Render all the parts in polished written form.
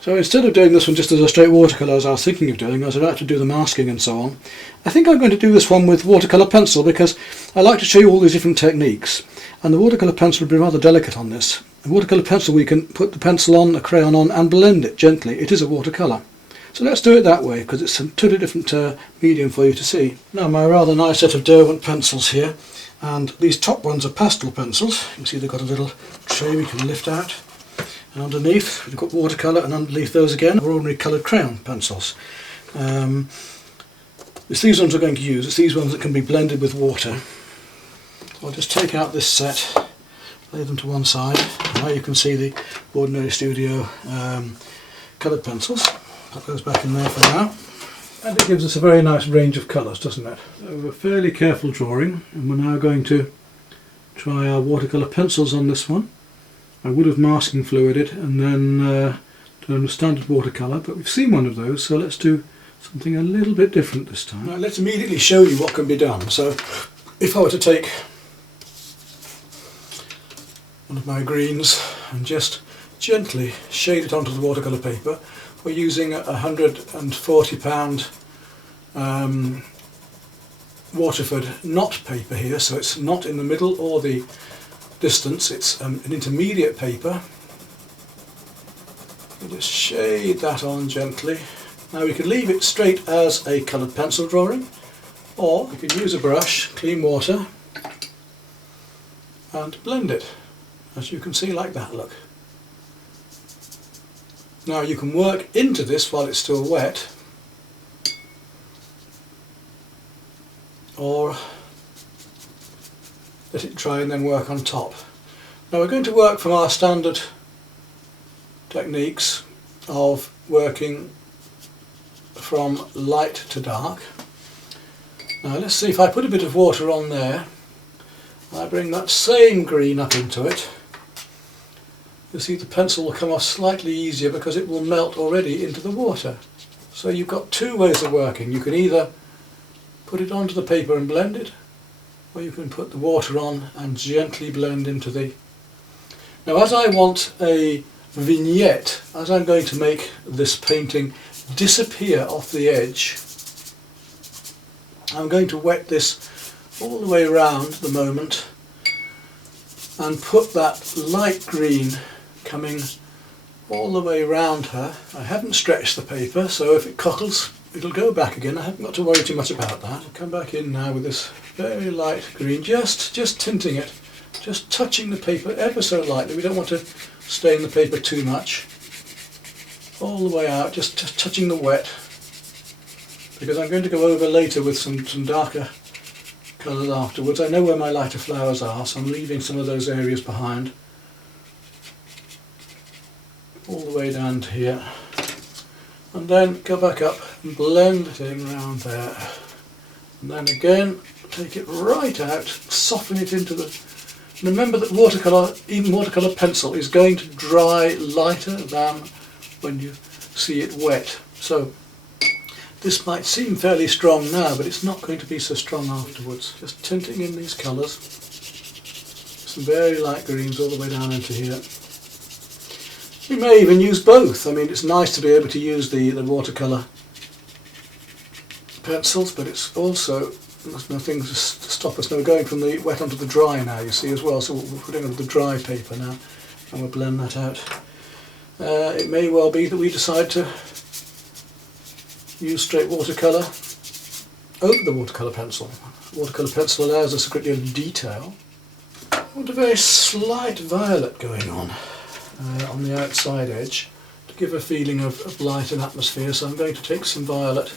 So instead of doing this one just as a straight watercolour as I was thinking of doing, as I was about to do the masking and so on, I think I'm going to do this one with watercolour pencil because I like to show you all these different techniques, and the watercolour pencil would be rather delicate on this. The watercolour pencil, we can put the pencil on, the crayon on and blend it gently. It is a watercolour. So let's do it that way because it's a totally different medium for you to see. Now my rather nice set of Derwent pencils here, and these top ones are pastel pencils. You can see they've got a little tray we can lift out. And underneath we've got watercolour, and underneath those again are ordinary coloured crayon pencils. It's these ones we're going to use. It's these ones that can be blended with water. So I'll just take out this set, lay them to one side. Now you can see the ordinary studio coloured pencils. That goes back in there for now. And it gives us a very nice range of colours, doesn't it? So a fairly careful drawing, and we're now going to try our watercolour pencils on this one. I would have masking fluided and then done a standard watercolour, but we've seen one of those, so let's do something a little bit different this time. Now let's immediately show you what can be done. So if I were to take one of my greens and just gently shade it onto the watercolour paper, we're using a £140 Waterford knot paper here, so it's not in the middle or the distance, it's an intermediate paper. You just shade that on gently. Now we could leave it straight as a coloured pencil drawing, or we could use a brush, clean water, and blend it, as you can see, like that, look. Now you can work into this while it's still wet, or let it dry and then work on top. Now we're going to work from our standard techniques of working from light to dark. Now let's see, if I put a bit of water on there, I bring that same green up into it, you'll see the pencil will come off slightly easier because it will melt already into the water. So you've got two ways of working. You can either put it onto the paper and blend it, or you can put the water on and gently blend into the... Now as I want a vignette, as I'm going to make this painting disappear off the edge, I'm going to wet this all the way around at the moment and put that light green coming all the way around her. I haven't stretched the paper, so if it cockles it'll go back again. I haven't got to worry too much about that. I'll come back in now with this very light green, just tinting it, just touching the paper ever so lightly. We don't want to stain the paper too much. All the way out, just touching the wet, because I'm going to go over later with some darker colours afterwards. I know where my lighter flowers are, so I'm leaving some of those areas behind. All the way down to here. And then go back up and blend it in around there. And then again, take it right out, soften it into the... Remember that watercolour, even watercolour pencil, is going to dry lighter than when you see it wet. So this might seem fairly strong now, but it's not going to be so strong afterwards. Just tinting in these colours. Some very light greens all the way down into here. We may even use both. I mean, it's nice to be able to use the watercolour pencils, but it's also, there's nothing to stop us. Now we're going from the wet onto the dry now, you see, as well, so we're putting on the dry paper now, and we'll blend that out. It may well be that we decide to use straight watercolour over the watercolour pencil. Watercolour pencil allows us a great deal of detail. I want a very slight violet going on the outside edge to give a feeling of light and atmosphere, so I'm going to take some violet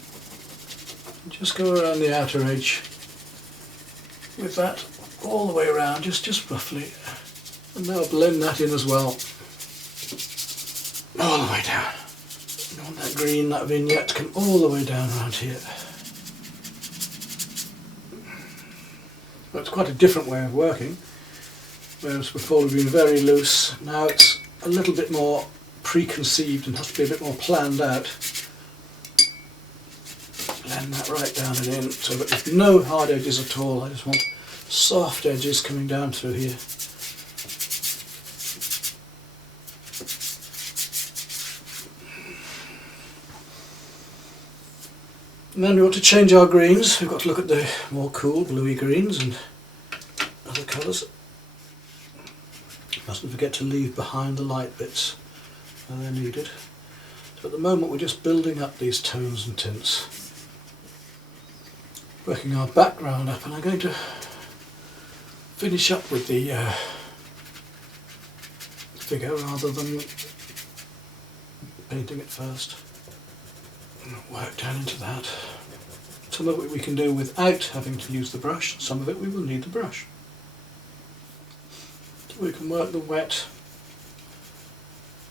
and just go around the outer edge with that all the way around, just roughly, and now blend that in as well all the way down. You want that green, that vignette to come all the way down around here. Well, it's quite a different way of working, whereas before we've been very loose. Now it's a little bit more preconceived and has to be a bit more planned out. Blend that right down and in, so that there's no hard edges at all. I just want soft edges coming down through here. And then we want to change our greens. We've got to look at the more cool bluey greens and other colours. Mustn't forget to leave behind the light bits where they're needed. So at the moment we're just building up these tones and tints, working our background up, and I'm going to finish up with the figure rather than painting it first. Work down into that. Some of it we can do without having to use the brush, some of it we will need the brush. So we can work the wet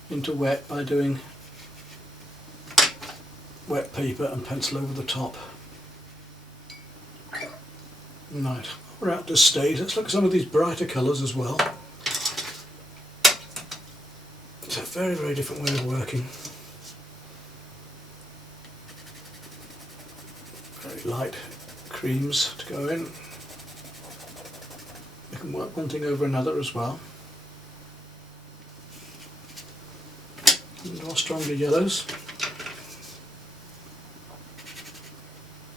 into wet by doing wet paper and pencil over the top. Right, we're at this stage. Let's look at some of these brighter colours as well. It's a very, very different way of working. Very light creams to go in. You can work one thing over another as well. And more stronger yellows.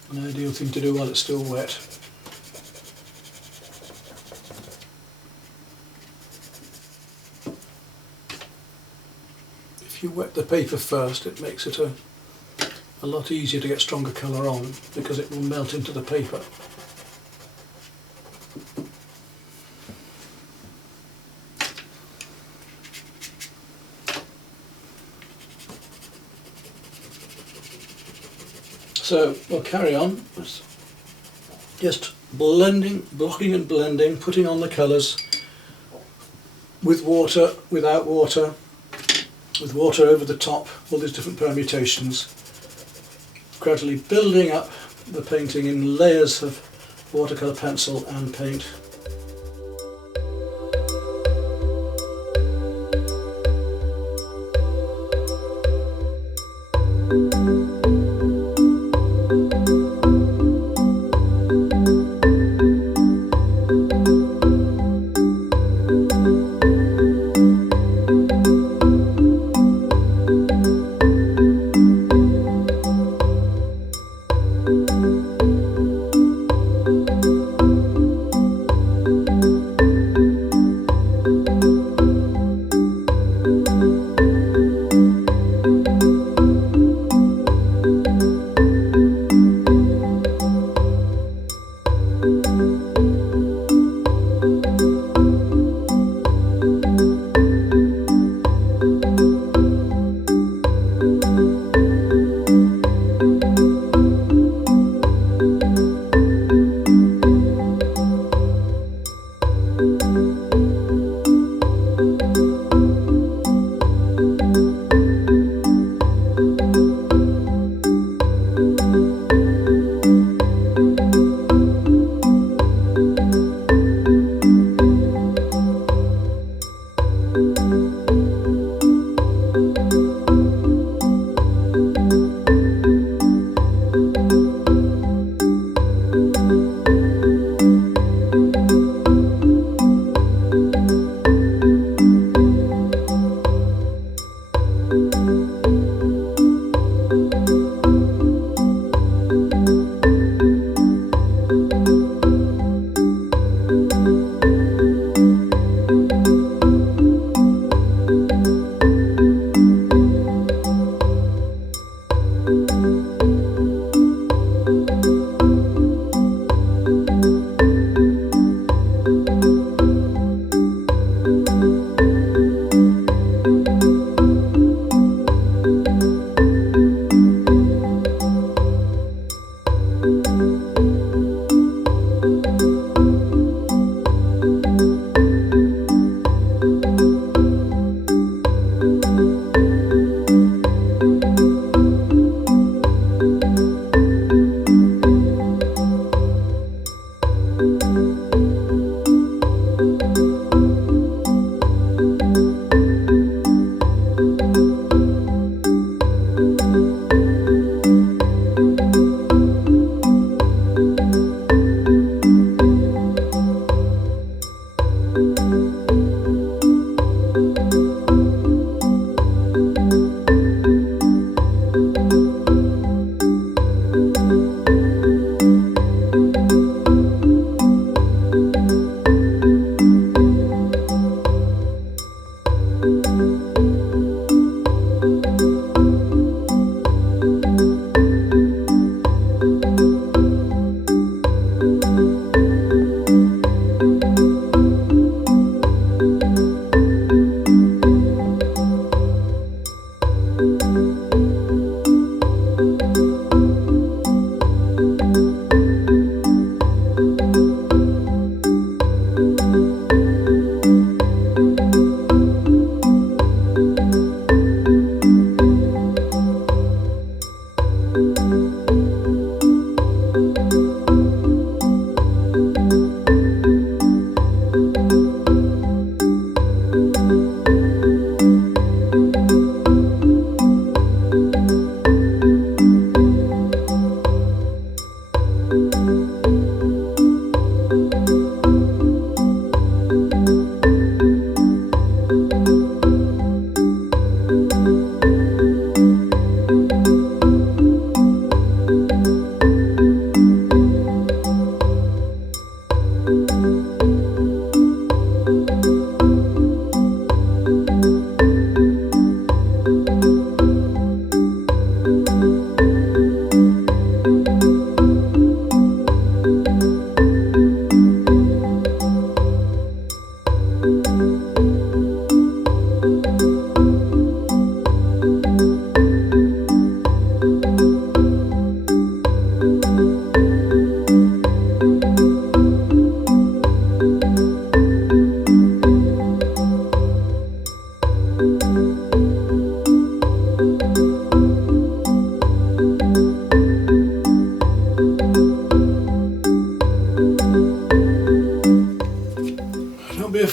An ideal thing to do while it's still wet. If you wet the paper first, it makes it a lot easier to get stronger colour on, because it will melt into the paper. So we'll carry on, just blending, blocking and blending, putting on the colours with water, without water, with water over the top, all these different permutations, gradually building up the painting in layers of watercolour pencil and paint.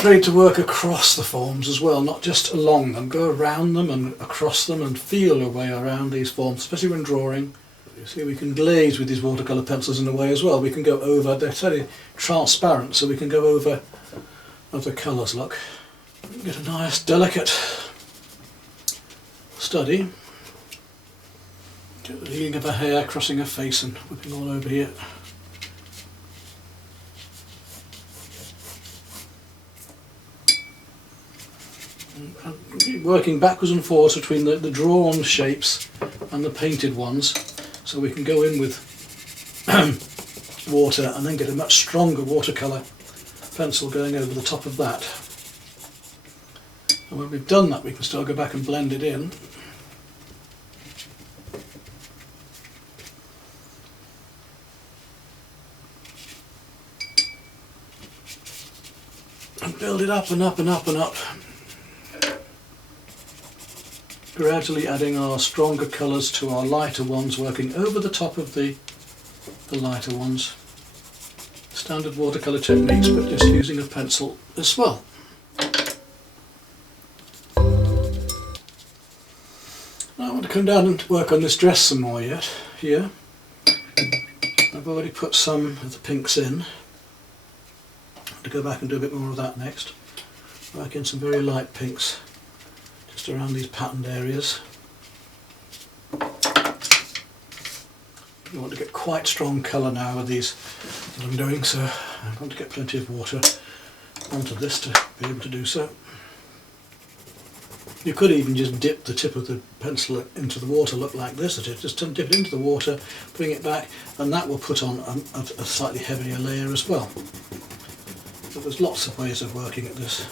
Afraid to work across the forms as well, not just along them. Go around them and across them and feel your way around these forms, especially when drawing. You see, we can glaze with these watercolour pencils in a way as well. We can go over, they're totally transparent, so we can go over other colours, look. Get a nice delicate study. Get the healing of her hair, crossing her face and whipping all over here. Working backwards and forwards between the drawn shapes and the painted ones, so we can go in with water and then get a much stronger watercolour pencil going over the top of that. And when we've done that, we can still go back and blend it in. And build it up and up and up and up. Gradually adding our stronger colours to our lighter ones, working over the top of the lighter ones. Standard watercolour techniques, but just using a pencil as well. Now I want to come down and work on this dress some more yet. Here I've already put some of the pinks in. To go back and do a bit more of that next. Work in some very light pinks just around these patterned areas. You want to get quite strong colour now with these that I'm doing, so I want to get plenty of water onto this to be able to do so. You could even just dip the tip of the pencil into the water, look like this, just dip it into the water, bring it back, and that will put on a slightly heavier layer as well. But there's lots of ways of working at this.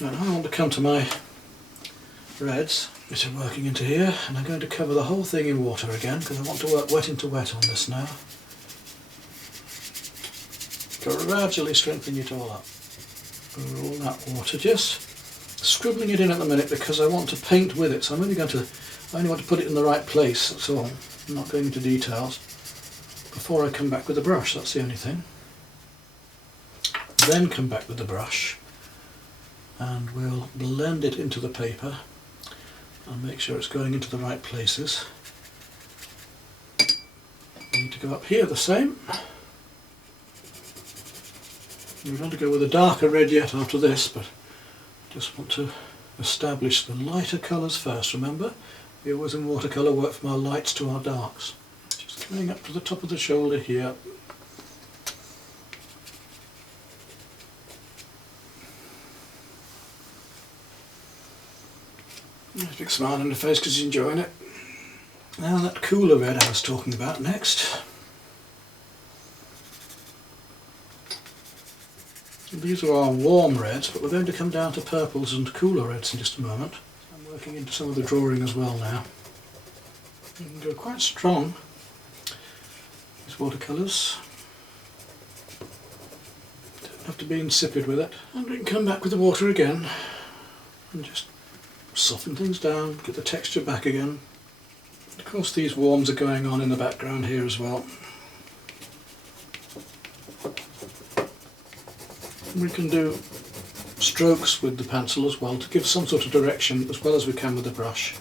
Now I want to come to my reds, which are working into here, and I'm going to cover the whole thing in water again because I want to work wet into wet on this now. Gradually strengthen it all up. Over all that water, just scribbling it in at the minute because I want to paint with it, so I only want to put it in the right place, so I'm not going into details before I come back with the brush, that's the only thing. Then come back with the brush and we'll blend it into the paper and make sure it's going into the right places. We need to go up here the same. We're going to go with a darker red yet after this, but I just want to establish the lighter colours first. Remember, we always in watercolour work from our lights to our darks. Just coming up to the top of the shoulder here. There's a big smile on the face because he's enjoying it. Now that cooler red I was talking about next. These are our warm reds, but we're going to come down to purples and cooler reds in just a moment. I'm working into some of the drawing as well now. You can go quite strong, these watercolours. Don't have to be insipid with it. And we can come back with the water again and just soften things down, get the texture back again. Of course these worms are going on in the background here as well. We can do strokes with the pencil as well to give some sort of direction as well as we can with the brush.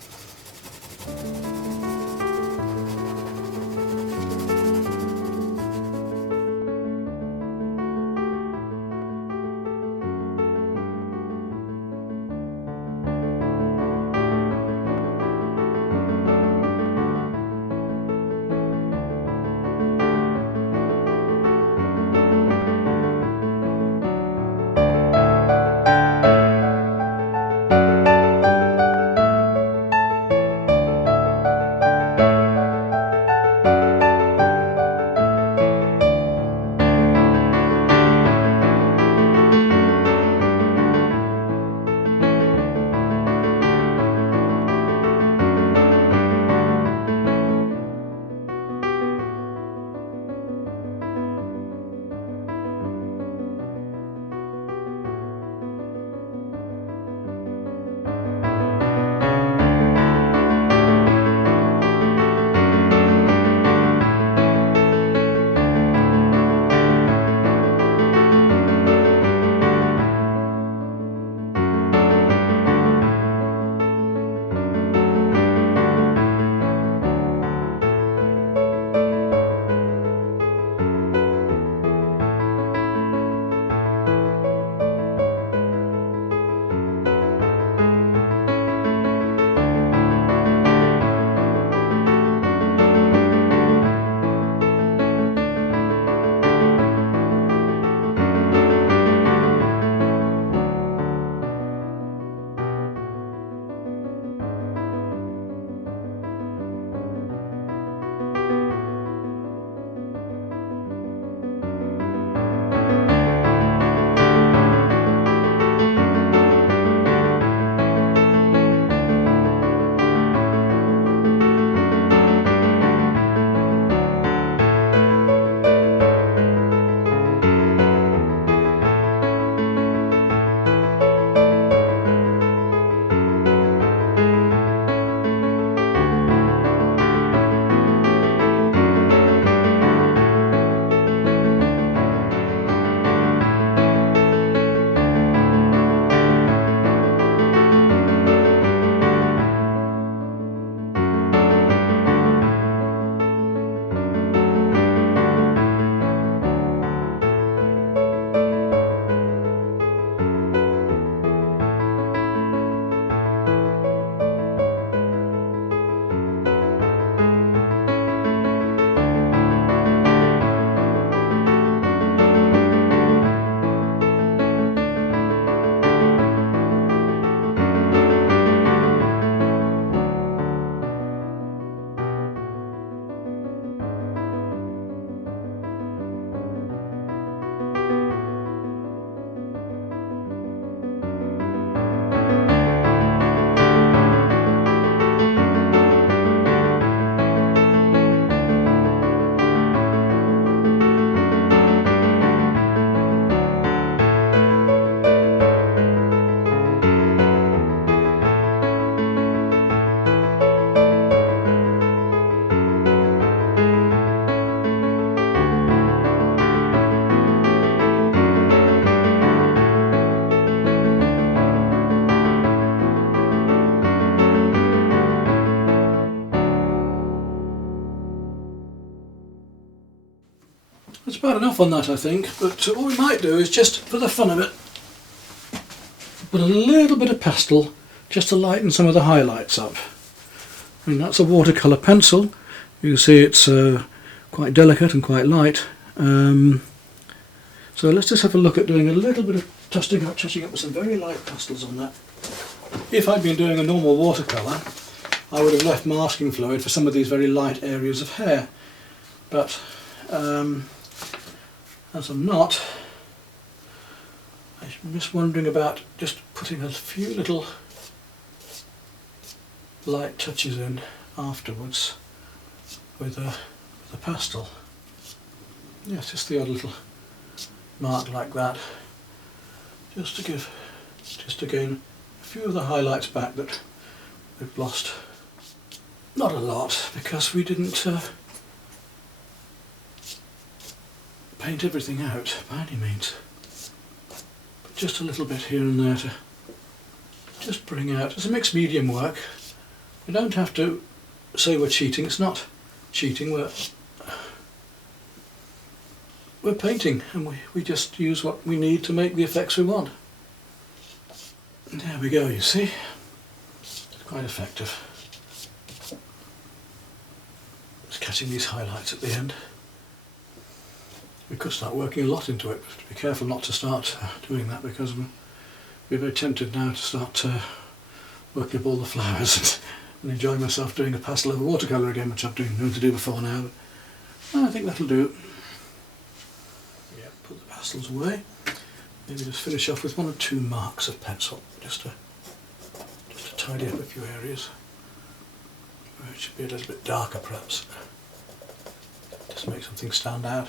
That's about enough on that, I think, but what we might do is just, for the fun of it, put a little bit of pastel just to lighten some of the highlights up. I mean, that's a watercolour pencil. You can see it's quite delicate and quite light. So let's just have a look at doing a little bit of touching up with some very light pastels on that. If I'd been doing a normal watercolour, I would have left masking fluid for some of these very light areas of hair, but as I'm not, I'm just wondering about just putting a few little light touches in afterwards with a pastel. Yes, just the odd little mark like that, just to gain a few of the highlights back that we've lost Not a lot, because we didn't paint everything out by any means. But just a little bit here and there to just bring out. It's a mixed medium work. We don't have to say we're cheating. It's not cheating. We're painting, and we just use what we need to make the effects we want. And there we go, you see. It's quite effective. Just catching these highlights at the end. We could start working a lot into it, but be careful not to start doing that, because we're very tempted now to start working up all the flowers and enjoying myself doing a pastel over watercolour again, which I've been known to do before now. But I think that'll do. Yeah, put the pastels away. Maybe just finish off with 1 or 2 marks of pencil, just to tidy up a few areas where it should be a little bit darker, perhaps, just to make something stand out.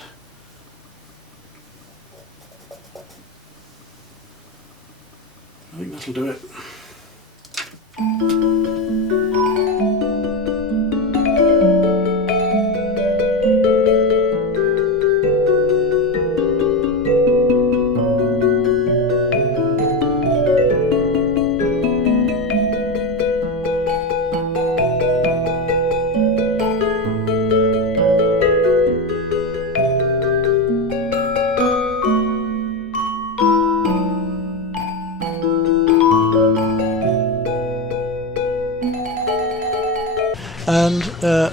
I think that'll do it. And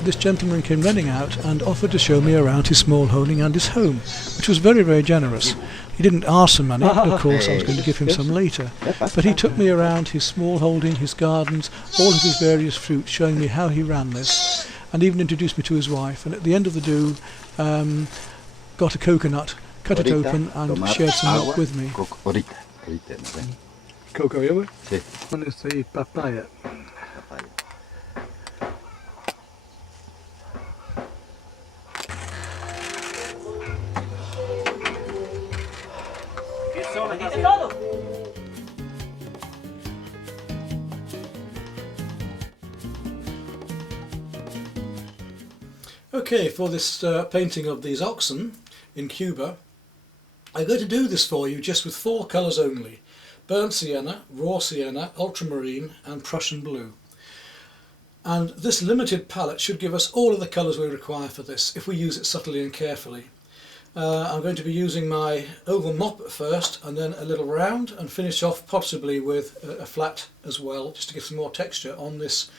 this gentleman came running out and offered to show me around his small holding and his home, which was very, very generous. He didn't ask for money, but of course I was going to give him some later. But he took me around his small holding, his gardens, all of his various fruits, showing me how he ran this, and even introduced me to his wife. And at the end of the do, got a coconut, cut it open and shared some milk with me. Cocoa, yeah? Sì. One is the papaya. Okay, for this painting of these oxen in Cuba, I'm going to do this for you just with 4 colours only: burnt sienna, raw sienna, ultramarine and Prussian blue. And this limited palette should give us all of the colours we require for this, if we use it subtly and carefully. I'm going to be using my oval mop at first, and then a little round, and finish off possibly with a flat as well, just to give some more texture on this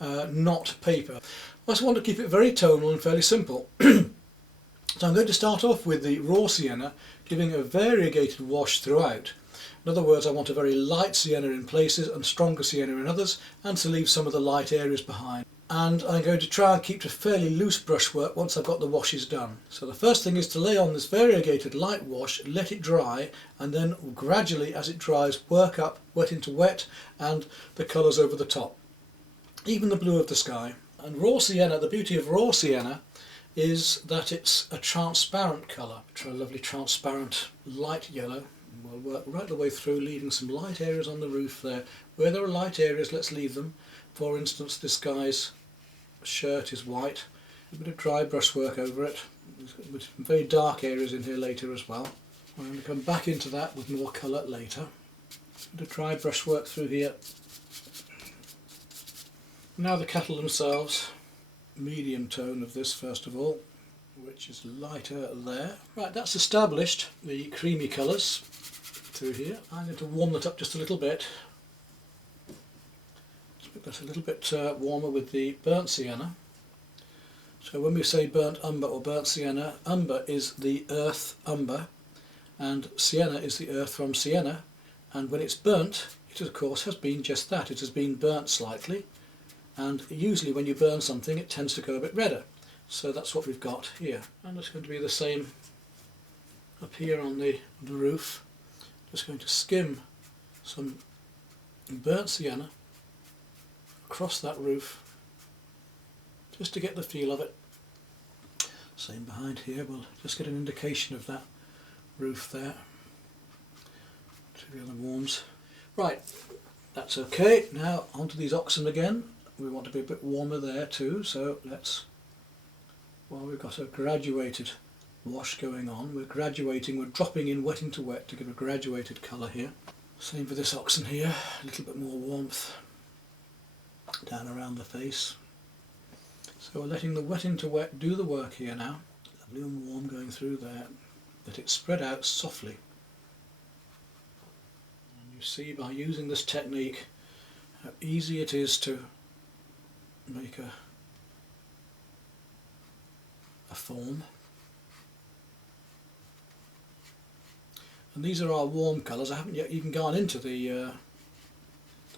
knot paper. I just want to keep it very tonal and fairly simple. So I'm going to start off with the raw sienna, giving a variegated wash throughout. In other words, I want a very light sienna in places and stronger sienna in others, and to leave some of the light areas behind. And I'm going to try and keep to fairly loose brushwork once I've got the washes done. So the first thing is to lay on this variegated light wash, let it dry, and then gradually as it dries work up wet into wet and the colours over the top, even the blue of the sky. And raw sienna, the beauty of raw sienna is that it's a transparent colour. A lovely transparent light yellow. We'll work right the way through, leaving some light areas on the roof there. Where there are light areas, let's leave them. For instance, this guy's shirt is white. A bit of dry brushwork over it. With some very dark areas in here later as well. I'm going to come back into that with more colour later. A bit of dry brushwork through here. Now the cattle themselves. Medium tone of this first of all, which is lighter there. Right, that's established the creamy colours through here. I'm going to warm that up just a little bit. Let's make that a little bit warmer with the burnt sienna. So when we say burnt umber or burnt sienna, umber is the earth umber and sienna is the earth from sienna, and when it's burnt it of course has been just that, it has been burnt slightly. And usually when you burn something it tends to go a bit redder. So that's what we've got here. And it's going to be the same up here on the roof. Just going to skim some burnt sienna across that roof just to get the feel of it. Same behind here, we'll just get an indication of that roof there. To the other warms. Right, that's okay. Now onto these oxen again. we want to be a bit warmer there too, so while we've got a graduated wash going on, we're dropping in wet into wet to give a graduated colour here. Same for this oxen here, a little bit more warmth down around the face. So we're letting the wet into wet do the work here now. Lovely and warm going through there. Let it spread out softly. And you see by using this technique how easy it is to make a form. And these are our warm colours. I haven't yet even gone into the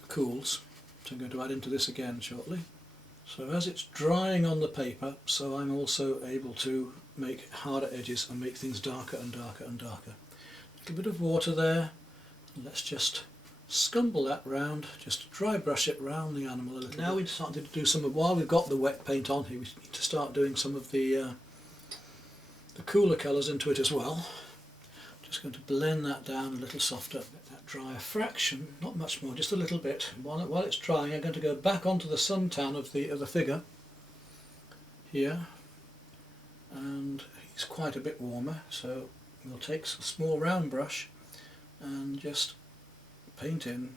cools, so I'm going to add into this again shortly. So as it's drying on the paper, so I'm also able to make harder edges and make things darker and darker and darker. A little bit of water there, and let's just scumble that round, just dry brush it round the animal a little. Now we started to do some of, while we've got the wet paint on here, we need to start doing some of the cooler colours into it as well. Just going to blend that down a little softer, let that dry a fraction, not much more, just a little bit. While it's drying, I'm going to go back onto the suntan of the figure here, and he's quite a bit warmer, so we'll take a small round brush and just paint in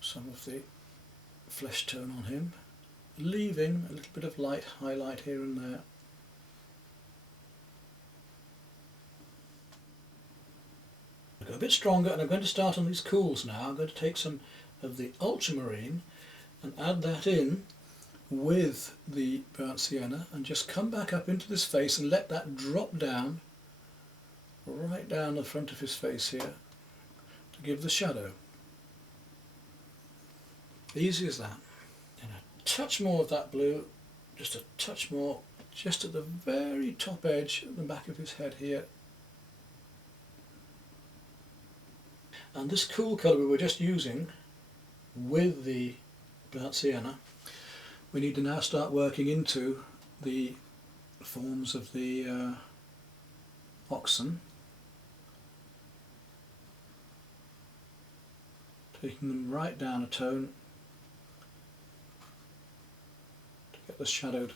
some of the flesh tone on him, leaving a little bit of light highlight here and there. I'll go a bit stronger, and I'm going to start on these cools now. I'm going to take some of the ultramarine and add that in with the burnt sienna and just come back up into this face and let that drop down right down the front of his face here to give the shadow. Easy as that. And a touch more of that blue, just a touch more, just at the very top edge at the back of his head here. And this cool colour we were just using with the burnt sienna, we need to now start working into the forms of the oxen, taking them right down a tone to get the shadowed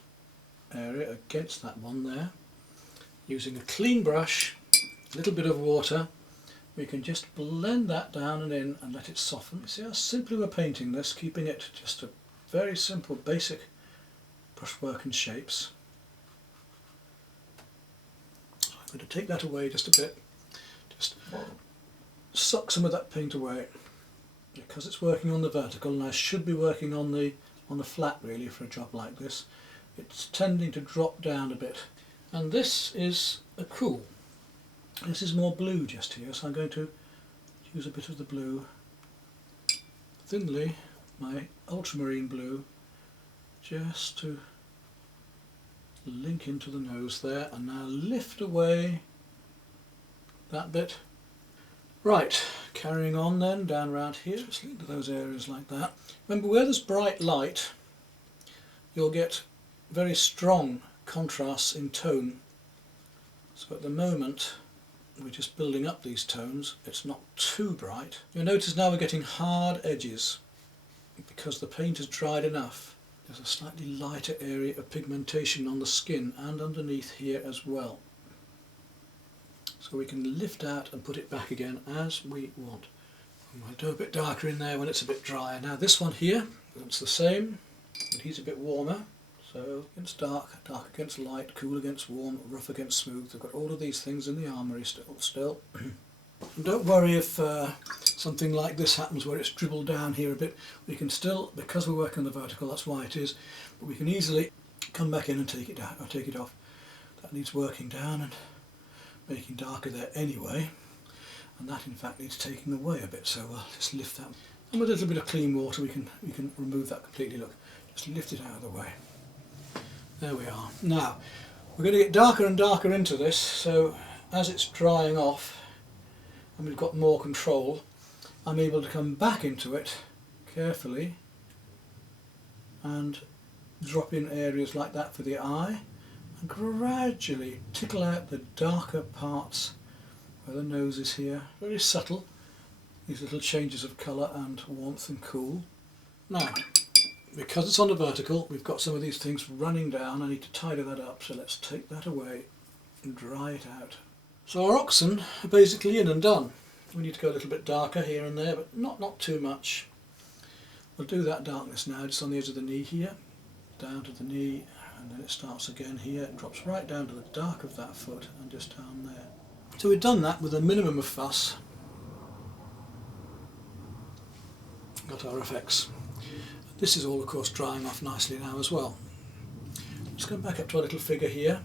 area against that one there. Using a clean brush, a little bit of water, we can just blend that down and in and let it soften. You see how simply we're painting this, keeping it just a very simple basic brushwork and shapes. So I'm going to take that away just a bit, just suck some of that paint away, because it's working on the vertical and I should be working on the flat really for a job like this. It's tending to drop down a bit, and this is a cool. This is more blue just here, so I'm going to use a bit of the blue, thinly, my ultramarine blue, just to link into the nose there, and now lift away that bit. Right, carrying on then, down around here, just into those areas like that. Remember, where there's bright light, you'll get very strong contrasts in tone. So at the moment, we're just building up these tones. It's not too bright. You'll notice now we're getting hard edges because the paint has dried enough. There's a slightly lighter area of pigmentation on the skin and underneath here as well. So we can lift out and put it back again as we want. And we'll do a bit darker in there when it's a bit drier. Now this one here, it's the same, but he's a bit warmer. So against dark, dark against light, cool against warm, rough against smooth. We've got all of these things in the armoury still. And don't worry if something like this happens where it's dribbled down here a bit. We can still, because we're working on the vertical, that's why it is, but we can easily come back in and take it down, or take it off. That needs working down and making darker there anyway. And that in fact needs taking away a bit, so we'll just lift that. And with a little bit of clean water we can remove that completely. Look, just lift it out of the way. There we are. Now, we're going to get darker and darker into this, so as it's drying off and we've got more control, I'm able to come back into it carefully and drop in areas like that for the eye and gradually tickle out the darker parts where the nose is here. Very subtle, these little changes of colour and warmth and cool. Now, because it's on the vertical, we've got some of these things running down. I need to tidy that up, so let's take that away and dry it out. So our oxen are basically in and done. We need to go a little bit darker here and there, but not too much. We'll do that darkness now, just on the edge of the knee here, down to the knee, and then it starts again here, it drops right down to the dark of that foot and just down there. So we've done that with a minimum of fuss. Got our effects. This is all of course drying off nicely now as well. Let's go back up to our little figure here.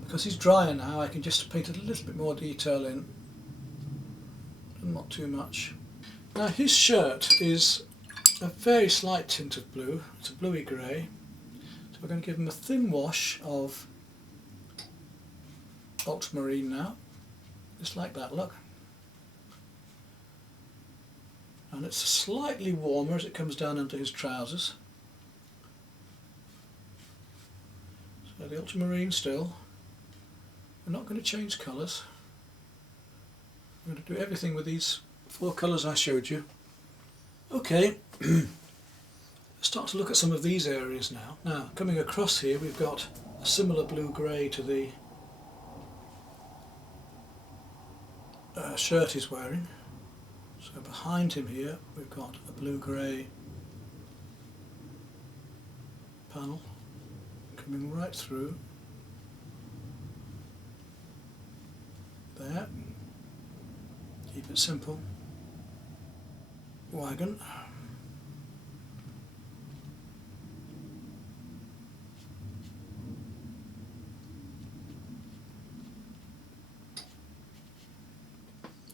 Because he's drier now, I can just paint a little bit more detail in, not too much. Now his shirt is a very slight tint of blue, it's a bluey grey, so we're going to give him a thin wash of ultramarine now, just like that, look. And it's slightly warmer as it comes down into his trousers. So the ultramarine still. We're not going to change colours. We're going to do everything with these 4 colours I showed you. Okay, let's start to look at some of these areas now. Now, coming across here we've got a similar blue-grey to the shirt he's wearing. So behind him here we've got a blue-grey panel coming right through. There. Keep it simple. Wagon.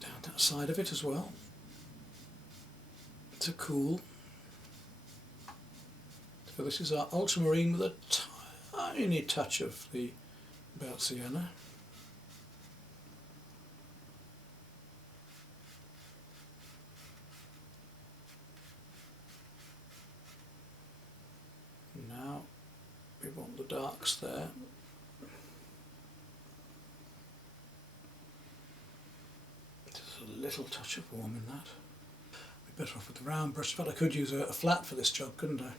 Down that side of it as well. To cool. So this is our ultramarine with a tiny touch of the burnt sienna. Now we want the darks there. There's a little touch of warm in that. Be better off with the round brush, but I could use a flat for this job, couldn't I?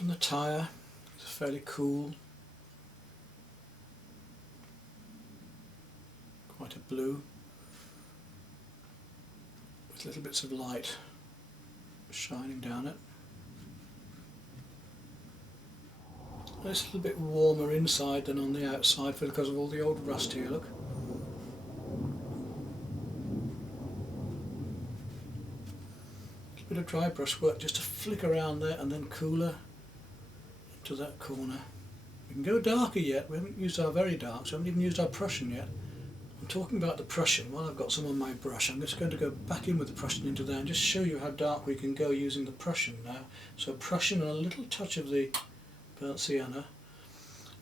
And the tyre is fairly cool. Quite a blue with little bits of light shining down it. And it's a little bit warmer inside than on the outside because of all the old rust here, look. A bit of dry brush work just to flick around there and then cooler into that corner. We can go darker yet, we haven't used our very darks, we haven't even used our Prussian yet. I'm talking about the Prussian. While I've got some on my brush, I'm just going to go back in with the Prussian into there and just show you how dark we can go using the Prussian now. So Prussian and a little touch of the burnt sienna,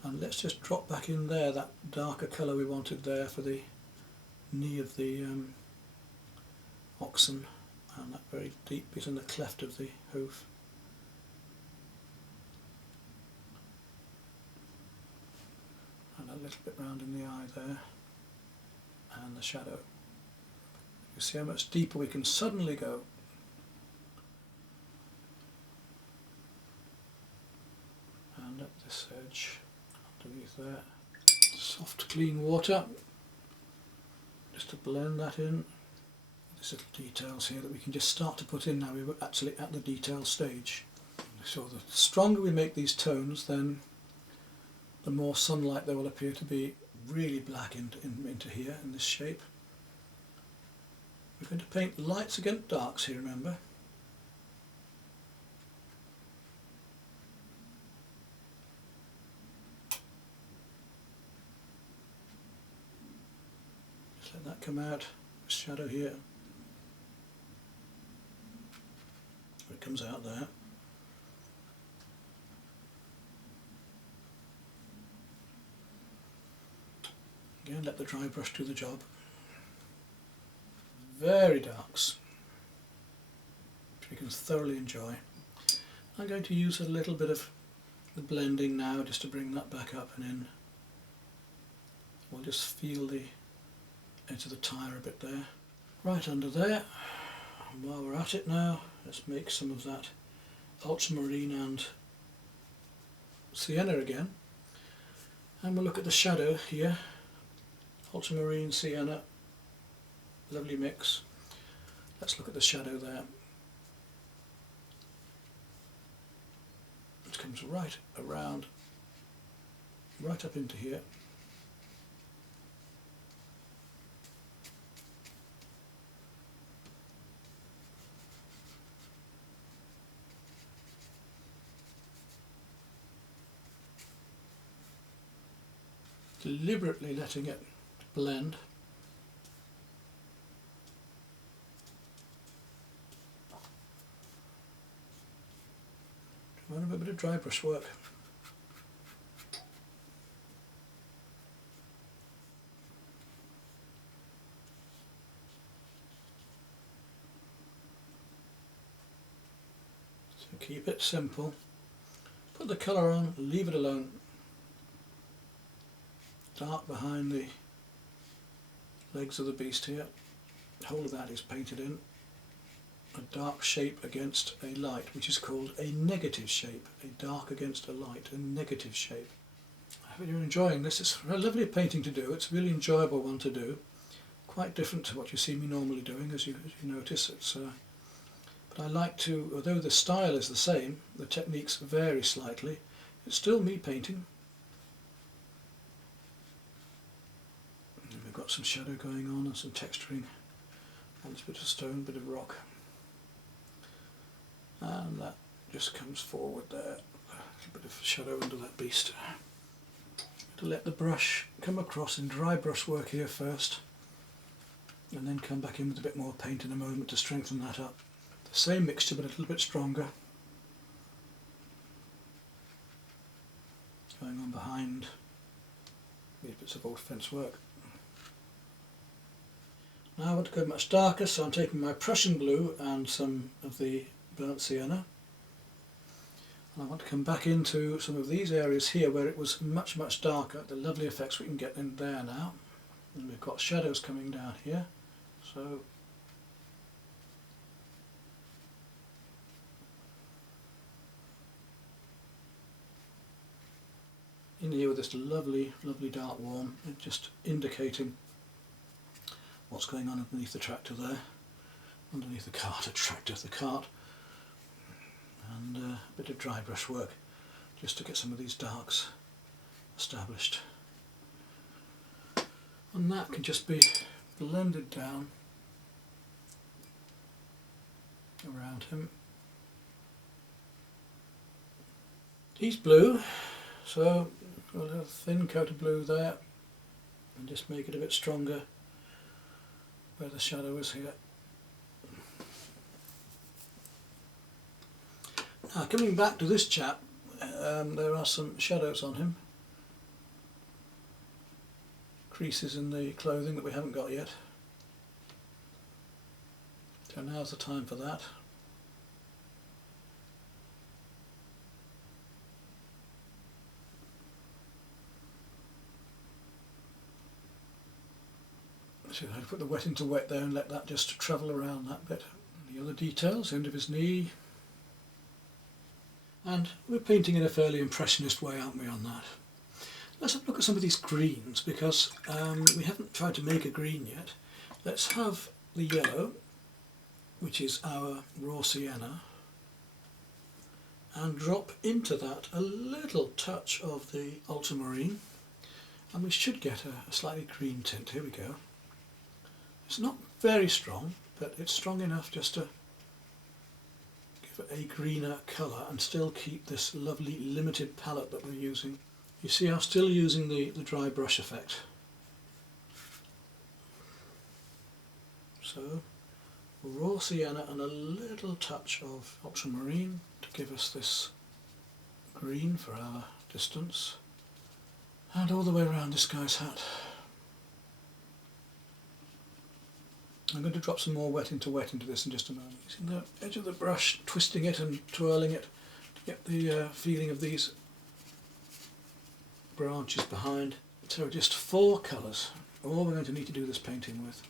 and let's just drop back in there that darker colour we wanted there for the knee of the oxen, and that very deep bit in the cleft of the hoof. And a little bit round in the eye there. And the shadow. You see how much deeper we can suddenly go. And at this edge, underneath there, soft clean water, just to blend that in. There's little details here that we can just start to put in now. We're actually at the detail stage. So the stronger we make these tones, then the more sunlight there will appear to be really black into here in this shape. We're going to paint lights against darks here, remember. Just let that come out, shadow here. It comes out there. Again, let the dry brush do the job. Very darks, which we can thoroughly enjoy. I'm going to use a little bit of the blending now just to bring that back up and in. We'll just feel the edge of the tyre a bit there. Right under there. And while we're at it now, let's make some of that ultramarine and sienna again. And we'll look at the shadow here. Ultramarine, sienna, lovely mix. Let's look at the shadow there. It comes right around, right up into here. Deliberately letting it blend. Doing a bit of dry brush work. So keep it simple. Put the colour on, leave it alone. Dark behind the legs of the beast here. The whole of that is painted in. A dark shape against a light, which is called a negative shape. A dark against a light, a negative shape. I hope you're enjoying this. It's a lovely painting to do. It's a really enjoyable one to do. Quite different to what you see me normally doing, as you notice. But I like to, although the style is the same, the techniques vary slightly. It's still me painting. And we've got some shadow going on and some texturing on this bit of stone, bit of rock. And that just comes forward there, a bit of shadow under that beast. To let the brush come across in dry brush work here first, and then come back in with a bit more paint in a moment to strengthen that up. The same mixture but a little bit stronger. Going on behind these bits of old fence work. Now I want to go much darker, so I'm taking my Prussian blue and some of the burnt sienna. And I want to come back into some of these areas here where it was much darker. The lovely effects we can get in there now. And we've got shadows coming down here. So in here with this lovely dark warm, just indicating what's going on underneath the tractor there. Underneath the cart, the cart. And a bit of dry brush work just to get some of these darks established. And that can just be blended down around him. He's blue, so a little thin coat of blue there, and just make it a bit stronger where the shadow is here. Now coming back to this chap, there are some shadows on him. Creases in the clothing that we haven't got yet. So now's the time for that. So I'd put the wet into wet there and let that just travel around that bit. The other details, end of his knee. And we're painting in a fairly impressionist way, aren't we, on that? Let's have a look at some of these greens, because we haven't tried to make a green yet. Let's have the yellow, which is our raw sienna, and drop into that a little touch of the ultramarine, and we should get a slightly green tint. Here we go. It's not very strong, but it's strong enough just to give it a greener colour and still keep this lovely limited palette that we're using. You see, I'm still using the dry brush effect. So raw sienna and a little touch of ultramarine to give us this green for our distance, and all the way around this guy's hat. I'm going to drop some more wet into this in just a moment. Using the edge of the brush, twisting it and twirling it to get the feeling of these branches behind. So just 4 colours, all we're going to need to do this painting with.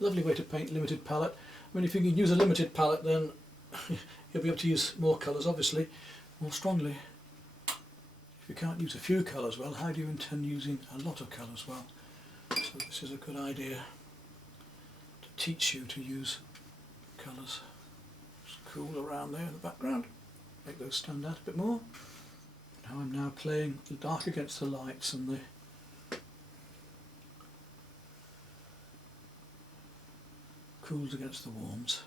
Lovely way to paint limited palette. I mean, if you can use a limited palette, then you'll be able to use more colours, obviously, more strongly. If you can't use a few colours, well, how do you intend using a lot of colours? Well, so this is a good idea to teach you to use colours. Just cool around there in the background, make those stand out a bit more. Now I'm now playing the dark against the lights and the cools against the warms.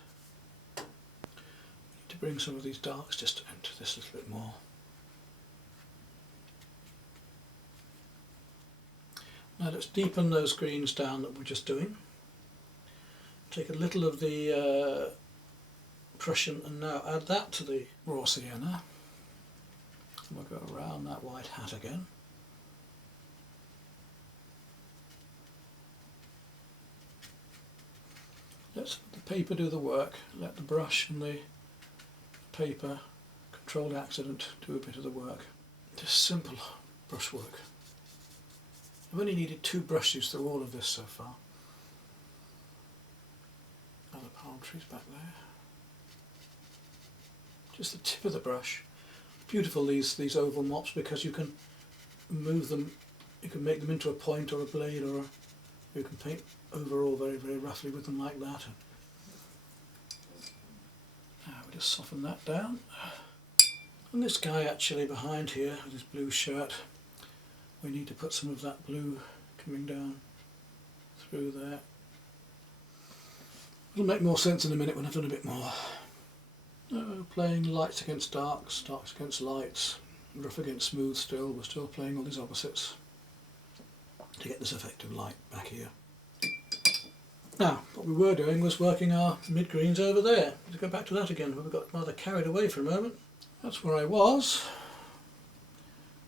I need to bring some of these darks just into this a little bit more. Now let's deepen those greens down that we're just doing. Take a little of the Prussian and now add that to the raw sienna. And we'll go around that white hat again. Let the paper do the work, let the brush and the paper, controlled accident, do a bit of the work. Just simple brushwork. I've only needed 2 brushes through all of this so far. Other palm trees back there. Just the tip of the brush. Beautiful these oval mops because you can move them, you can make them into a point or a blade, or you can paint overall very, very roughly with them like that. Now we just soften that down. And this guy actually behind here with his blue shirt, we need to put some of that blue coming down through there. It'll make more sense in a minute when I've done a bit more. Playing lights against darks, darks against lights, rough against smooth still. We're still playing all these opposites to get this effect of light back here. Now, what we were doing was working our mid-greens over there. Let's go back to that again, but we got rather carried away for a moment. That's where I was,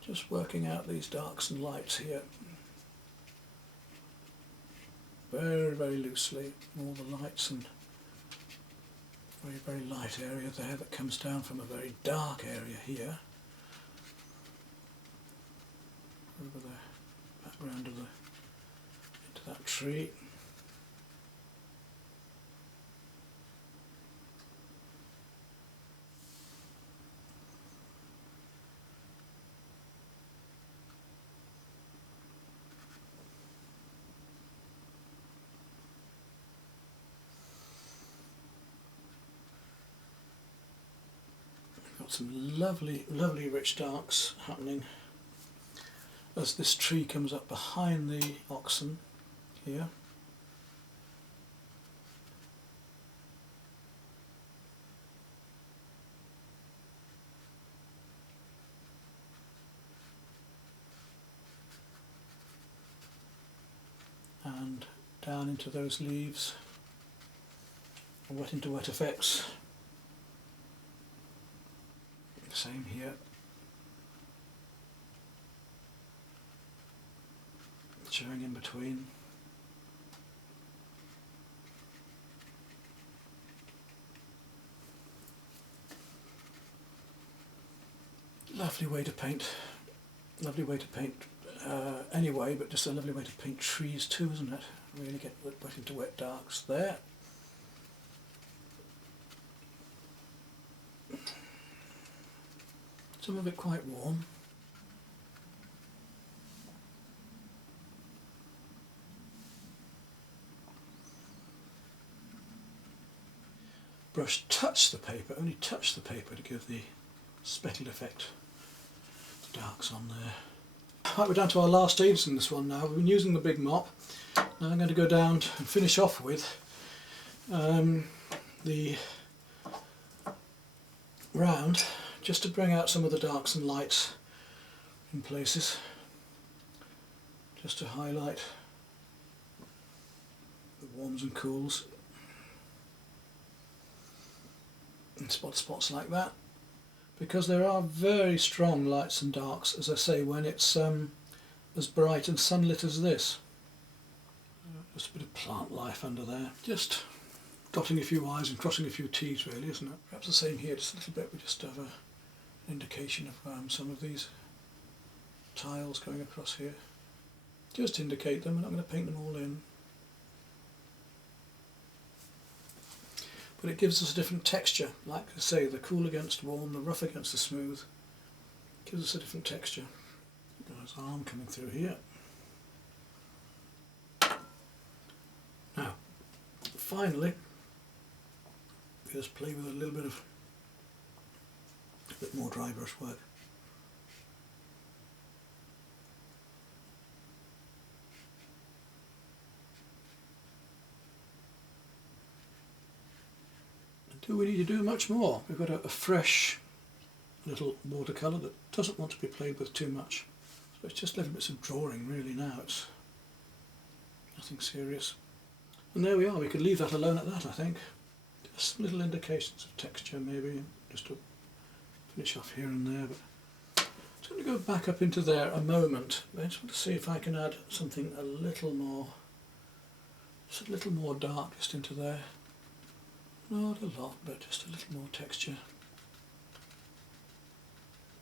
just working out these darks and lights here. Very, very loosely, all the lights and very, very light area there that comes down from a very dark area here. Over the background of into that tree. Got some lovely, lovely rich darks happening as this tree comes up behind the oxen here. And down into those leaves, wet into wet effects. Same here. Showing in between. Lovely way to paint. Lovely way to paint anyway, but just a lovely way to paint trees too, isn't it? Really get wet into wet darks there. Some of it quite warm. Brush touch the paper, only touch the paper to give the speckled effect. The darks on there. Right, we're down to our last stages in this one now. We've been using the big mop. Now I'm going to go down and finish off with the round, just to bring out some of the darks and lights in places, just to highlight the warms and cools and spots like that, because there are very strong lights and darks, as I say, when it's as bright and sunlit as this. Just a bit of plant life under there, just dotting a few I's and crossing a few T's really, isn't it? Perhaps the same here, just a little bit. We just have an indication of some of these tiles going across here. just indicate them. I'm not going to paint them all in. But it gives us a different texture. Like I say, the cool against warm, the rough against the smooth. Gives us a different texture. There's an arm coming through here. Now, finally, we just play with a little bit of more dry brush work. Do we need to do much more? We've got a fresh little watercolour that doesn't want to be played with too much. So it's just little bits of drawing really now, it's nothing serious. And there we are, we could leave that alone at that, I think. Just little indications of texture maybe, just to finish off here and there. But I'm just going to go back up into there a moment. I just want to see if I can add something a little more, just a little more dark just into there. Not a lot, but just a little more texture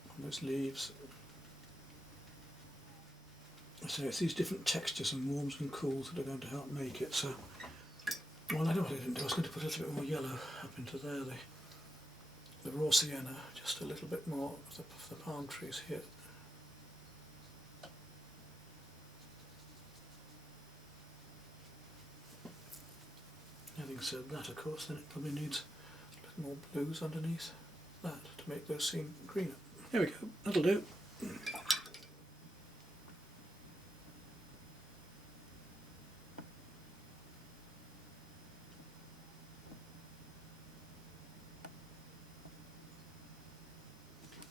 on those leaves. So it's these different textures and warms and cools that are going to help make it. So, well, I know what I didn't do. I was going to put a little bit more yellow up into there, the raw sienna, just a little bit more of the palm trees here. Having said that, of course, then it probably needs a little more blues underneath that to make those seem greener. There we go, that'll do.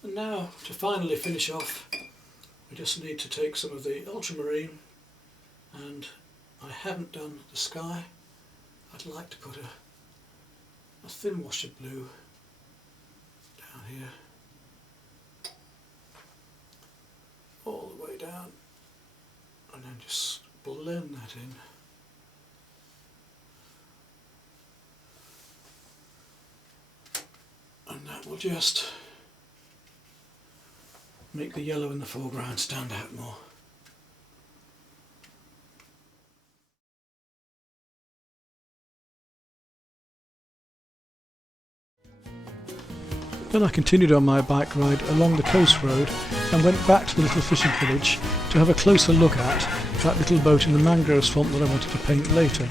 And now, to finally finish off, we just need to take some of the ultramarine, and I haven't done the sky. I'd like to put a thin wash of blue down here, all the way down, and then just blend that in. And that will just make the yellow in the foreground stand out more. Then I continued on my bike ride along the coast road and went back to the little fishing village to have a closer look at that little boat in the mangrove swamp that I wanted to paint later.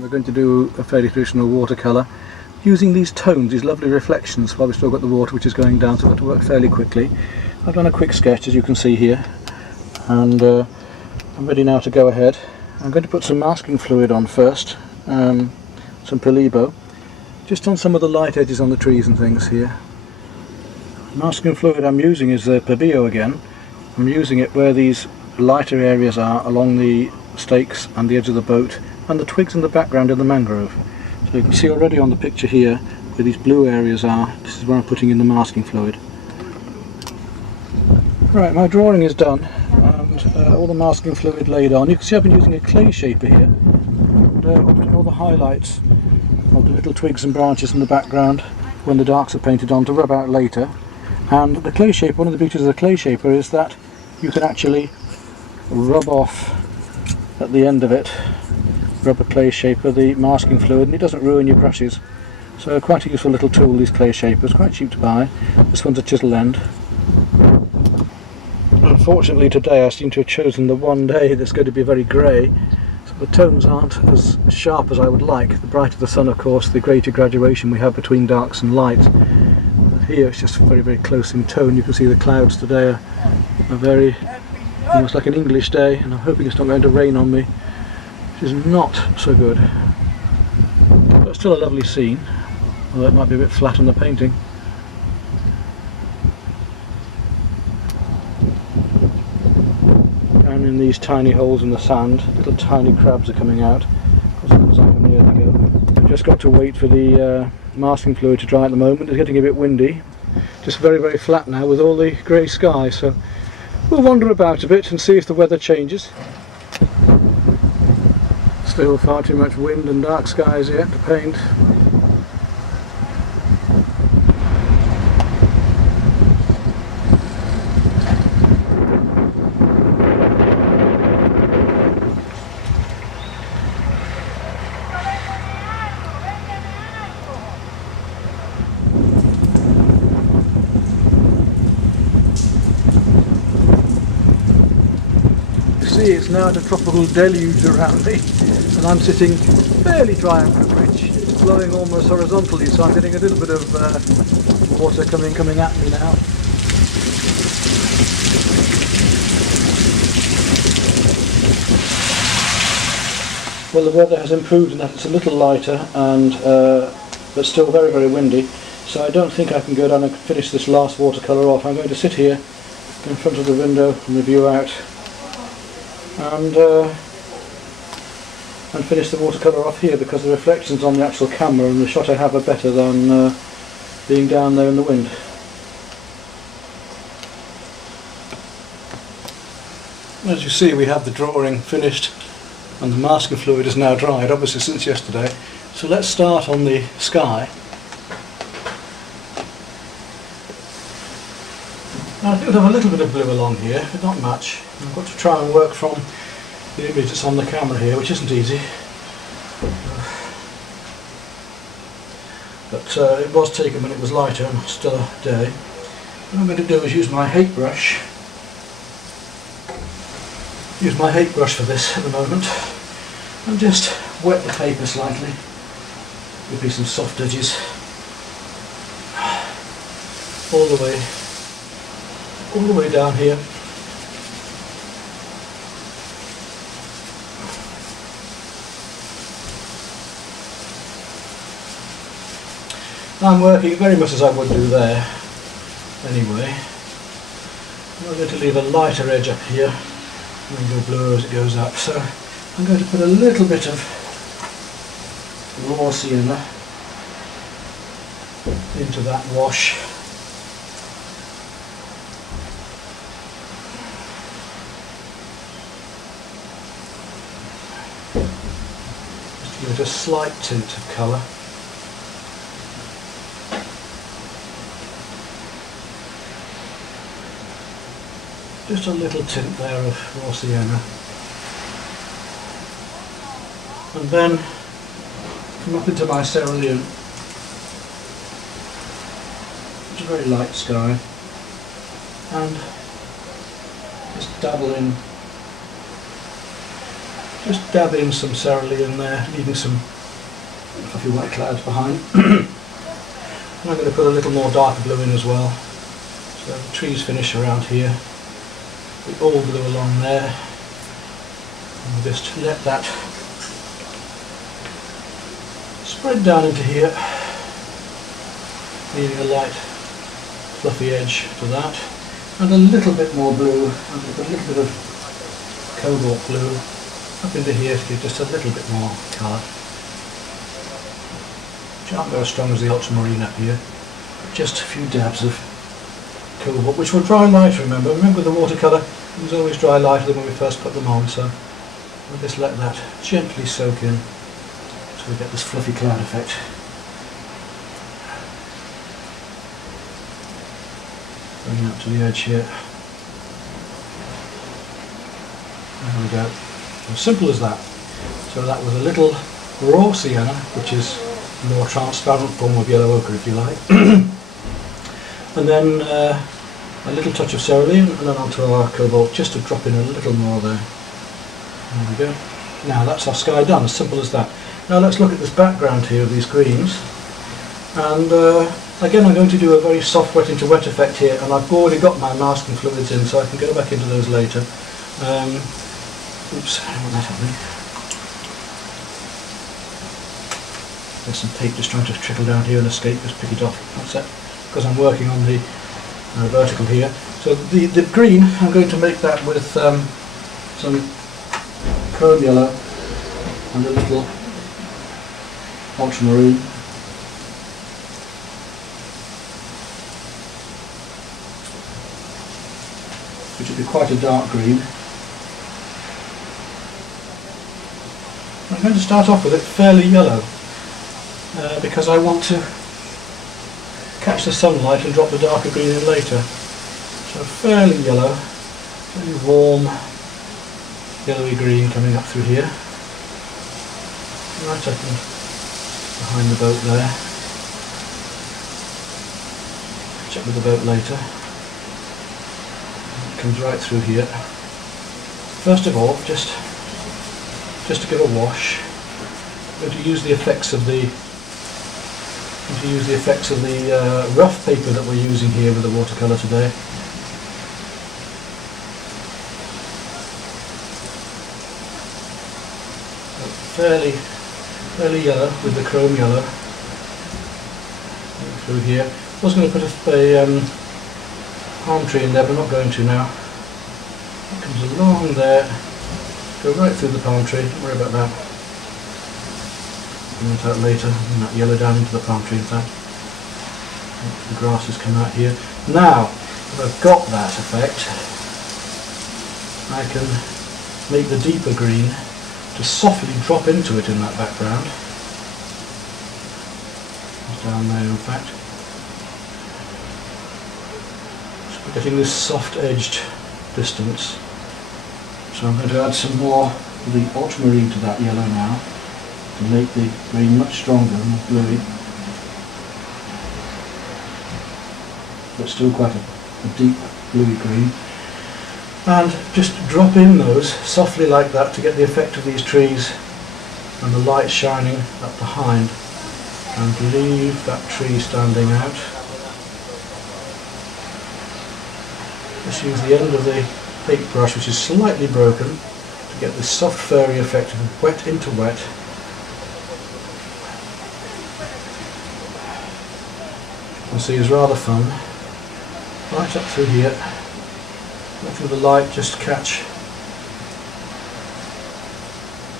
We're going to do a fairly traditional watercolour using these tones, these lovely reflections, while we've still got the water which is going down, so I've got to work fairly quickly. I've done a quick sketch, as you can see here, and I'm ready now to go ahead. I'm going to put some masking fluid on first, some Polebo, just on some of the light edges on the trees and things here. Masking fluid I'm using is the Pabio again. I'm using it where these lighter areas are along the stakes and the edge of the boat, and the twigs in the background in the mangrove. So you can see already on the picture here where these blue areas are. This is where I'm putting in the masking fluid. Right, my drawing is done, and all the masking fluid laid on. You can see I've been using a clay shaper here, and all the highlights of the little twigs and branches in the background when the darks are painted on to rub out later. And the clay shaper, one of the beauties of the clay shaper is that you can actually rub off at the end of it, rubber clay shaper, the masking fluid, and it doesn't ruin your brushes. So quite a useful little tool, these clay shapers, quite cheap to buy. This one's a chisel end. And Unfortunately today I seem to have chosen the one day that's going to be very grey, so the tones aren't as sharp as I would like. The brighter the sun, of course, the greater graduation we have between darks and lights. Here it's just very, very close in tone. You can see the clouds today are very, almost like an English day, and I'm hoping it's not going to rain on me, which is not so good. But still a lovely scene, although it might be a bit flat on the painting. Down in these tiny holes in the sand, little tiny crabs are coming out. As soon as I can nearly go. I've just got to wait for the masking fluid to dry at the moment. It's getting a bit windy. Just very, very flat now with all the grey sky, so we'll wander about a bit and see if the weather changes. Still far too much wind and dark skies yet to paint. See, it's now a tropical deluge around me, and I'm sitting fairly dry on the bridge. It's blowing almost horizontally, so I'm getting a little bit of water coming at me now. Well, the weather has improved in that it's a little lighter, and but still very, very windy, so I don't think I can go down and finish this last watercolour off. I'm going to sit here in front of the window and the view out and finish the watercolour off here, because the reflections on the actual camera and the shot I have are better than being down there in the wind. As you see, we have the drawing finished and the masking fluid is now dried, obviously since yesterday. So let's start on the sky. Now, I think we'll have a little bit of blue along here, but not much. I've got to try and work from the image that's on the camera here, which isn't easy. But it was taken when it was lighter and still a day. What I'm going to do is use my hake brush. Use my hake brush for this at the moment, and just wet the paper slightly. There'll be some soft edges all the way down here. I'm working very much as I would do there anyway. I'm going to leave a lighter edge up here and then go bluer as it goes up. So I'm going to put a little bit of raw sienna into that wash. Just to give it a slight tint of colour. Just a little tint there of raw sienna. And then come up into my cerulean. It's a very light sky. And just dab in some cerulean there, leaving some fluffy white clouds behind. And I'm going to put a little more darker blue in as well. So the trees finish around here. All blue along there, and we'll just let that spread down into here, leaving a light fluffy edge to that, and a little bit more blue, and a little bit of cobalt blue up into here to give just a little bit more colour. Which aren't very strong as the ultramarine up here, but just a few dabs of cobalt, which will dry lighter, remember with the watercolour, it was always dry lighter than when we first put them on, so we'll just let that gently soak in so we get this fluffy cloud effect. Bring it up to the edge here. There we go. As simple as that. So that was a little raw sienna, which is a more transparent form of yellow ochre if you like. And then a little touch of cerulean, and then onto our cobalt, just to drop in a little more there. There we go. Now that's our sky done, as simple as that. Now let's look at this background here of these greens. And again, I'm going to do a very soft wet into wet effect here, and I've already got my masking fluids in, so I can go back into those later. Oops, I don't want that happening. There's some tape just trying to trickle down here and escape, just pick it off. That's it, because I'm working on the vertical here. So the green, I'm going to make that with some chrome yellow and a little ultramarine. Which would be quite a dark green. I'm going to start off with it fairly yellow because I want to catch the sunlight and drop the darker green in later. So fairly yellow, very warm yellowy green coming up through here. Right up and behind the boat there. Check with the boat later. It comes right through here. First of all, just to give a wash, I'm going to use the effects of the rough paper that we're using here with the watercolour today. Fairly yellow with the chrome yellow through here. I was going to put a palm tree in there, but I'm not going to now. It comes along there, go right through the palm tree, don't worry about that. Bring it out later, and that yellow down into the palm tree in fact. The grasses come out here. Now, if I've got that effect, I can make the deeper green to softly drop into it in that background. It's down there in fact. So we're getting this soft edged distance. So I'm going to add some more of the ultramarine to that yellow now to make the green much stronger and more bluey. But still quite a deep bluey green. And just drop in those softly like that to get the effect of these trees and the light shining up behind, and leave that tree standing out. Just use the end of the paintbrush, which is slightly broken, to get this soft furry effect of wet into wet. You can see is rather fun. Right up through here. Letting the light just catch,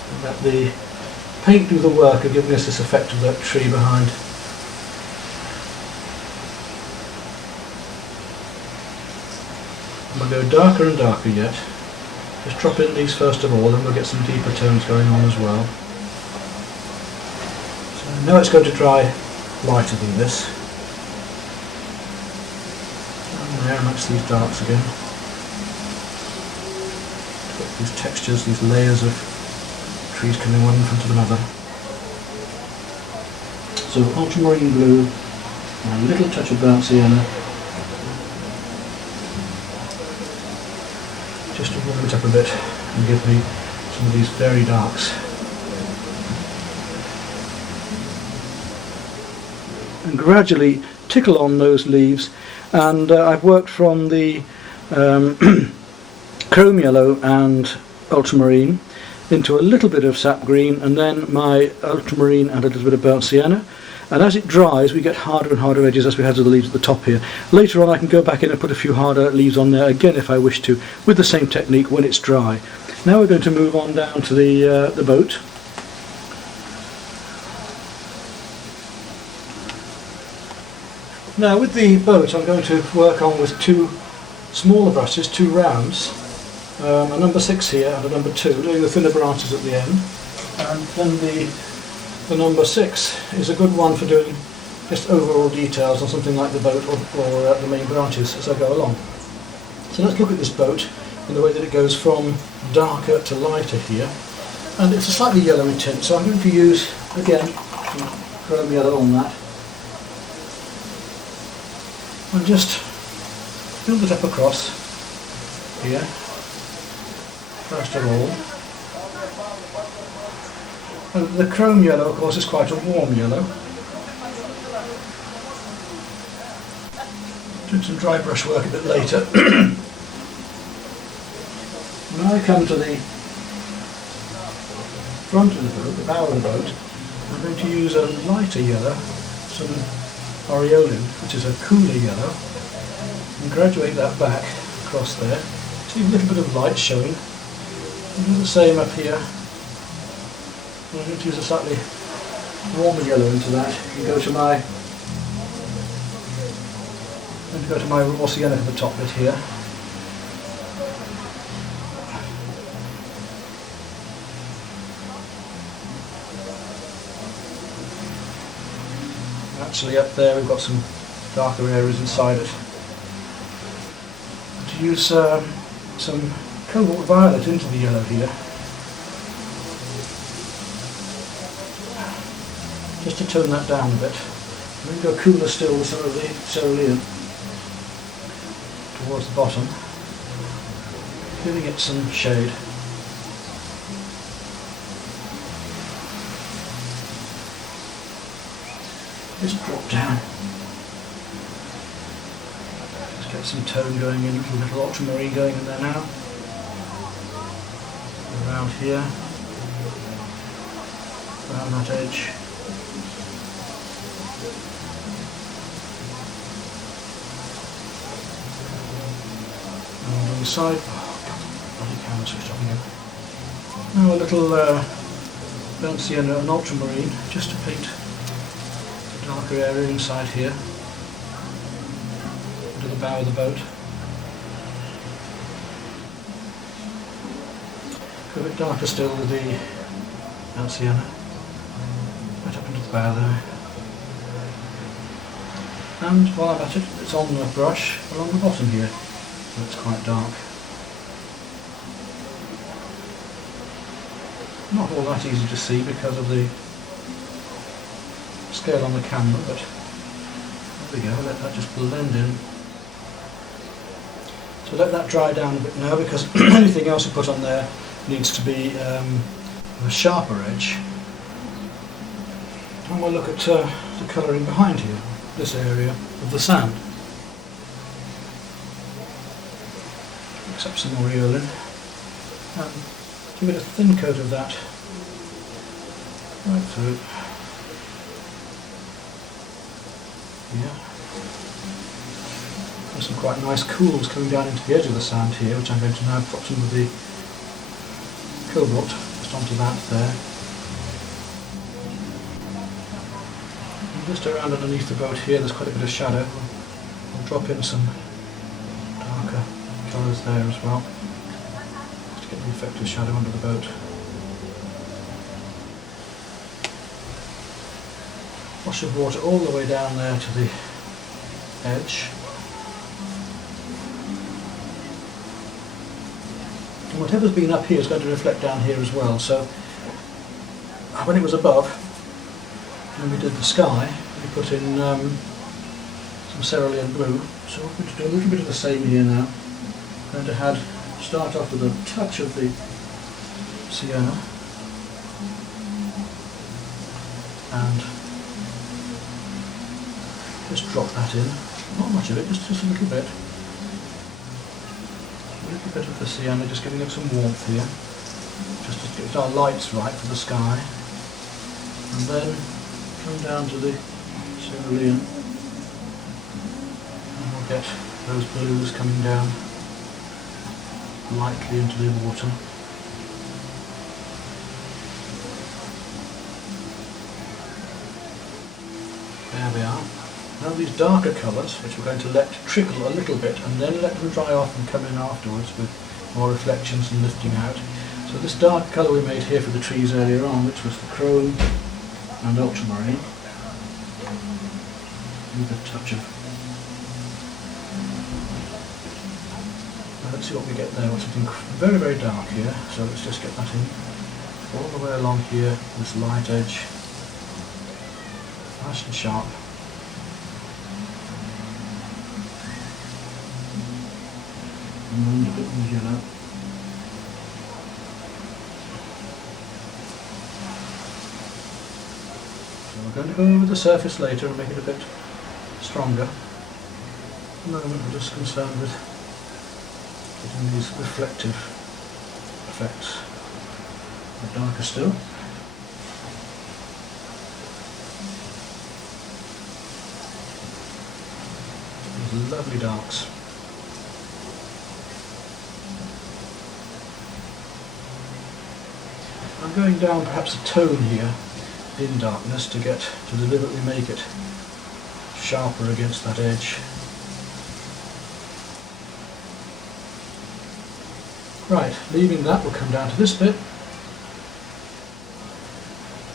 and let the paint do the work of giving us this effect of that tree behind. And we'll go darker and darker yet. Just drop in these first of all, and we'll get some deeper tones going on as well. So now it's going to dry lighter than this. And there amongst these darks again. These textures, these layers of trees coming one in front of another. So ultramarine blue and a little touch of burnt sienna, just to warm it up a bit and give me some of these very darks. And gradually tickle on those leaves, and I've worked from the chrome yellow and ultramarine into a little bit of sap green, and then my ultramarine and a little bit of burnt sienna, and as it dries we get harder and harder edges as we have to the leaves at the top here. Later on I can go back in and put a few harder leaves on there again if I wish to, with the same technique when it's dry. Now we're going to move on down to the boat. Now with the boat I'm going to work on with two smaller brushes, two rounds. A number 6 here and a number 2, doing the thinner branches at the end, and then the number 6 is a good one for doing just overall details on something like the boat or the main branches as I go along. So let's look at this boat in the way that it goes from darker to lighter here, and it's a slightly yellowy tint, so I'm going to use again some chrome yellow on that and just build it up across here, first of all. And the chrome yellow, of course, is quite a warm yellow. Do some dry brush work a bit later. When I come to the front of the boat, the bow of the boat, I'm going to use a lighter yellow, some aureolin, which is a cooler yellow, and graduate that back across there. See a little bit of light showing. And do the same up here. I'm going to use a slightly warmer yellow into that. And go to my raw sienna for the top bit here. Actually up there we've got some darker areas inside it. To use some cobalt violet into the yellow here, just to tone that down a bit. And then go cooler still with some of the cerulean towards the bottom, giving it some shade. Just drop down. Just get some tone going in, a little ultramarine going in there now. Around here, around that edge. And on the side, bloody camera switched off again. Now a little burnt sienna and ultramarine, just to paint the darker area inside here, to the bow of the boat. Go a bit darker still with the burnt sienna, right up into the bow there. And while I'm at it, it's on the brush along the bottom here, so it's quite dark. Not all that easy to see because of the scale on the camera, but there we go, let that just blend in. So let that dry down a bit now, because anything else you put on there needs to be a sharper edge. And we'll look at the colouring behind here, this area of the sand. Mix up some aureolin and give it a thin coat of that right through. Yeah. There's some quite nice cools coming down into the edge of the sand here, which I'm going to now put some of the cobalt just onto that there. And just around underneath the boat here, there's quite a bit of shadow. I'll drop in some darker colours there as well, just to get the effect of shadow under the boat. Wash of water all the way down there to the edge. And whatever's been up here is going to reflect down here as well. So when it was above, when we did the sky, we put in some cerulean blue. So we're going to do a little bit of the same here now. I'm going to start off with a touch of the sienna and just drop that in. Not much of it, just a little bit. A little bit of the sienna, just giving it some warmth here, just to get our lights right for the sky. And then come down to the cerulean, and we'll get those blues coming down lightly into the water. There we are. Now these darker colours, which we're going to let trickle a little bit and then let them dry off and come in afterwards with more reflections and lifting out. So this dark colour we made here for the trees earlier on, which was the chrome and ultramarine, with a touch of... Now let's see what we get there. We've something very, very dark here, so let's just get that in all the way along here, this light edge, nice and sharp. and a bit more yellow. So we're going to go over the surface later and make it a bit stronger. At the moment we're just concerned with getting these reflective effects. A darker still. These lovely darks. I'm going down perhaps a tone here in darkness to deliberately make it sharper against that edge. Right, leaving that, we'll come down to this bit.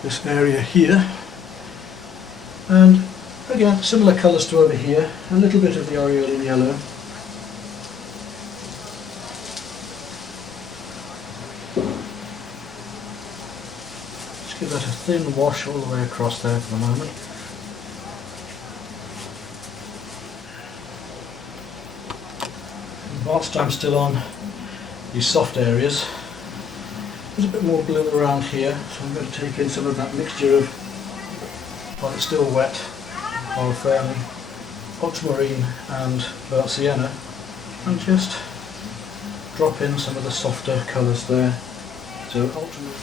This area here. And again, similar colours to over here. A little bit of the aureolin yellow. Just give that a thin wash all the way across there for the moment. And whilst I'm still on these soft areas, there's a bit more blue around here, so I'm going to take in some of that mixture of, while it's still wet, of ultramarine and burnt sienna, and just drop in some of the softer colours there. So ultramarine.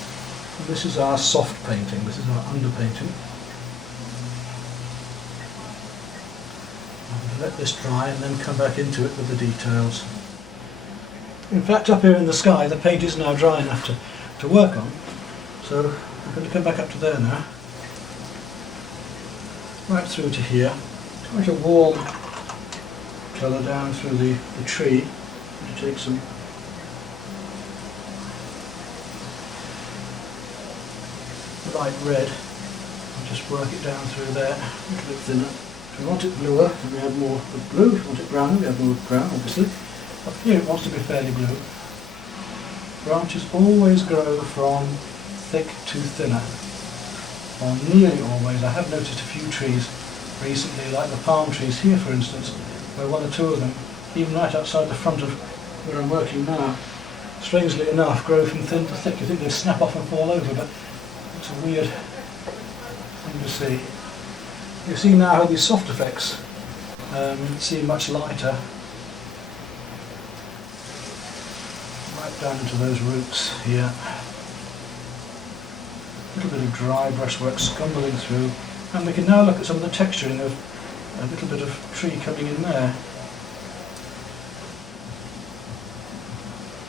And this is our soft painting, this is our underpainting. I'm going to let this dry and then come back into it with the details. In fact, up here in the sky the paint is now dry enough to work on, so I'm going to come back up to there now, right through to here, quite a warm colour down through the tree. I'm going to take some light red and just work it down through there, a little bit thinner. If we want it bluer, then we have more of blue. If we want it browner, we have more brown, obviously. Up here it wants to be fairly blue. Branches always grow from thick to thinner, or nearly always. I have noticed a few trees recently, like the palm trees here for instance, where one or two of them, even right outside the front of where I'm working now, strangely enough grow from thin to thick. You think they snap off and fall over, but it's a weird thing to see. You see now how these soft effects seem much lighter. Right down into those roots here. A little bit of dry brushwork scumbling through, and we can now look at some of the texturing of a little bit of tree coming in there.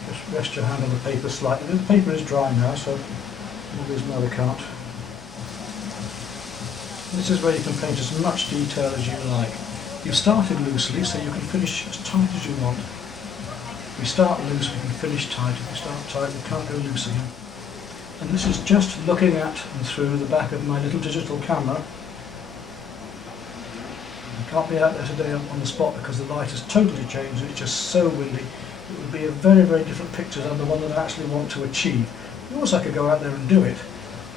Just rest your hand on the paper slightly. The paper is dry now, so no reason why we can't. This is where you can paint as much detail as you like. You've started loosely, so you can finish as tight as you want. If we start loose, we can finish tight. If we start tight, we can't go loose again. And this is just looking at and through the back of my little digital camera. I can't be out there today on the spot because the light has totally changed. It's just so windy. It would be a very, very different picture than the one that I actually want to achieve. Of course I could go out there and do it.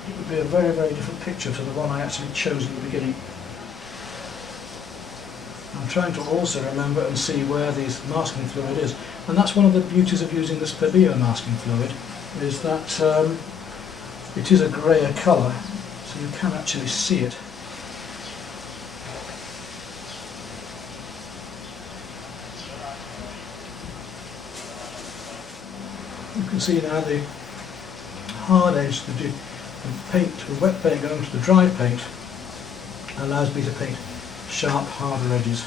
It would be a very, very different picture to the one I actually chose in the beginning. I'm trying to also remember and see where this masking fluid is. And that's one of the beauties of using this Pebeo masking fluid, is that it is a greyer colour, so you can actually see it. You can see now the hard edge, the paint, the wet paint going to the dry paint allows me to paint sharp, harder edges.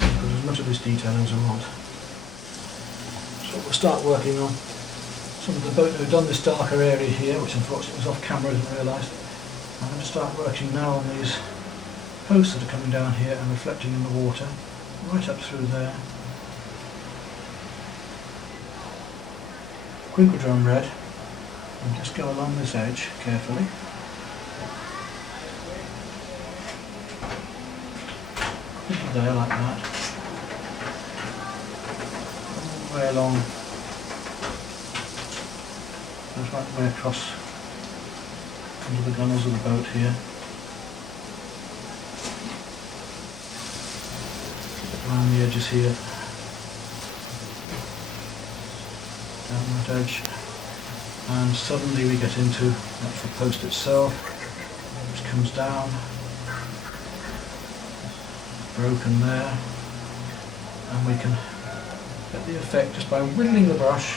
Put as much of this detail as I want. So we'll start working on some of the boat. We've done this darker area here, which unfortunately was off camera, I didn't realise. I'm going to start working now on these posts that are coming down here and reflecting in the water, right up through there. Quinkledrome red, and just go along this edge carefully. Into there like that. All the way along. Goes right the way across into the gunnels of the boat here. around the edges here, down that edge, and suddenly we get into the actual post itself, which comes down, broken there, and we can get the effect just by whittling the brush.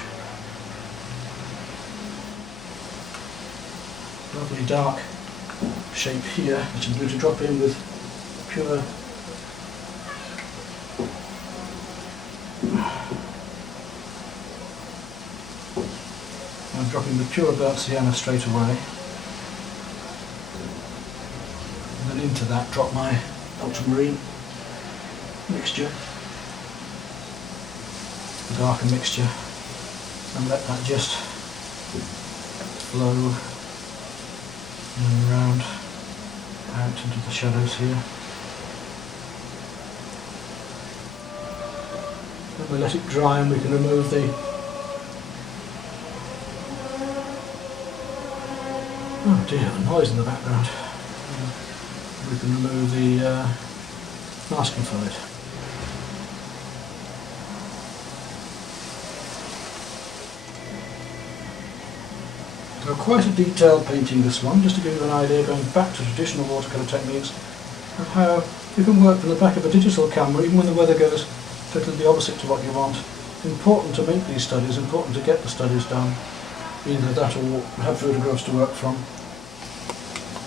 Lovely dark shape here, which I'm going to drop in with pure burnt sienna straight away, and then into that drop my ultramarine mixture, the darker mixture, and let that just flow and around out into the shadows here. Then we let it dry and we can remove the oh dear, a noise in the background. We can remove the masking fluid. So quite a detailed painting, this one, just to give you an idea, going back to traditional watercolour techniques, of how you can work from the back of a digital camera even when the weather goes totally the opposite to what you want. Important to make these studies, important to get the studies done, either that or have photographs to work from.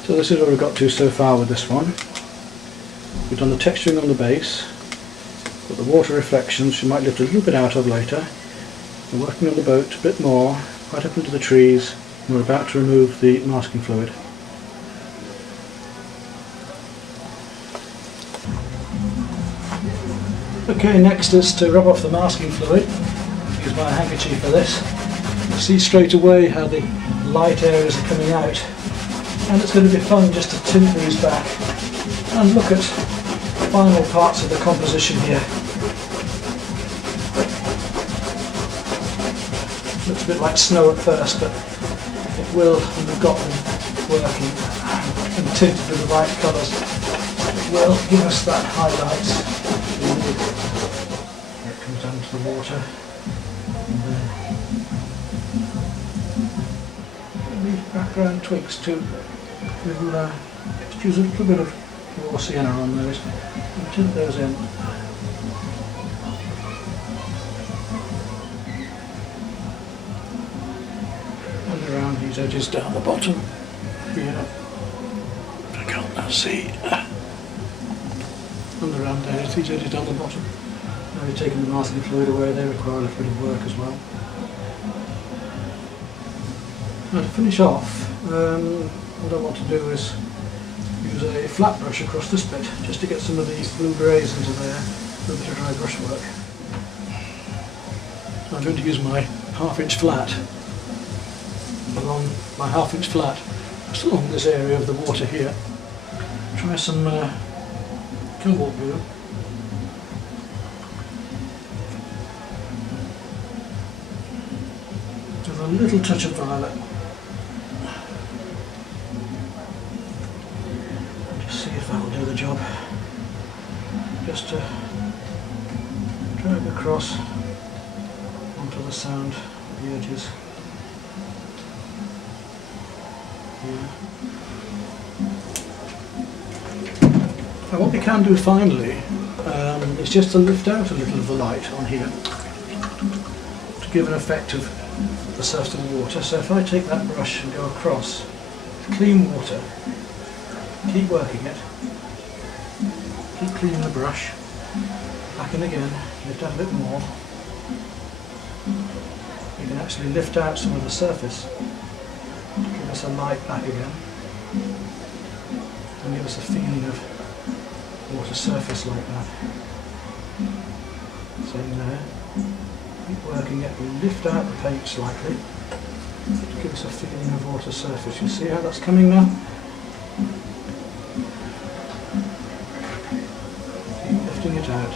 So this is where we've got to so far with this one. We've done the texturing on the base, but the water reflections you might lift a little bit out of later. We're working on the boat a bit more, right up into the trees. We're about to remove the masking fluid. Okay, next is to rub off the masking fluid. Use my handkerchief for this. You see straight away how the light areas are coming out, and it's going to be fun just to tint these back and look at final parts of the composition here. Looks a bit like snow at first, but it will, when we've got them working and tinted with the right colours, it will give us that highlight. It comes down to the water, and the background twigs too. We'll just use a little bit of raw sienna on those and tint those in. And around these edges down the bottom here. I can't now see. And around these edges down the bottom. Now we've taken the masking fluid away, they require a little bit of work as well. Now to finish off, what I want to do is use a flat brush across this bit, just to get some of these blue greys into there, a little bit of dry brush work. So I'm going to use my half-inch flat, along my half-inch flat, just along this area of the water here. Try some cobalt blue. With a little touch of violet. See if that will do the job. Just to drag across onto the sand at the edges here. Now what we can do finally is just to lift out a little of the light on here to give an effect of the surface of the water. So if I take that brush and go across clean water, keep working it, keep cleaning the brush, back in again, lift out a bit more. You can actually lift out some of the surface to give us a light back again and give us a feeling of water surface like that. Same there, keep working it, lift out the paint slightly to give us a feeling of water surface. You see how that's coming now? Lifting it out.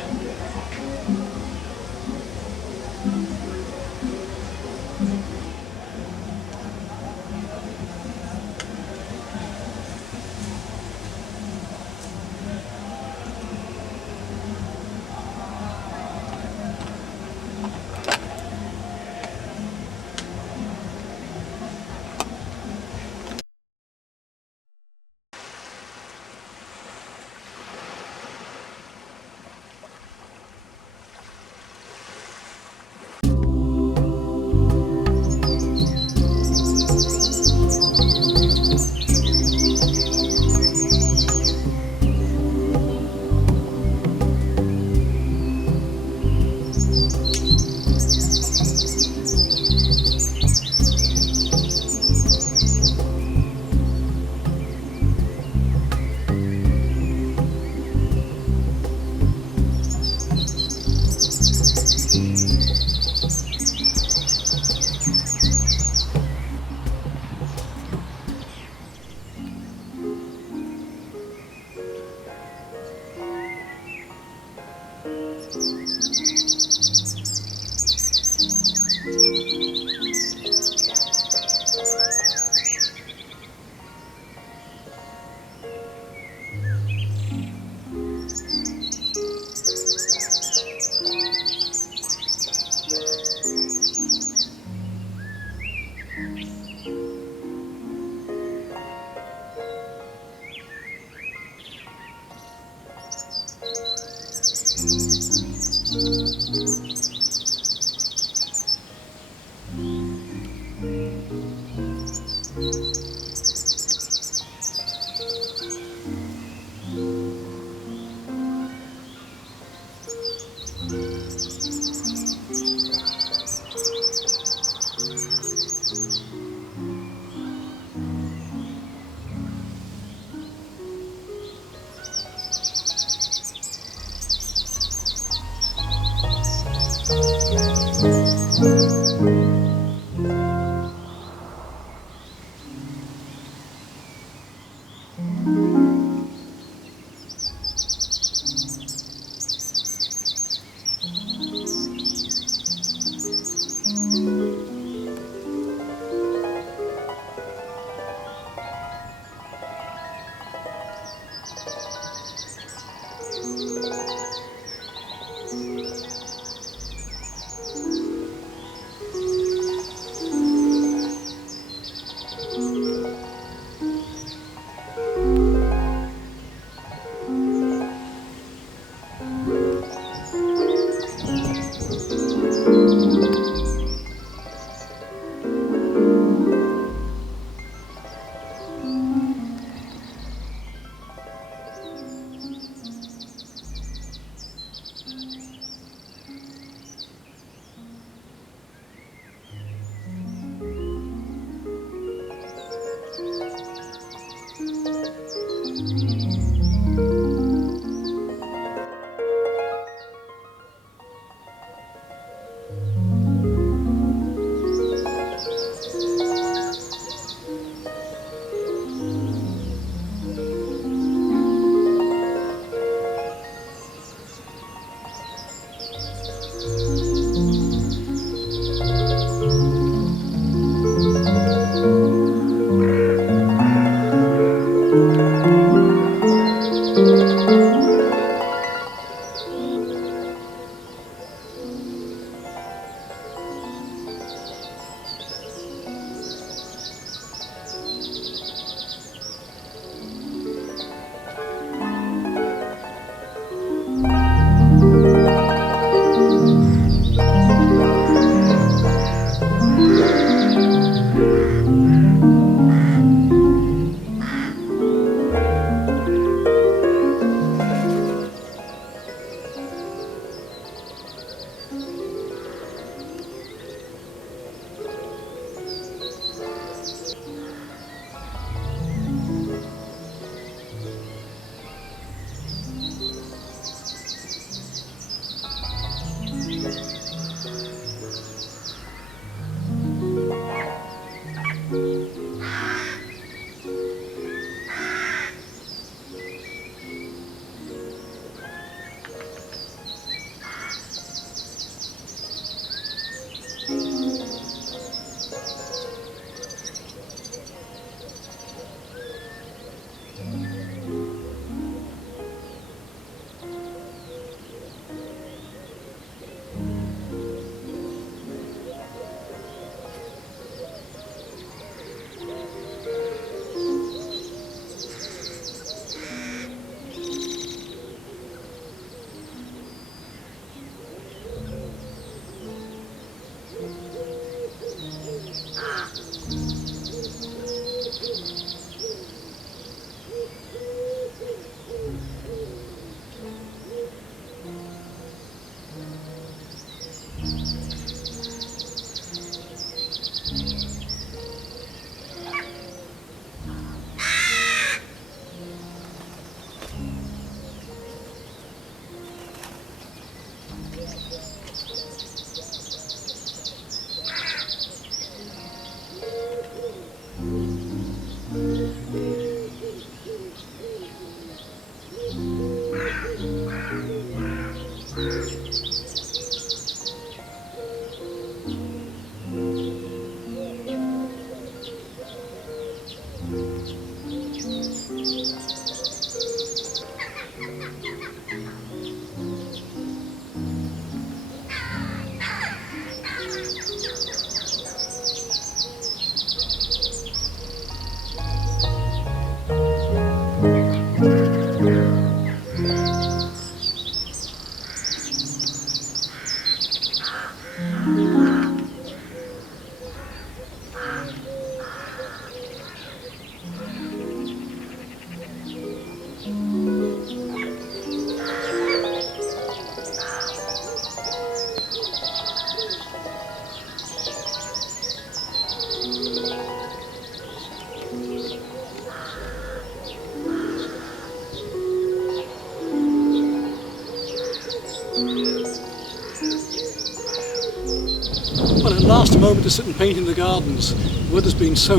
moment to sit and paint in the gardens. The weather's been so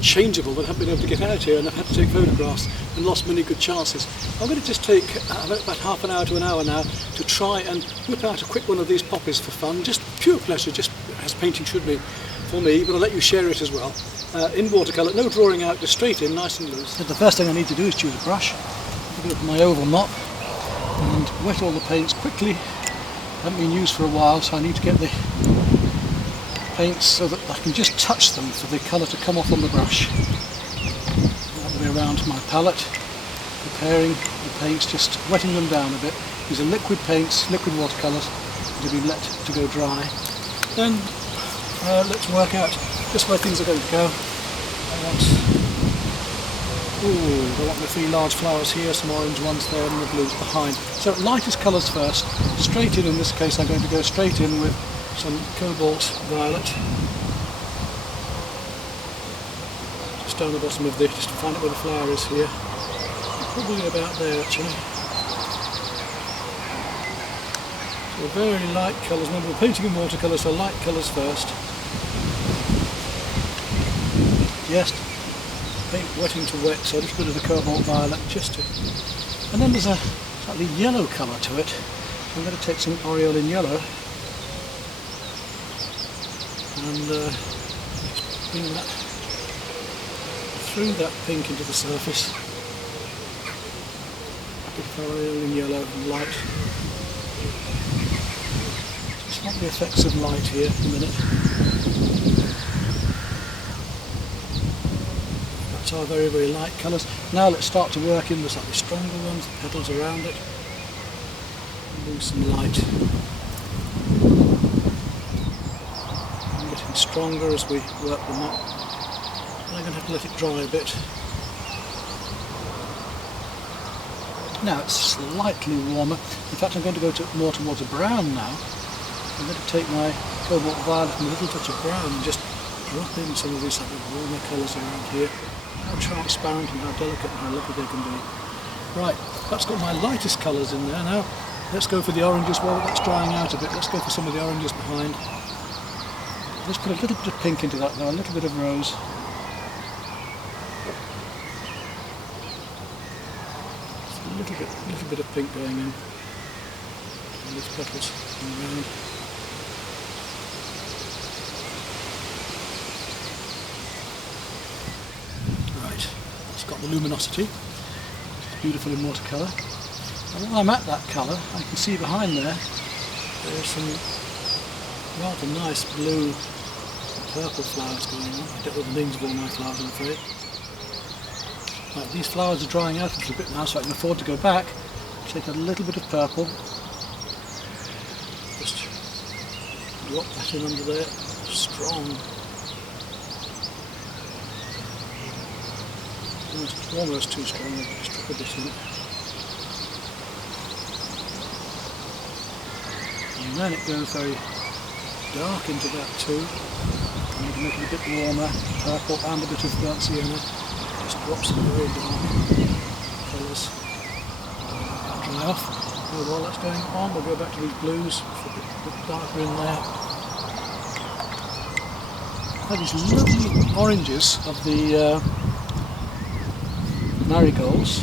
changeable that I haven't been able to get out here, and I've had to take photographs and lost many good chances. I'm going to just take about half an hour to an hour now to try and whip out a quick one of these poppies for fun, just pure pleasure, just as painting should be for me, but I'll let you share it as well. In watercolour, no drawing out, just straight in, nice and loose. So the first thing I need to do is choose a brush, pick up my oval mop and wet all the paints quickly. Haven't been used for a while, so I need to get the paints so that I can just touch them for the colour to come off on the brush. All the way around my palette, preparing the paints, just wetting them down a bit. These are liquid paints, liquid watercolours, to be let to go dry. Then let's work out just where things are going to go. I want the three large flowers here, some orange ones there and the blues behind. So lightest colours first, straight in this case I'm going to go straight in with some cobalt violet. Just down the bottom of this, just to find out where the flower is here. Probably about there actually. So very light colours, remember we're painting in watercolour, so light colours first. Yes, paint wetting to wet, so a little bit of the cobalt violet just to... And then there's a slightly yellow colour to it. So I'm going to take some aureolin yellow and just bring that through that pink into the surface. A bit of aureolin yellow and light. Just want the effects of light here in a minute. Are very, very light colours. Now let's start to work in the slightly stronger ones, the petals around it. Lose some light. I'm getting stronger as we work them up. And I'm going to have to let it dry a bit. Now it's slightly warmer. In fact I'm going to go more towards a brown now. I'm going to take my cobalt violet and a little touch of brown and just drop in some of these slightly warmer colours around here. How transparent and how delicate and how lovely they can be. Right, that's got my lightest colours in there now. Let's go for the oranges while that's drying out a bit. Let's go for some of the oranges behind. Let's put a little bit of pink into that though, a little bit of rose. Just a little bit of pink going in. And these petals coming around. Got the luminosity, it's beautiful in watercolour. And while I'm at that colour, I can see behind there's some rather nice blue and purple flowers going on. I don't know the names of all my flowers, I'm afraid. Right, these flowers are drying out a little bit now, so I can afford to go back, take a little bit of purple, just drop that in under there, strong. Almost too strong, just drop a bit in it. And then it goes very dark into that too. And you can make it a bit warmer, purple and a bit of burnt sienna. Just drop some very dark colours. Dry off. And while that's going on, we'll go back to these blues, a bit darker in there. Now these lovely oranges of the marigolds.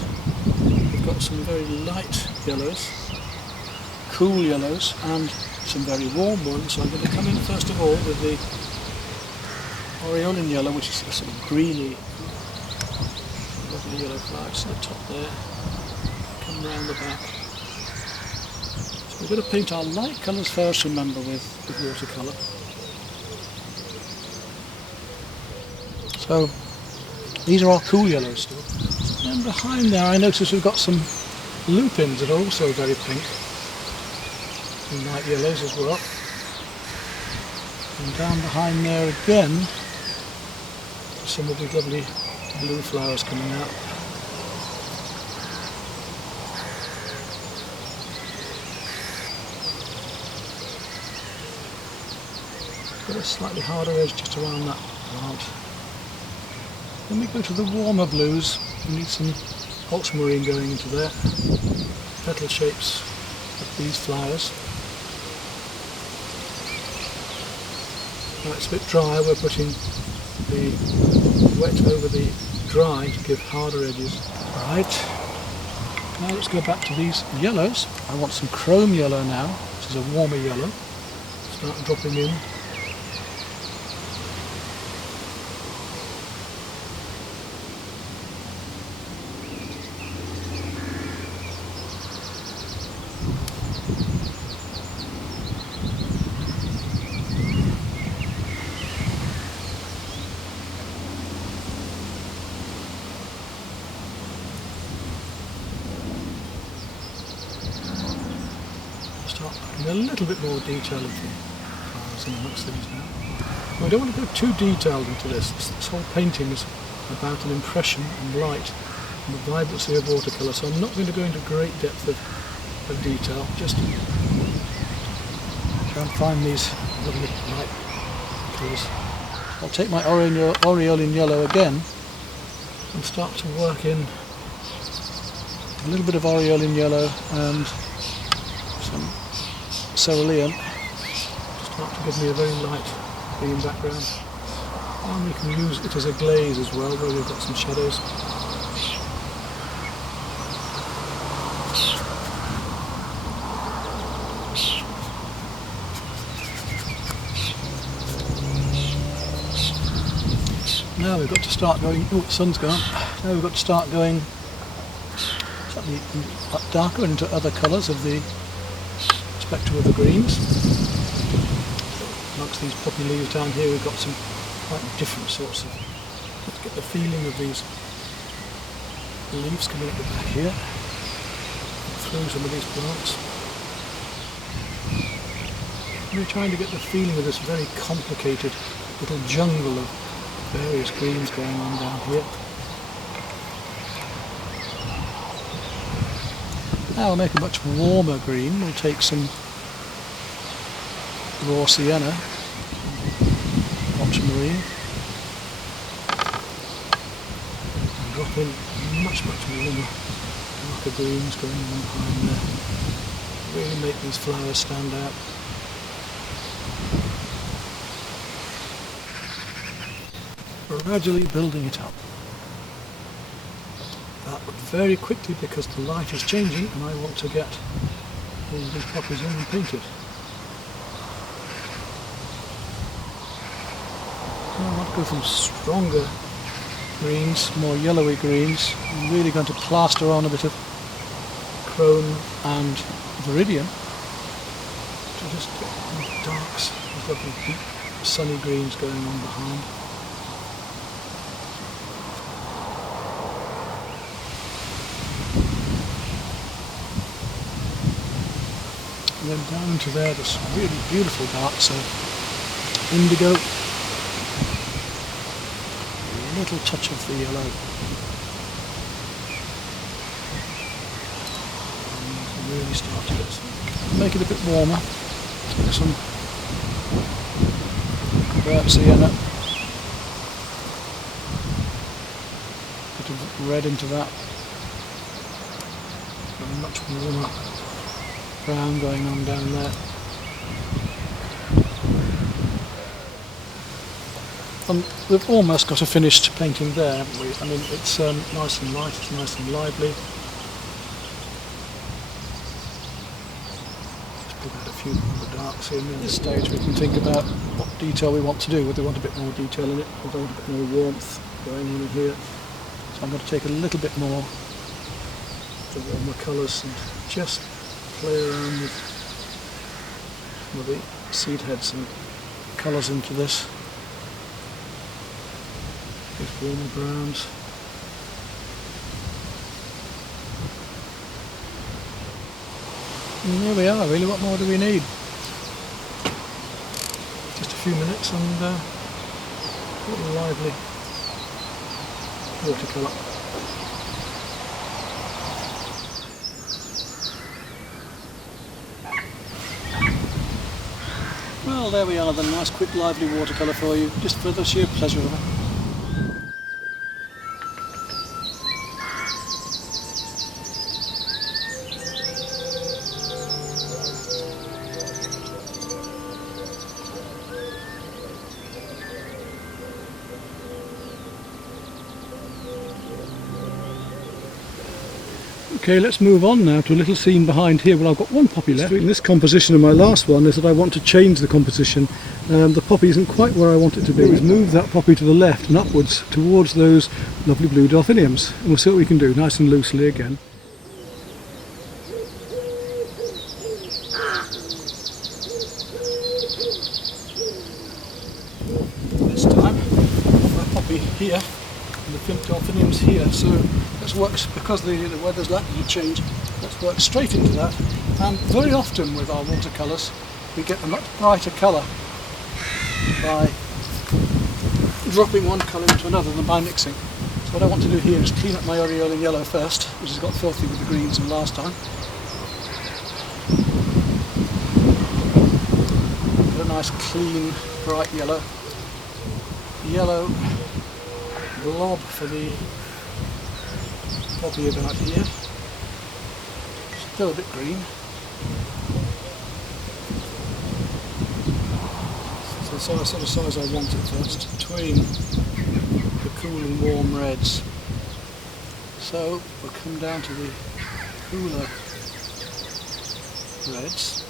We've got some very light yellows, cool yellows and some very warm ones. So I'm going to come in first of all with the aureolin yellow, which is a sort of greeny, lovely yellow flowers at the top there. Come round the back. So we're going to paint our light colours first, remember, with watercolour. So these are our cool yellows still. And behind there I notice we've got some lupins that are also very pink. And light yellows as well. And down behind there again, some of the lovely blue flowers coming out. Got a slightly harder edge just around that plant. Then we go to the warmer blues. We need some ultramarine going into there. Petal shapes of these flowers. Now it's a bit drier, we're putting the wet over the dry to give harder edges. Right, now let's go back to these yellows. I want some chrome yellow now. This is a warmer yellow. Start dropping in. Start putting a little bit more detail into the flowers in amongst these now. I don't want to go too detailed into this. This whole painting is about an impression and light and the vibrancy of watercolour, so I'm not going to go into great depth of detail, just try and find these lovely light colours. I'll take my aureolin yellow again and start to work in a little bit of aureolin yellow and some cerulean to start to give me a very light green background. And we can use it as a glaze as well, where we've got some shadows. Now we've got to start going, oh, the sun's gone. Now we've got to start going slightly darker into other colours of the spectrum of the greens. Amongst these poppy leaves down here we've got some quite different sorts of, let's get the feeling of these leaves coming at the back here, through some of these plants. We're trying to get the feeling of this very complicated little jungle of various greens going on down here. Now we'll make a much warmer green. We'll take some raw sienna, ultramarine, and drop in much warmer darker greens going on behind there. Really make these flowers stand out. Gradually building it up. That would very quickly because the light is changing and I want to get all these poppies in and painted. I want to go from stronger greens, more yellowy greens. I'm really going to plaster on a bit of chrome and viridian to just get these darks, these lovely deep sunny greens going on behind. And then down into there, this really beautiful dark, so indigo, a little touch of the yellow, and really start to get some, make it a bit warmer, get some burnt sienna, bit of red into that, and much warmer brown going on down there. And we've almost got a finished painting there, haven't we? I mean, it's nice and light, it's nice and lively. Just put out a few more darks in. At this stage we can think about what detail we want to do, whether we want a bit more detail in it, whether we want a bit more warmth going on in here. So I'm going to take a little bit more of the warmer colours and just play around with some of the seed heads and colours into this. These warmer browns. And there we are, really. What more do we need? Just a few minutes and a little lively watercolour. Well, there we are, the nice quick lively watercolour for you, just for the sheer pleasure of it. Okay, let's move on now to a little scene behind here where I've got one poppy left. In this composition of my last one is that I want to change the composition. The poppy isn't quite where I want it to be. We've moved that poppy to the left and upwards towards those lovely blue delphiniums. And we'll see what we can do, nice and loosely again. This time, my poppy here and the pink delphiniums here, so let's work, because the weather's likely to change, let's work straight into that. And very often with our watercolours we get a much brighter colour by dropping one colour into another than by mixing. So what I want to do here is clean up my aureolin yellow first, which has got filthy with the greens from last time. Get a nice clean bright yellow blob for the poppy about here. Still a bit green. So the sort of size I want it first, between the cool and warm reds. So we'll come down to the cooler reds.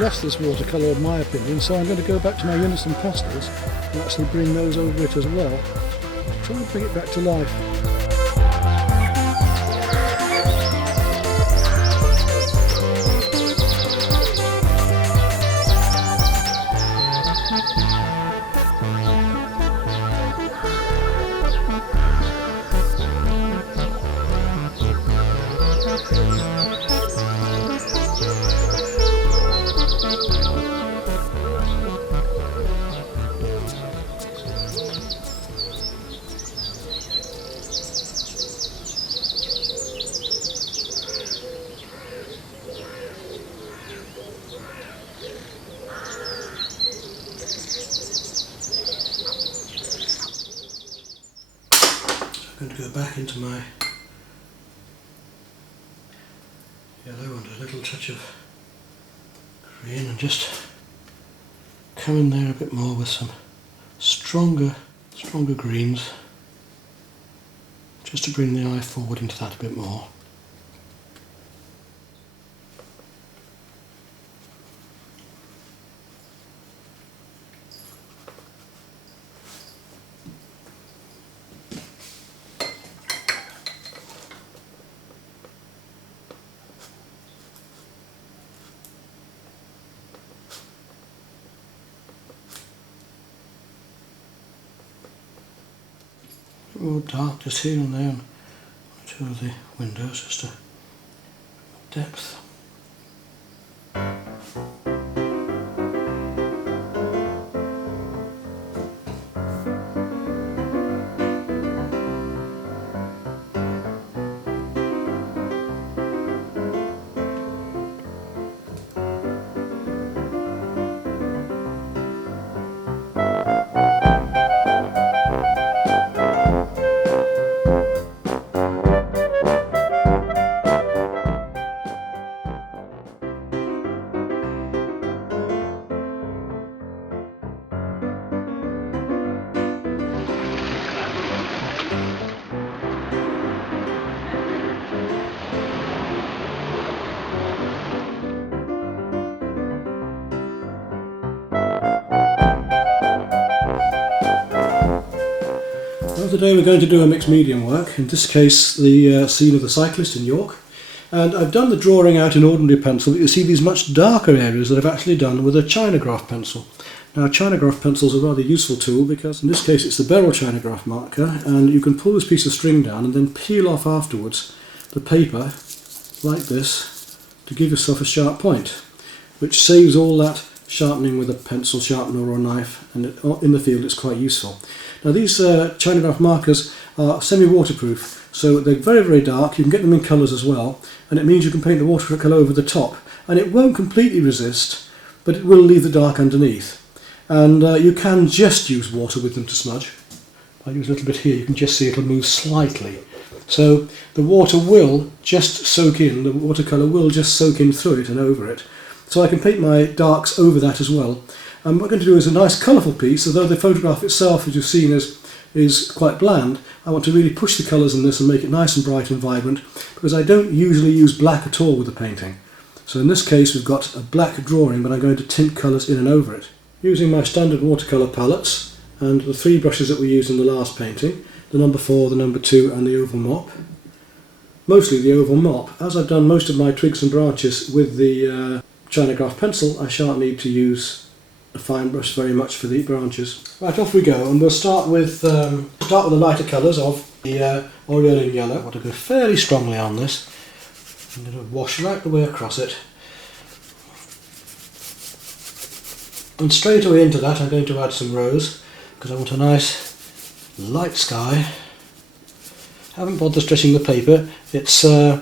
Lost this watercolour in my opinion, so I'm going to go back to my unison pastels and actually bring those over it as well. Try and bring it back to life. I'm going to go back into my yellow and a little touch of green and just come in there a bit more with some stronger greens, just to bring the eye forward into that a bit more. More dark just here and there on two of the windows, just a depth. For today we're going to do a mixed medium work, in this case the scene of the cyclist in York. And I've done the drawing out in ordinary pencil, but you see these much darker areas that I've actually done with a Chinagraph pencil. Now Chinagraph pencils are a rather useful tool because in this case it's the Beryl Chinagraph marker, and you can pull this piece of string down and then peel off afterwards the paper like this to give yourself a sharp point, which saves all that sharpening with a pencil sharpener or a knife, and in the field it's quite useful. Now these Chinagraph markers are semi-waterproof, so they're very, very dark. You can get them in colours as well, and it means you can paint the watercolour over the top, and it won't completely resist, but it will leave the dark underneath. And you can just use water with them to smudge. I use a little bit here, you can just see it'll move slightly. So the water will just soak in, the watercolour will just soak in through it and over it. So I can paint my darks over that as well. And what I'm going to do is a nice colourful piece, although the photograph itself, as you've seen, is quite bland. I want to really push the colours in this and make it nice and bright and vibrant, because I don't usually use black at all with the painting. So in this case we've got a black drawing, but I'm going to tint colours in and over it. Using my standard watercolour palettes and the three brushes that we used in the last painting, the number 4, the number 2 and the oval mop. Mostly the oval mop. As I've done most of my twigs and branches with the Chinagraph pencil, I shan't need to use a fine brush very much for the branches. Right, off we go, and we'll start with the lighter colours of the Aureolin yellow. I want to go fairly strongly on this. I'm going to wash right the way across it. And straight away into that I'm going to add some rose, because I want a nice light sky. I haven't bothered stretching the paper. It's in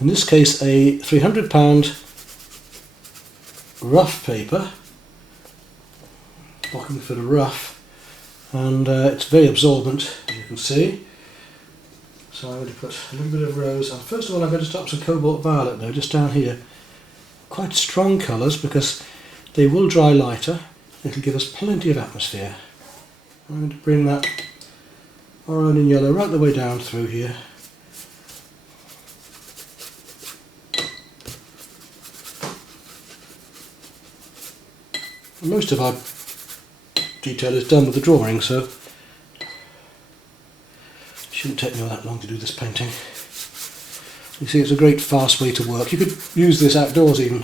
this case a £300 rough paper, looking for the rough, and it's very absorbent, as you can see. So I'm going to put a little bit of rose, and first of all I'm going to start with some cobalt violet now, just down here. Quite strong colours because they will dry lighter. It'll give us plenty of atmosphere. I'm going to bring that Aureolin yellow right the way down through here. And most of our detail is done with the drawing, so it shouldn't take me all that long to do this painting. You see, it's a great fast way to work. You could use this outdoors even,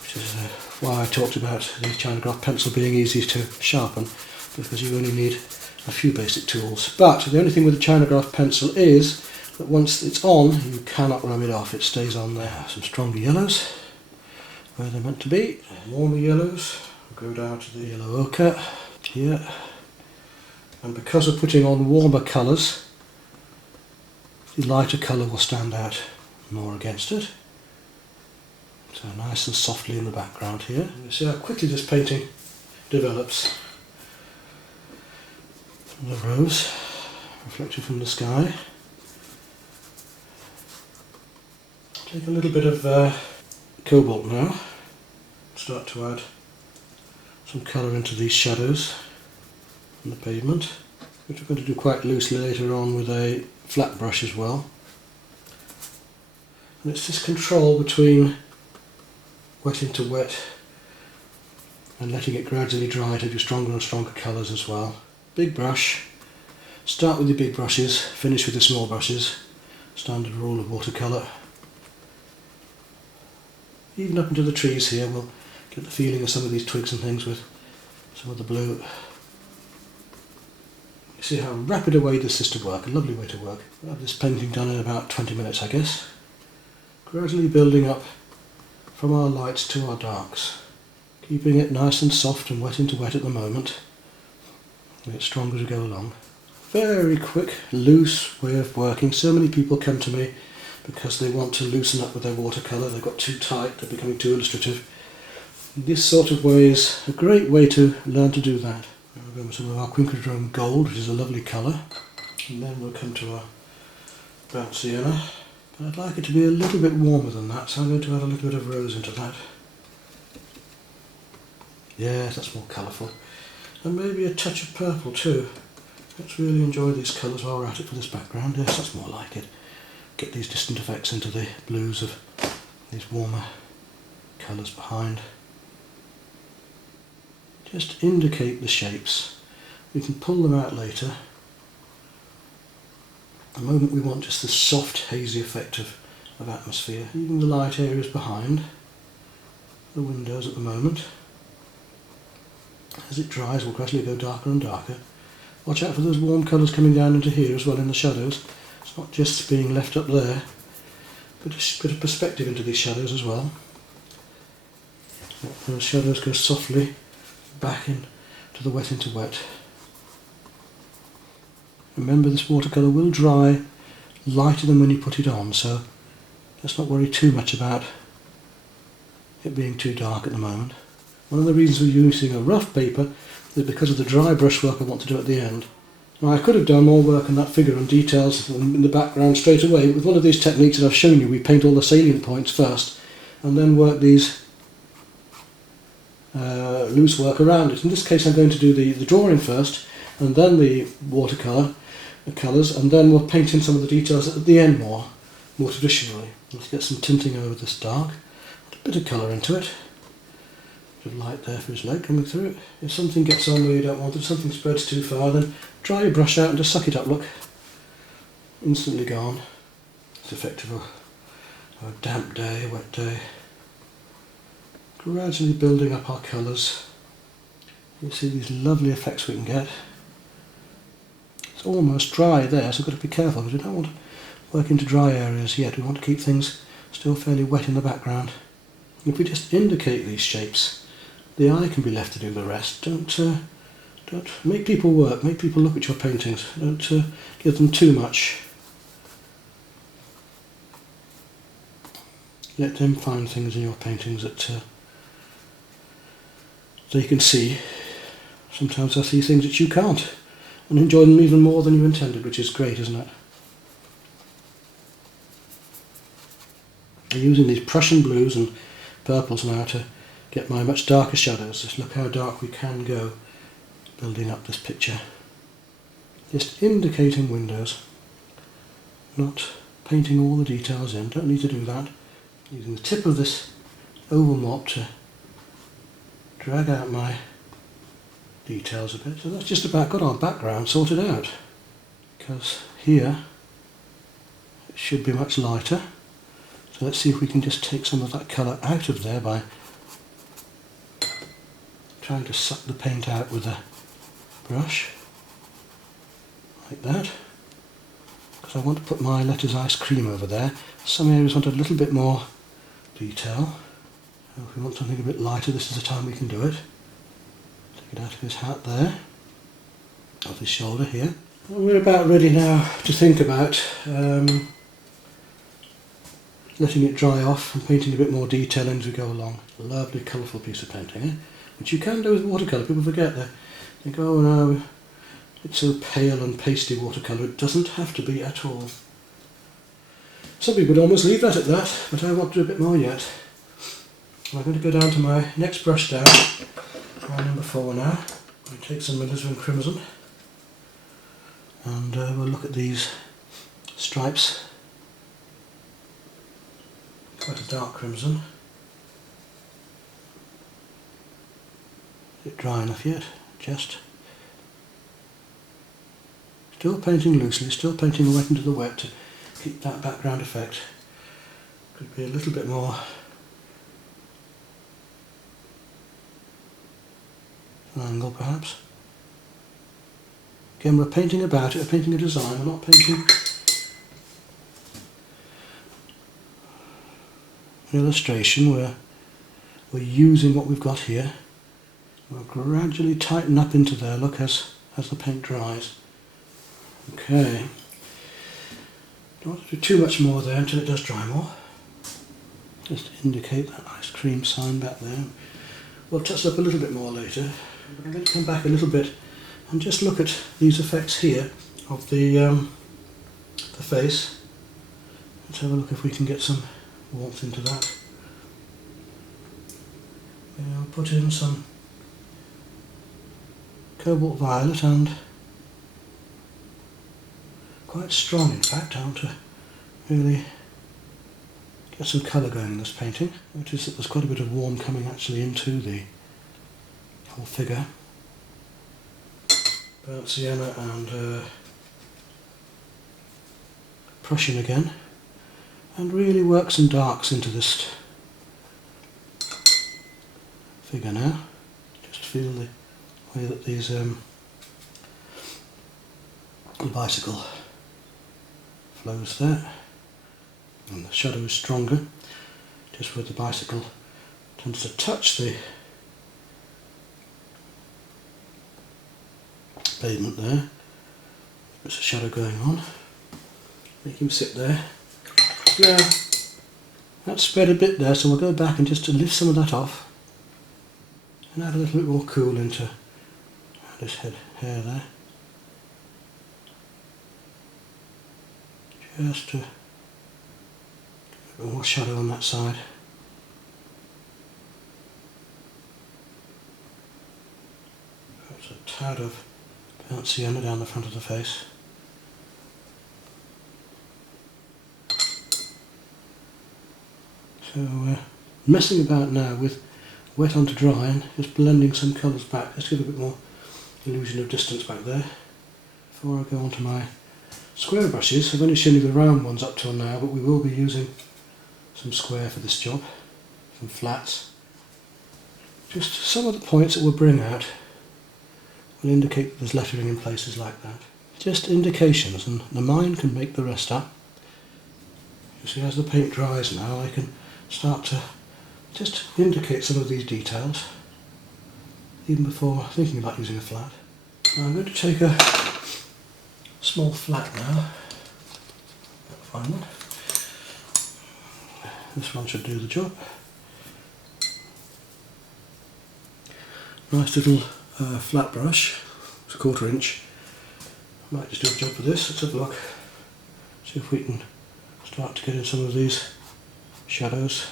which is why I talked about the Chinagraph pencil being easy to sharpen, because you only need a few basic tools. But the only thing with the Chinagraph pencil is that once it's on, you cannot rub it off. It stays on there. Some stronger yellows where they're meant to be. Warmer yellows. We'll go down to the yellow ochre here. And because we're putting on warmer colours, the lighter colour will stand out more against it. So nice and softly in the background here. You see how quickly this painting develops. And the rose reflected from the sky. Take a little bit of cobalt now. Start to add some colour into these shadows on the pavement, which we're going to do quite loosely later on with a flat brush as well. And it's this control between wet into wet and letting it gradually dry to do stronger and stronger colours as well. Big brush. Start with your big brushes, finish with the small brushes. Standard rule of watercolour. Even up into the trees here, we'll get the feeling of some of these twigs and things with some of the blue. You see how rapid a way this is to work, a lovely way to work. We'll have this painting done in about 20 minutes, I guess. Gradually building up from our lights to our darks. Keeping it nice and soft and wet into wet at the moment. And get stronger as we go along. Very quick, loose way of working. So many people come to me because they want to loosen up with their watercolour. They've got too tight, they're becoming too illustrative. This sort of way is a great way to learn to do that. We'll go with some of our Quincadrone Gold, which is a lovely colour. And then we'll come to our burnt sienna. But I'd like it to be a little bit warmer than that, so I'm going to add a little bit of rose into that. Yes, that's more colourful. And maybe a touch of purple too. Let's really enjoy these colours while we're at it for this background. Yes, that's more like it. Get these distant effects into the blues of these warmer colours behind. Just indicate the shapes. We can pull them out later At the moment we want just this soft hazy effect of atmosphere, even the light areas behind the windows at the moment. As it dries we'll gradually go darker and darker. Watch out for those warm colours coming down into here as well in the shadows. It's not just being left up there, but a bit of perspective into these shadows as well. Those shadows go softly back in to the wet into wet. Remember, this watercolour will dry lighter than when you put it on, so let's not worry too much about it being too dark at the moment. One of the reasons we're using a rough paper is because of the dry brushwork I want to do at the end. Now, I could have done more work on that figure and details in the background straight away. With one of these techniques that I've shown you, we paint all the salient points first and then work these loose work around it. In this case I'm going to do the drawing first and then the watercolour, the colours, and then we'll paint in some of the details at the end more traditionally. Let's get some tinting over this dark, a bit of colour into it, a bit of light there for his leg coming through it. If something gets on where you don't want it, if something spreads too far, then dry your brush out and just suck it up, look. Instantly gone. It's effective of a damp day, a wet day. Gradually building up our colours. You see these lovely effects we can get. It's almost dry there, so we've got to be careful because we don't want to work into dry areas yet. We want to keep things still fairly wet in the background. If we just indicate these shapes, the eye can be left to do the rest. Don't make people work, make people look at your paintings. Don't give them too much. Let them find things in your paintings that they can see. Sometimes they'll see things that you can't and enjoy them even more than you intended, which is great, isn't it? I'm using these Prussian blues and purples now to get my much darker shadows. Just look how dark we can go building up this picture. Just indicating windows, not painting all the details in. Don't need to do that. Using the tip of this oval mop to drag out my details a bit. So that's just about got our background sorted out, because here it should be much lighter. So let's see if we can just take some of that colour out of there by trying to suck the paint out with a brush like that, because I want to put my Letters Ice Cream over there. Some areas want a little bit more detail. So if we want something a bit lighter, this is the time we can do it. Take it out of his hat there, off his shoulder here. And we're about ready now to think about letting it dry off and painting a bit more detail as we go along. A lovely colourful piece of painting, eh? Which you can do with watercolour. People forget that. They think, oh no, it's so pale and pasty watercolour. It doesn't have to be at all. Some people would almost leave that at that, but I want to do a bit more yet. I'm going to go down to my next brush down, my number 4 now. I'll take some alizarin crimson and we'll look at these stripes. Quite a dark crimson. Is it dry enough yet? Just. Still painting loosely, still painting wet into the wet to keep that background effect. Could be a little bit more an angle perhaps. Again, we're painting about it, we're painting a design, we're not painting an illustration. We're using what we've got here. We'll gradually tighten up into there, look, as the paint dries. Okay. Don't want to do too much more there until it does dry more. Just indicate that ice cream sign back there. We'll touch up a little bit more later. I'm going to come back a little bit and just look at these effects here of the face. Let's have a look if we can get some warmth into that. I'll put in some cobalt violet, and quite strong in fact. I want to really get some colour going in this painting. Notice that there's quite a bit of warm coming actually into the whole figure. Burnt sienna and Prussian again, and really work some darks into this figure now. Just feel the way that these the bicycle flows there, and the shadow is stronger just where the bicycle tends to touch the pavement there. There's a shadow going on. Make him sit there. Now, that's spread a bit there, so we'll go back and just to lift some of that off and add a little bit more cool into this hair there. Just to get a bit more shadow on that side. Perhaps a tad of burnt sienna down the front of the face. So messing about now with wet onto dry and just blending some colours back, just to give a bit more illusion of distance back there. Before I go on to my square brushes, I've only shown you the round ones up till now, but we will be using some square for this job, some flats. Just some of the points that we'll bring out will indicate that there's lettering in places like that. Just indications, and the mind can make the rest up. You see, as the paint dries now, I can start to just indicate some of these details, even before thinking about using a flat. Now I'm going to take a small flat now. Fine one. This one should do the job. Nice little flat brush. It's a 1/4 inch. Might just do a job for this. Let's have a look. See if we can start to get in some of these shadows.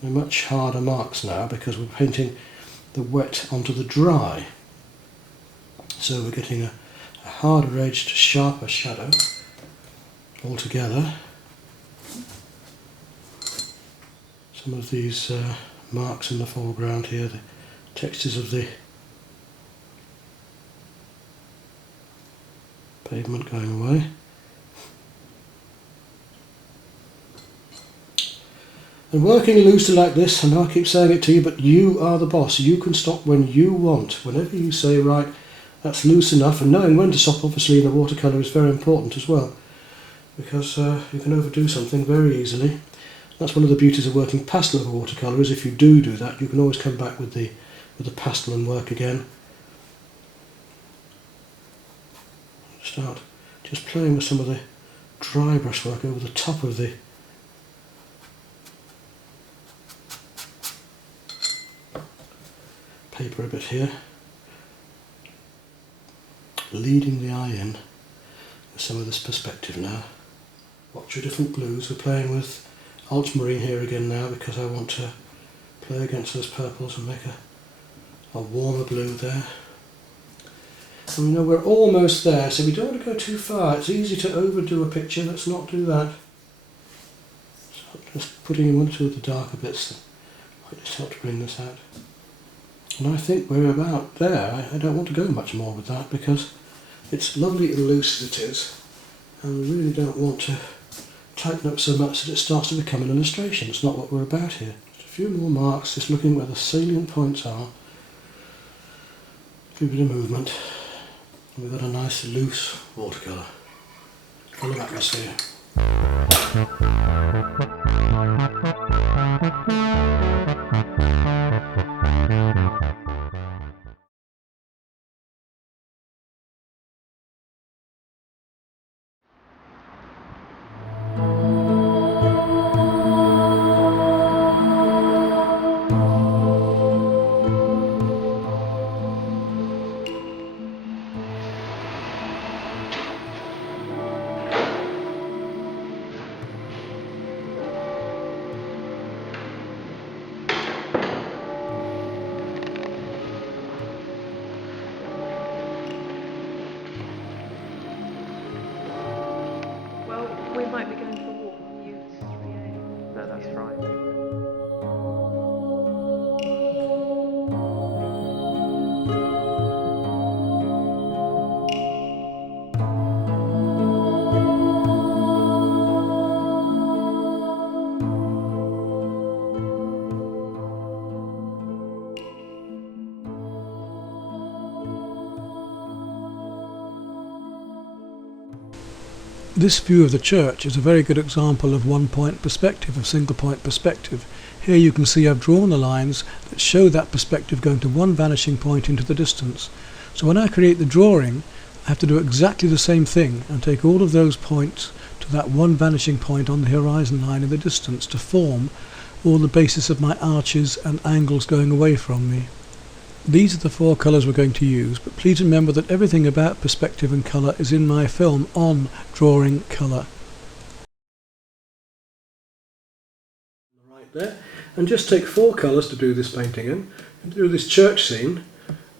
They're much harder marks now because we're painting the wet onto the dry. So we're getting a harder edged, sharper shadow altogether. Some of these marks in the foreground here, the textures of the pavement going away. And working loosely like this, I know I keep saying it to you, but you are the boss. You can stop when you want. Whenever you say, right, that's loose enough, and knowing when to stop, obviously, in the watercolour is very important as well, because you can overdo something very easily. That's one of the beauties of working pastel over watercolour, is if you do that, you can always come back with the pastel and work again. Start just playing with some of the dry brushwork over the top of the paper a bit here, leading the eye in with some of this perspective now. Watch your different blues. We're playing with ultramarine here again now because I want to play against those purples and make a warmer blue there. And we know we're almost there, so we don't want to go too far. It's easy to overdo a picture. Let's not do that. So just putting in one or two of the darker bits that might just help to bring this out. And I think we're about there. I don't want to go much more with that because it's lovely and loose as it is, and we really don't want to tighten up so much that it starts to become an illustration. It's not what we're about here. Just a few more marks, just looking where the salient points are. A bit of movement. And we've got a nice loose watercolour, full of atmosphere. This view of the church is a very good example of one-point perspective, of single-point perspective. Here you can see I've drawn the lines that show that perspective going to one vanishing point into the distance. So when I create the drawing, I have to do exactly the same thing and take all of those points to that one vanishing point on the horizon line in the distance to form all the basis of my arches and angles going away from me. These are the four colours we're going to use, but please remember that everything about perspective and colour is in my film on drawing colour. Right there, and just take four colours to do this painting in. Do this church scene,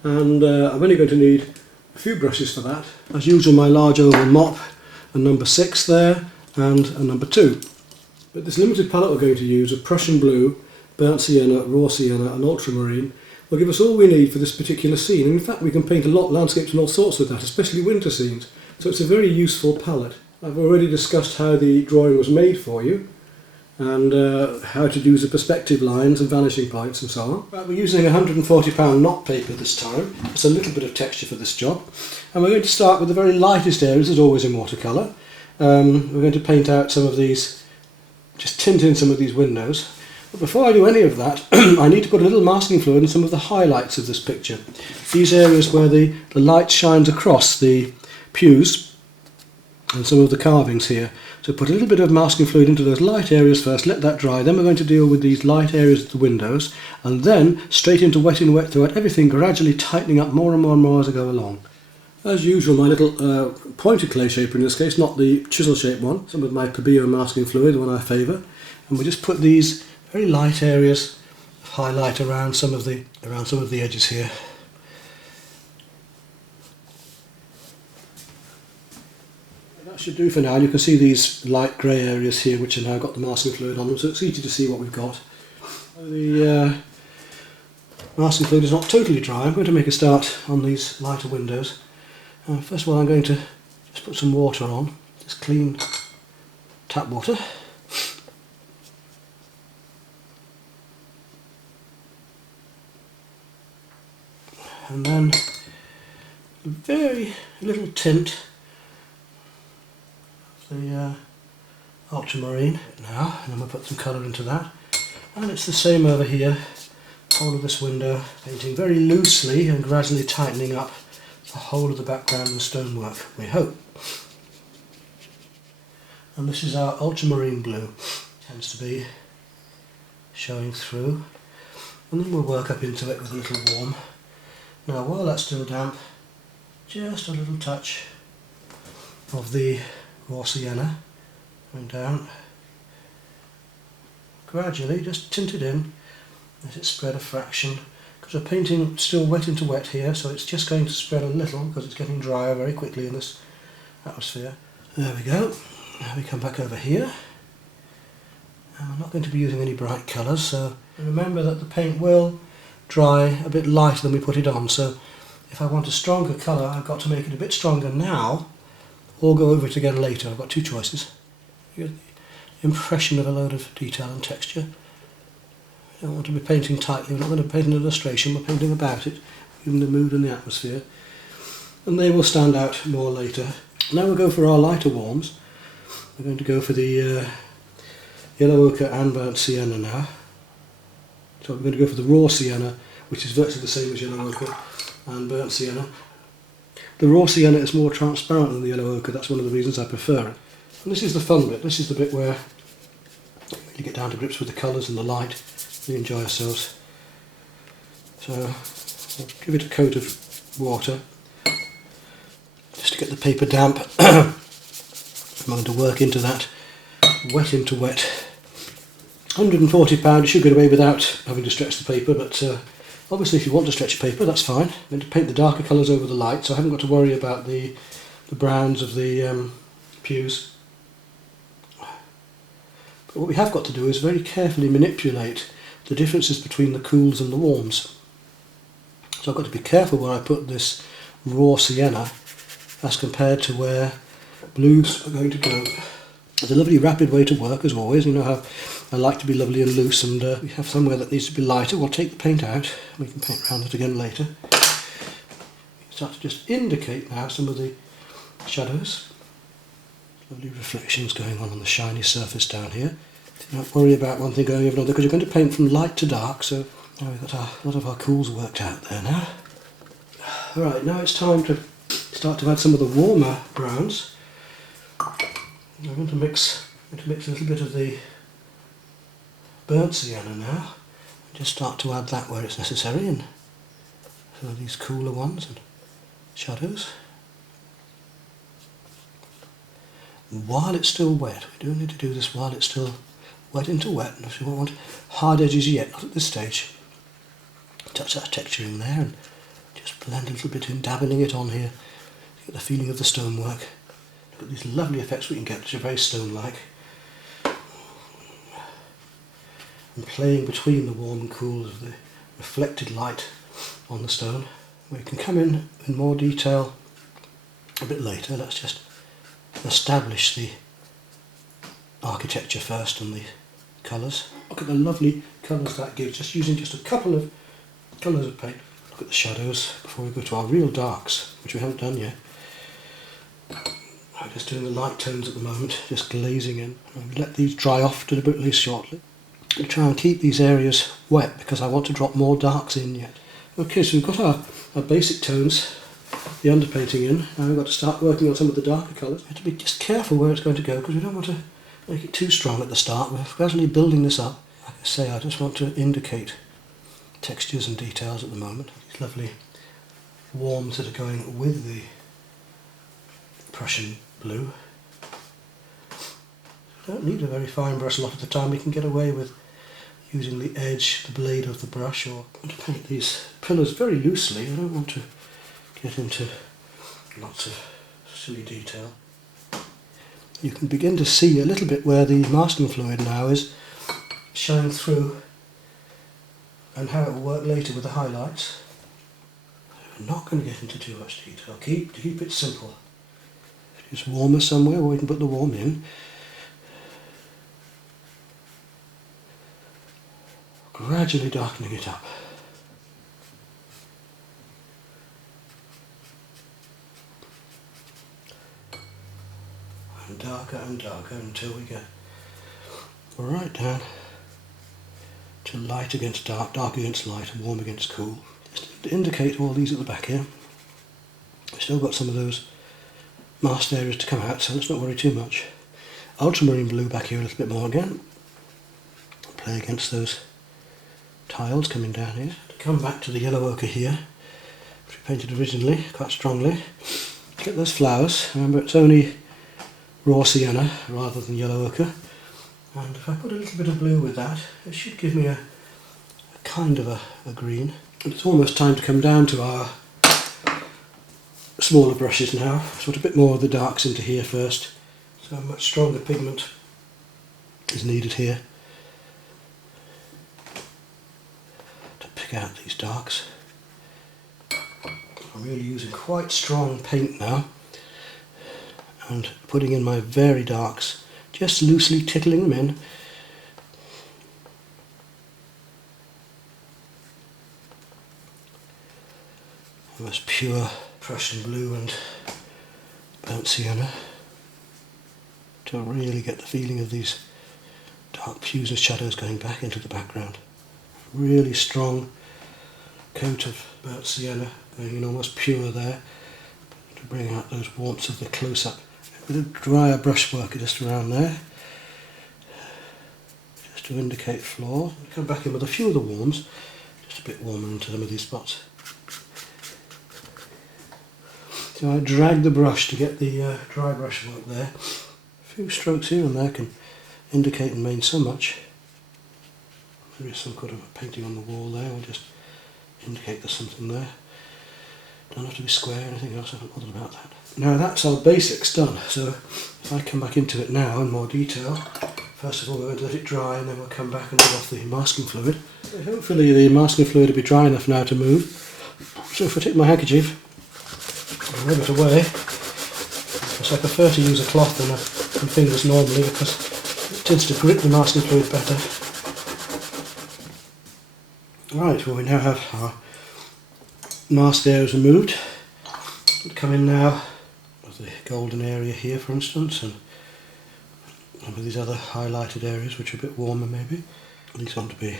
and I'm only going to need a few brushes for that. As usual, my large oval mop, a number 6 there, and a number 2. But this limited palette we're going to use of Prussian blue, burnt sienna, raw sienna and ultramarine will give us all we need for this particular scene. And in fact, we can paint a lot of landscapes and all sorts with that, especially winter scenes. So it's a very useful palette. I've already discussed how the drawing was made for you, and how to use the perspective lines and vanishing points and so on. Right, we're using £140 knot paper this time. It's a little bit of texture for this job. And we're going to start with the very lightest areas, as always in watercolour. We're going to paint out some of these, just tint in some of these windows. But before I do any of that, I need to put a little masking fluid in some of the highlights of this picture. These areas where the light shines across the pews and some of the carvings here. So put a little bit of masking fluid into those light areas first, let that dry, then we're going to deal with these light areas of the windows, and then straight into wet in wet throughout, everything gradually tightening up more and more and more as I go along. As usual, my little pointed clay shaper in this case, not the chisel shaped one, some of my Pabio masking fluid, the one I favour, and we just put these very light areas of highlight around some of the edges here. That should do for now. You can see these light grey areas here which have now got the masking fluid on them, so it's easy to see what we've got. The masking fluid is not totally dry. I'm going to make a start on these lighter windows. First of all, I'm going to just put some water on, just clean tap water. And then a very little tint of the ultramarine now, and then we'll put some colour into that. And it's the same over here, whole of this window, painting very loosely and gradually tightening up the whole of the background and stonework, we hope. And this is our ultramarine blue, tends to be showing through, and then we'll work up into it with a little warm. Now while that's still damp, just a little touch of the raw sienna going down, gradually just tint it in, let it spread a fraction, because we're painting still wet into wet here, so it's just going to spread a little because it's getting drier very quickly in this atmosphere. There we go. Now we come back over here. And I'm not going to be using any bright colours, so remember that the paint will dry a bit lighter than we put it on, so if I want a stronger colour I've got to make it a bit stronger now or go over it again later. I've got two choices. You get the impression of a load of detail and texture. I don't want to be painting tightly, we're not going to paint an illustration, we're painting about it, giving the mood and the atmosphere, and they will stand out more later. Now we'll go for our lighter warms. We're going to go for the yellow ochre and burnt sienna now. So we're going to go for the raw sienna, which is virtually the same as yellow ochre and burnt sienna. The raw sienna is more transparent than the yellow ochre, that's one of the reasons I prefer it. And this is the fun bit, this is the bit where you get down to grips with the colours and the light, we enjoy ourselves. So I'll give it a coat of water, just to get the paper damp. I'm going to work into that, wet into wet. £140, you should get away without having to stretch the paper, but obviously if you want to stretch paper, that's fine. I'm going to paint the darker colours over the light, so I haven't got to worry about the browns of the pews. But what we have got to do is very carefully manipulate the differences between the cools and the warms. So I've got to be careful where I put this raw sienna as compared to where blues are going to go. It's a lovely rapid way to work as always. You know how I like to be lovely and loose, and we have somewhere that needs to be lighter. We'll take the paint out, we can paint around it again later. Start to just indicate now some of the shadows. Lovely reflections going on the shiny surface down here. Don't worry about one thing going over another because you're going to paint from light to dark, so now we've got a lot of our cools worked out there now. Alright, now it's time to start to add some of the warmer browns. I'm going to mix a little bit of the burnt sienna now, and just start to add that where it's necessary, and some of these cooler ones and shadows. While it's still wet, we do need to do this while it's still wet into wet, and if you won't want hard edges yet, not at this stage. Touch that texture in there and just blend a little bit in, dabbling it on here, get the feeling of the stonework. Look at these lovely effects we can get, which are very stone-like. And playing between the warm and cool of the reflected light on the stone. We can come in more detail a bit later. Let's just establish the architecture first and the colours. Look at the lovely colours that gives, just using just a couple of colours of paint. Look at the shadows before we go to our real darks, which we haven't done yet. I'm just doing the light tones at the moment, just glazing in. I'll let these dry off deliberately shortly. I'll try and keep these areas wet because I want to drop more darks in yet. Okay, so we've got our basic tones, the underpainting in. Now we've got to start working on some of the darker colours. We have to be just careful where it's going to go because we don't want to make it too strong at the start. We're gradually building this up. Like I say, I just want to indicate textures and details at the moment. These lovely warms that are going with the Prussian blue. We don't need a very fine brush a lot of the time. We can get away with using the edge, the blade of the brush, or to paint these pillars very loosely. I don't want to get into lots of silly detail. You can begin to see a little bit where the masking fluid now is showing through and how it will work later with the highlights. We're not going to get into too much detail. Keep it simple. If it's warmer somewhere, well, we can put the warm in. Gradually darkening it up. And darker until we get right down to light against dark, dark against light, and warm against cool. Just to indicate all these at the back here. We've still got some of those masked areas to come out, so let's not worry too much. Ultramarine blue back here a little bit more again. Play against those tiles coming down here. To come back to the yellow ochre here, which we painted originally quite strongly. Get those flowers. Remember, it's only raw sienna rather than yellow ochre, and if I put a little bit of blue with that, it should give me a kind of a green. And it's almost time to come down to our smaller brushes now. So put a bit more of the darks into here first, so a much stronger pigment is needed here to pick out these darks. I'm really using quite strong paint now, and putting in my very darks, just loosely tickling them in. Almost pure Prussian blue and burnt sienna to really get the feeling of these dark hues and shadows going back into the background. Really strong coat of burnt sienna going in almost pure there to bring out those warmths of the close-up. A bit of drier brushwork just around there, just to indicate floor. Come back in with a few of the warms, just a bit warmer into some of these spots. So I drag the brush to get the dry brushwork there. A few strokes here and there can indicate and mean so much. There is some kind of a painting on the wall there, or just indicate there's something there. Don't have to be square or anything else, I haven't bothered about that. Now that's our basics done, so if I come back into it now in more detail, first of all we're going to let it dry and then we'll come back and get off the masking fluid. So hopefully the masking fluid will be dry enough now to move. So if I take my handkerchief and rub it away, because I prefer to use a cloth than fingers normally because it tends to grip the masking fluid better. Right, well we now have our masked areas removed. We'll come in now with the golden area here for instance and Some of these other highlighted areas which are a bit warmer maybe. These want to be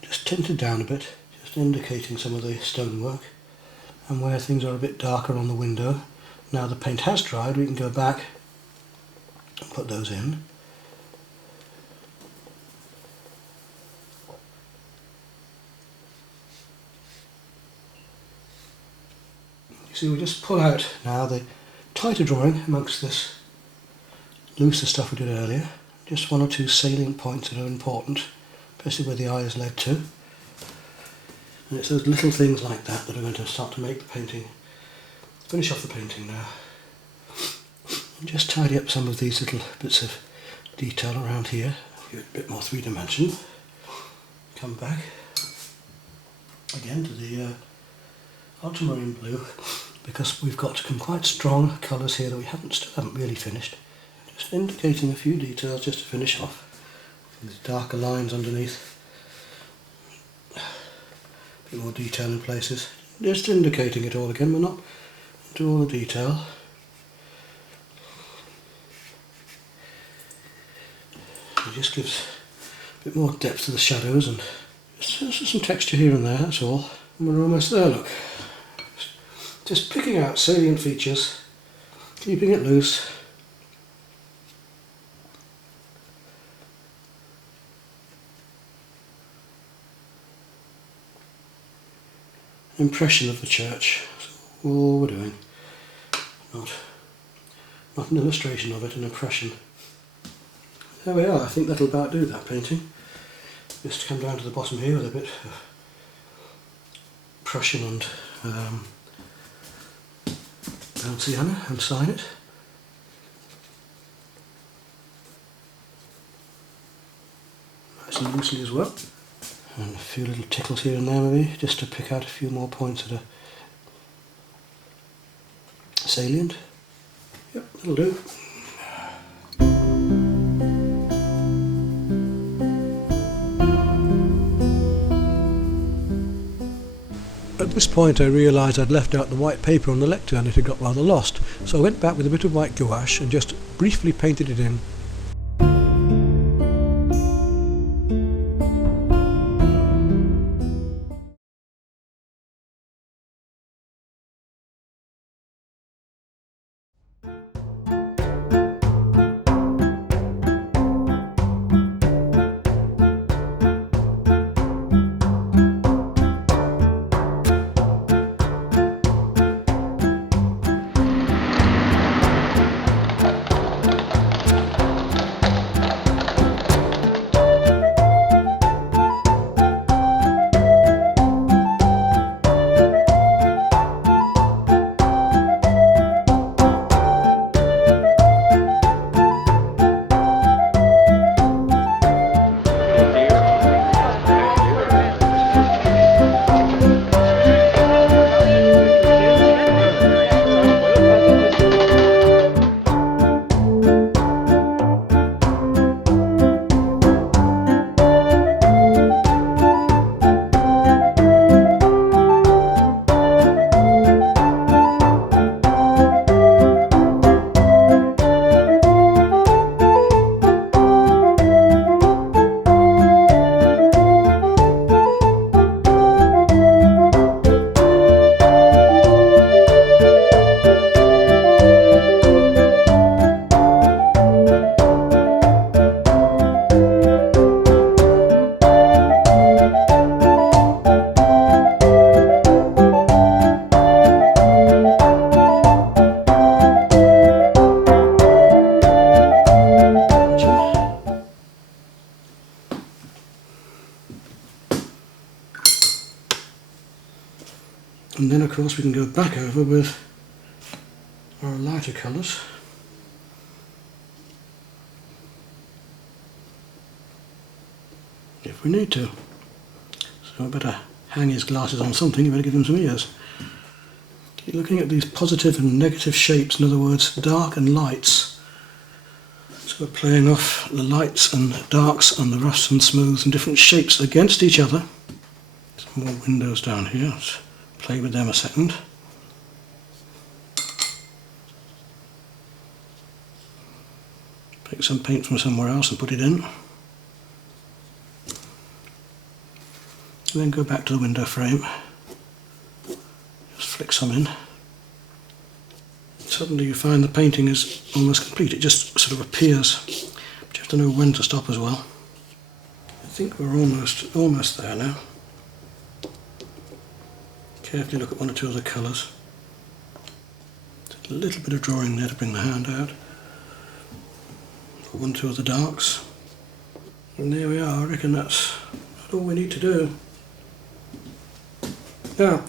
just tinted down a bit, just indicating some of the stonework, and where things are a bit darker on the window. Now the paint has dried, we can go back and put those in. You see, we just pull out now the tighter drawing amongst this looser stuff we did earlier. Just one or two salient points that are important, especially where the eye is led to. And it's those little things like that that are going to start to make the painting, finish off the painting now. And just tidy up some of these little bits of detail around here, give it a bit more three-dimension. Come back again to the ultramarine blue, because we've got some quite strong colours here that we still haven't really finished. Just indicating a few details just to finish off. These darker lines underneath. A bit more detail in places. Just indicating it all again, we're not into all the detail. It just gives a bit more depth to the shadows and just some texture here and there, that's all. And we're almost there, look. Just picking out salient features, keeping it loose. Impression of the church, that's all we're doing. Not an illustration of it, an impression. There we are, I think that'll about do that painting. Just come down to the bottom here with a bit of Prussian and Sienna and sign it. Nice and loosely as well. And a few little tickles here and there maybe, just to pick out a few more points that are salient. Yep, that'll do. At this point I realised I'd left out the white paper on the lectern and it had got rather lost, so I went back with a bit of white gouache and just briefly painted it in. And then of course we can go back over with our lighter colours. If we need to. So I better hang his glasses on something, you better give him some ears. Keep looking at these positive and negative shapes, in other words dark and lights. So we're playing off the lights and darks and the roughs and smooths and different shapes against each other. Some more windows down here, let's play with them a second. Take some paint from somewhere else and put it in. And then go back to the window frame. Just flick some in. Suddenly you find the painting is almost complete. It just sort of appears. But you have to know when to stop as well. I think we're almost there now. Carefully look at one or two of the colours. Just a little bit of drawing there to bring the hand out. One or two of the darks. And there we are. I reckon that's all we need to do. Now,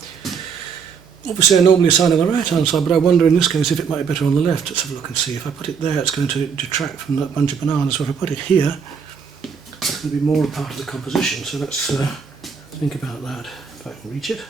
obviously I normally assign on the right hand side, but I wonder in this case if it might be better on the left. Let's have a look and see. If I put it there, it's going to detract from that bunch of bananas. So if I put it here, it's going to be more a part of the composition. So let's think about that, if I can reach it.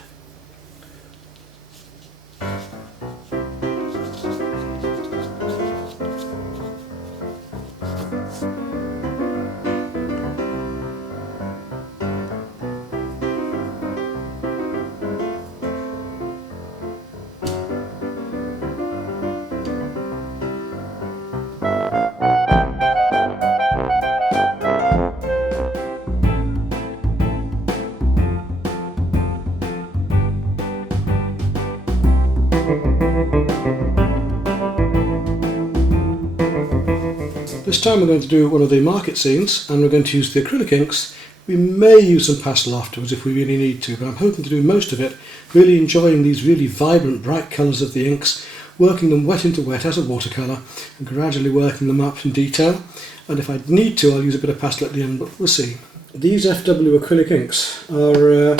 This time we're going to do one of the market scenes and we're going to use the acrylic inks. We may use some pastel afterwards if we really need to, but I'm hoping to do most of it, really enjoying these really vibrant bright colours of the inks, working them wet into wet as a watercolour and gradually working them up in detail. And if I need to, I'll use a bit of pastel at the end, but we'll see. These FW acrylic inks are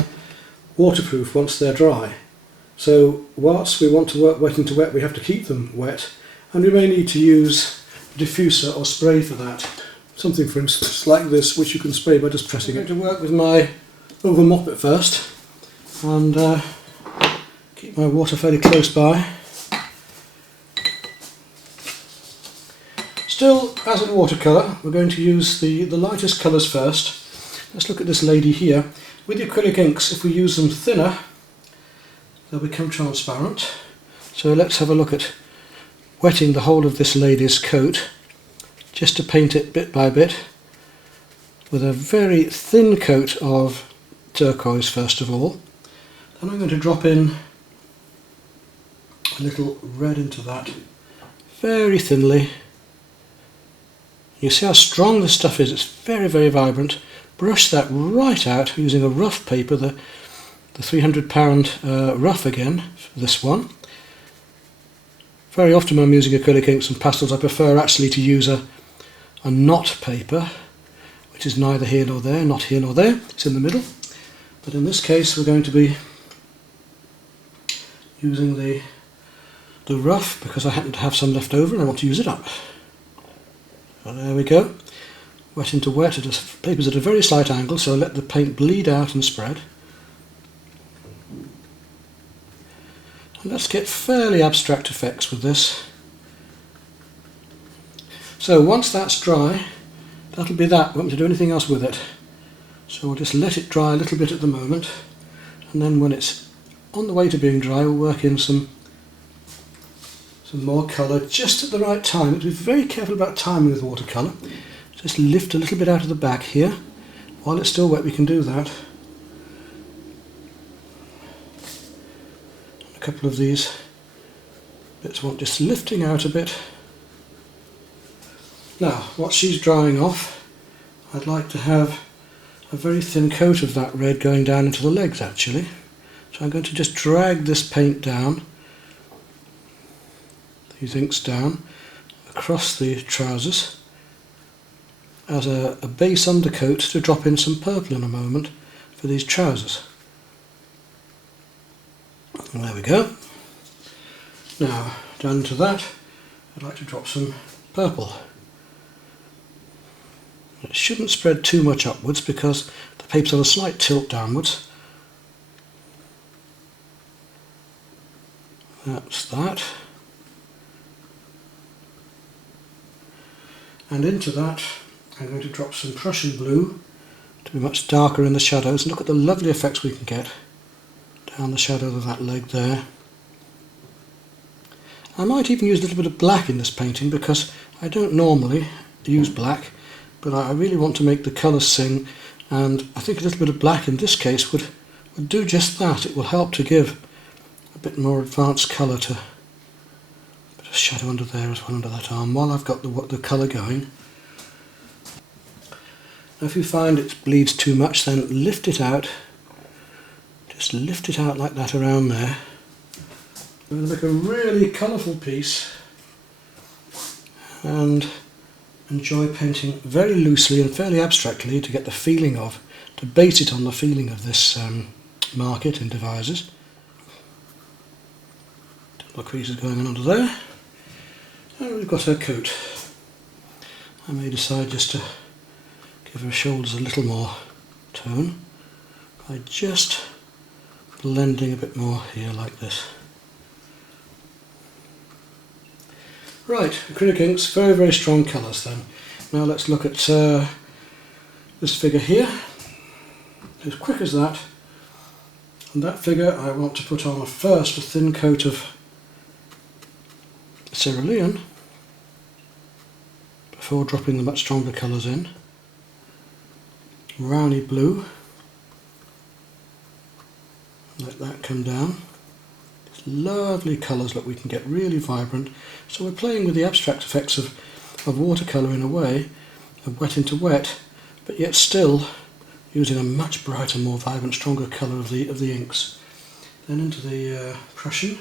waterproof once they're dry. So whilst we want to work wet into wet, we have to keep them wet, and we may need to use diffuser or spray for that. Something for instance like this, which you can spray by just pressing it. I'm going to work with my over mop at first and keep my water fairly close by. Still, as in watercolour, we're going to use the lightest colours first. Let's look at this lady here. With the acrylic inks, if we use them thinner, they'll become transparent. So let's have a look at wetting the whole of this lady's coat, just to paint it bit by bit with a very thin coat of turquoise first of all. Then I'm going to drop in a little red into that very thinly. You see how strong the stuff is, it's very, very vibrant. Brush that right out using a rough paper, the £300 rough again for this one. Very often when I'm using acrylic inks and pastels I prefer actually to use a knot paper, which is neither here nor there, not here nor there, it's in the middle. But in this case we're going to be using the rough because I happen to have some left over and I want to use it up. So there we go. Wet into wet, paper's at a very slight angle, so let the paint bleed out and spread. And let's get fairly abstract effects with this. So once that's dry, that'll be that. We won't have to do anything else with it. So we'll just let it dry a little bit at the moment, and then when it's on the way to being dry, we'll work in some more colour just at the right time. We have to be very careful about timing with watercolour. Just lift a little bit out of the back here. While it's still wet we can do that. A couple of these bits want just lifting out a bit. Now, what she's drying off, I'd like to have a very thin coat of that red going down into the legs actually. So I'm going to just drag this paint down, these inks down, across the trousers as a base undercoat to drop in some purple in a moment for these trousers. And there we go. Now, down to that, I'd like to drop some purple. It shouldn't spread too much upwards because the paper's on a slight tilt downwards. That's that. And into that I'm going to drop some Prussian blue to be much darker in the shadows, and look at the lovely effects we can get down the shadow of that leg there. I might even use a little bit of black in this painting because I don't normally, use black, but I really want to make the colours sing, and I think a little bit of black in this case would do just that. It will help to give a bit more advanced colour, to a bit of shadow under there as well, under that arm, while I've got the colour going. Now if you find it bleeds too much, then lift it out. Just lift it out like that around there. I'm going to make a really colourful piece and enjoy painting very loosely and fairly abstractly to get the feeling of, to base it on the feeling of this market in devices. Couple of creases going on under there, and we've got her coat. I may decide just to give her shoulders a little more tone by just blending a bit more here like this. Right, acrylic inks, very, very strong colours then. Now let's look at this figure here. As quick as that. And that figure I want to put on first a thin coat of cerulean before dropping the much stronger colours in. Browny blue. Let that come down. Lovely colours that we can get really vibrant. So we're playing with the abstract effects of watercolour in a way, of wet into wet, but yet still using a much brighter, more vibrant, stronger colour of the inks. Then into the Prussian.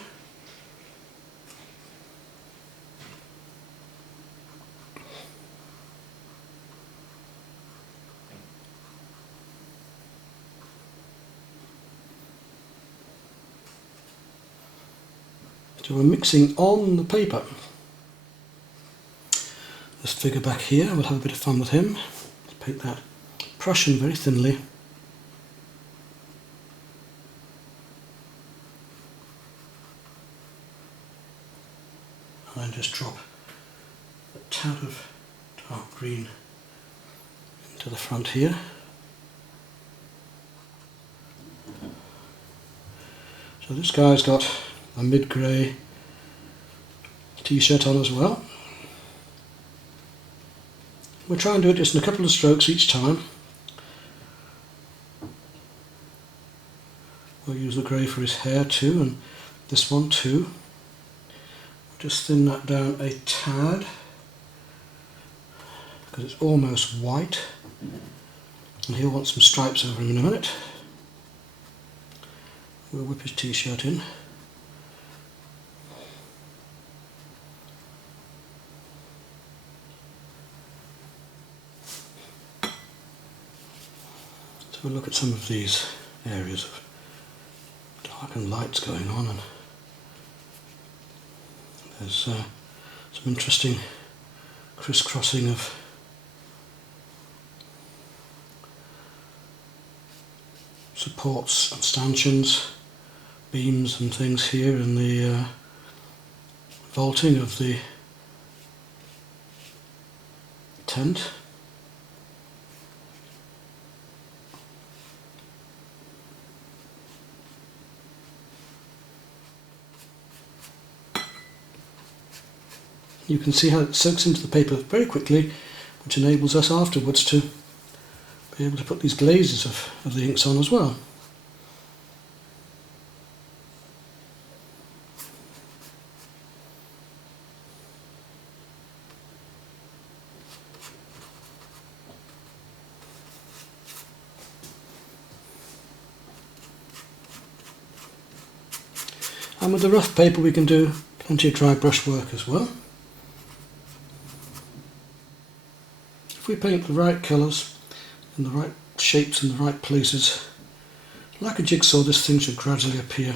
So we're mixing on the paper. This figure back here, we'll have a bit of fun with him. Let's paint that Prussian very thinly. And then just drop a tad of dark green into the front here. So this guy's got a mid-grey t-shirt on as well. We'll try and do it just in a couple of strokes each time. We'll use the grey for his hair too, and this one too. Just thin that down a tad, because it's almost white, and he'll want some stripes over him in a minute. We'll whip his t-shirt in. We'll look at some of these areas of dark and lights going on, and there's some interesting crisscrossing of supports and stanchions, beams and things here in the vaulting of the tent. You can see how it soaks into the paper very quickly, which enables us afterwards to be able to put these glazes of the inks on as well. And with the rough paper we can do plenty of dry brush work as well. If we paint the right colours in the right shapes in the right places, like a jigsaw, this thing should gradually appear.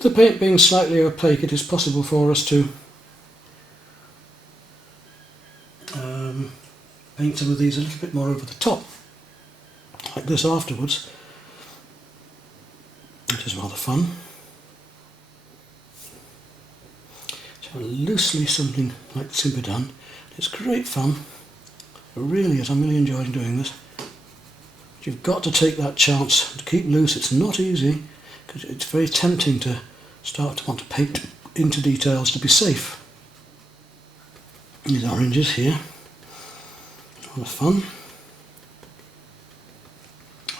The paint being slightly opaque, it is possible for us to paint some of these a little bit more over the top, like this afterwards, which is rather fun. So loosely something like this can be done. It's great fun, it really is. I'm really enjoying doing this. you've got to take that chance to keep loose. It's not easy because it's very tempting to start to want to paint into details to be safe. These oranges here, a lot of fun.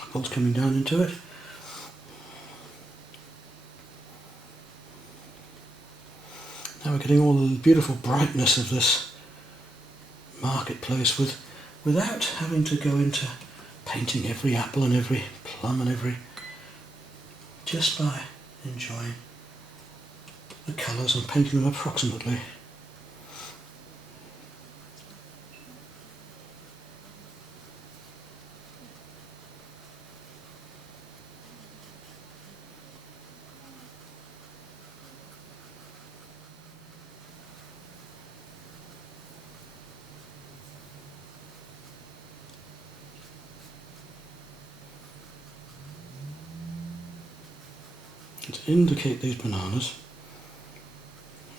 Apples coming down into it. Now we're getting all the beautiful brightness of this marketplace without having to go into painting every apple and every plum and just by enjoying the colours and painting them approximately. To indicate these bananas,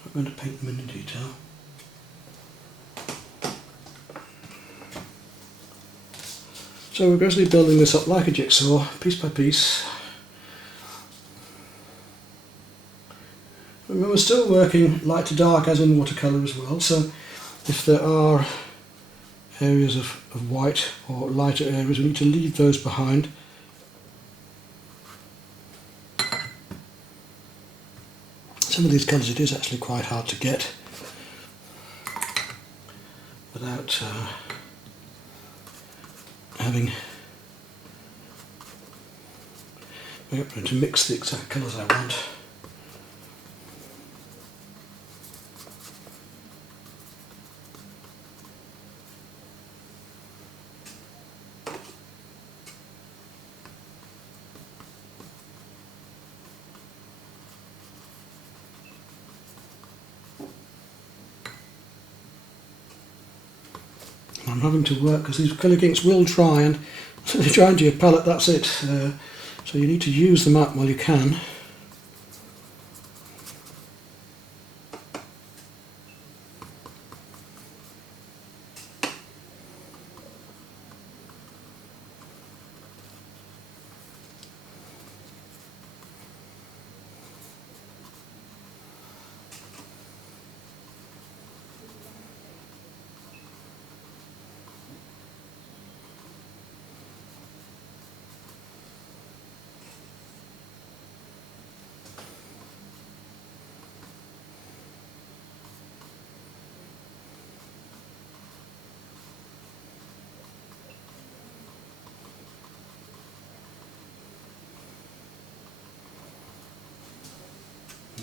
I'm going to paint them in detail. So we're gradually building this up like a jigsaw, piece by piece. And we're still working light to dark as in watercolour as well, so if there are areas of white or lighter areas, we need to leave those behind. Some of these colours it is actually quite hard to get without having to mix the exact colours I want. I'm having to work because these colour inks will dry, and if they dry into your palette, that's it. So you need to use them up while you can.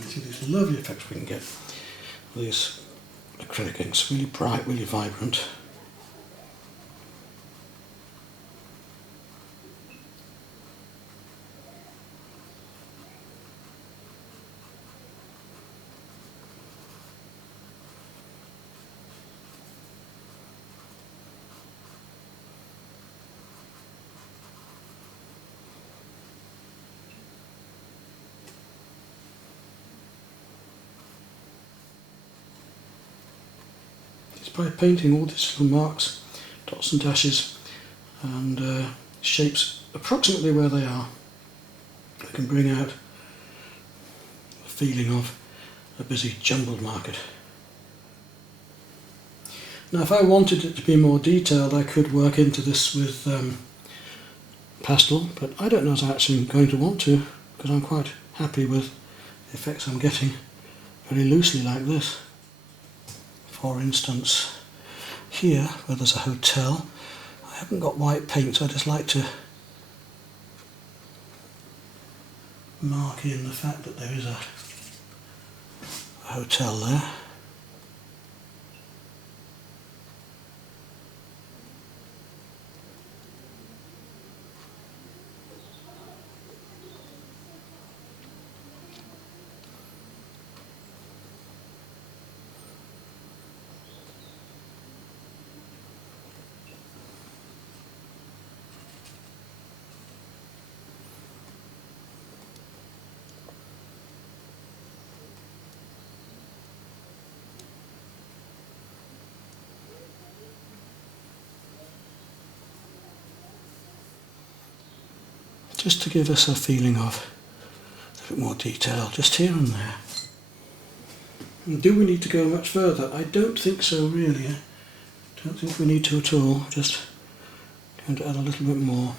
See these lovely effects we can get with these acrylic inks, really bright, really vibrant. By painting all these little marks, dots and dashes, and shapes approximately where they are, I can bring out the feeling of a busy jumbled market. Now if I wanted it to be more detailed, I could work into this with pastel, but I don't know if I'm actually going to want to, because I'm quite happy with the effects I'm getting very loosely like this. For instance, here where there's a hotel, I haven't got white paint, so I just like to mark in the fact that there is a hotel there. just to give us a feeling of a bit more detail, just here and there. And do we need to go much further? I don't think so really. I don't think we need to at all, just going to add a little bit more.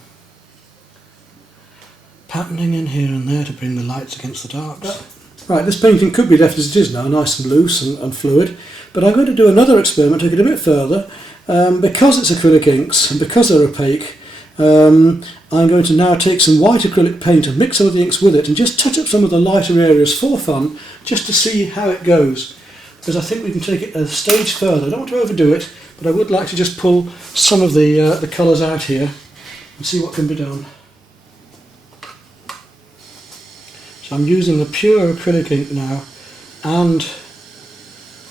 Patterning in here and there to bring the lights against the darks. Right, this painting could be left as it is now, nice and loose and fluid, but I'm going to do another experiment, take it a bit further. Because it's acrylic inks and because they're opaque, I'm going to now take some white acrylic paint and mix some of the inks with it and just touch up some of the lighter areas for fun, just to see how it goes. Because I think we can take it a stage further. I don't want to overdo it, but I would like to just pull some of the colours out here and see what can be done. So I'm using the pure acrylic ink now and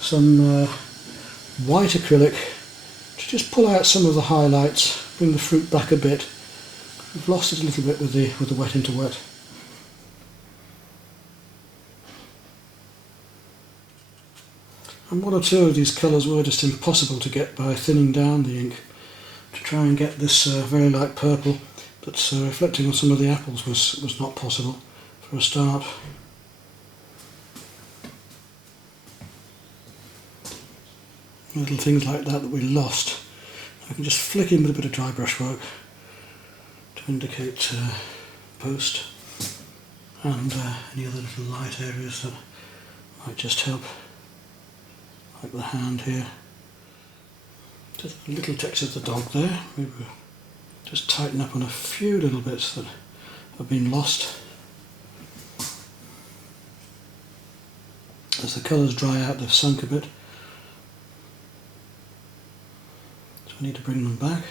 some white acrylic to just pull out some of the highlights, bring the fruit back a bit. We've lost it a little bit with the wet into wet. And one or two of these colours were just impossible to get by thinning down the ink to try and get this very light purple, but reflecting on some of the apples was not possible for a start. Little things like that we lost. I can just flick in with a bit of dry brush work to indicate post and any other little light areas that might just help, like the hand here. Just a little texture of the dog there. Maybe we'll just tighten up on a few little bits that have been lost. As the colours dry out, they've sunk a bit. So I need to bring them back.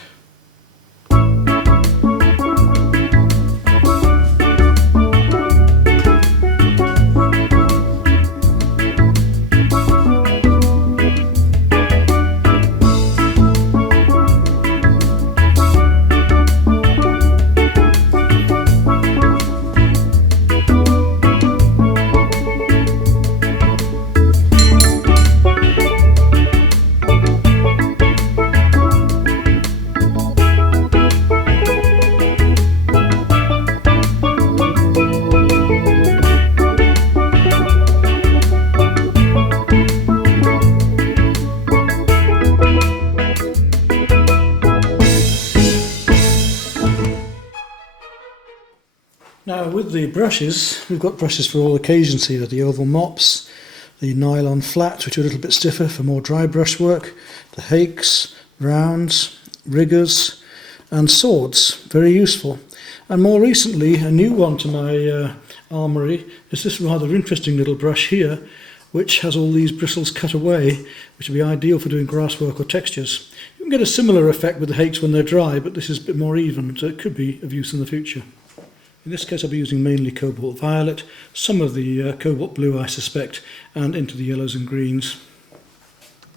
Now with the brushes, we've got brushes for all occasions here, the oval mops, the nylon flats which are a little bit stiffer for more dry brush work, the hakes, rounds, riggers and swords, very useful. And more recently a new one to my armoury is this rather interesting little brush here which has all these bristles cut away, which would be ideal for doing grass work or textures. You can get a similar effect with the hakes when they're dry, but this is a bit more even, so it could be of use in the future. In this case I'll be using mainly cobalt violet, some of the cobalt blue I suspect, and into the yellows and greens.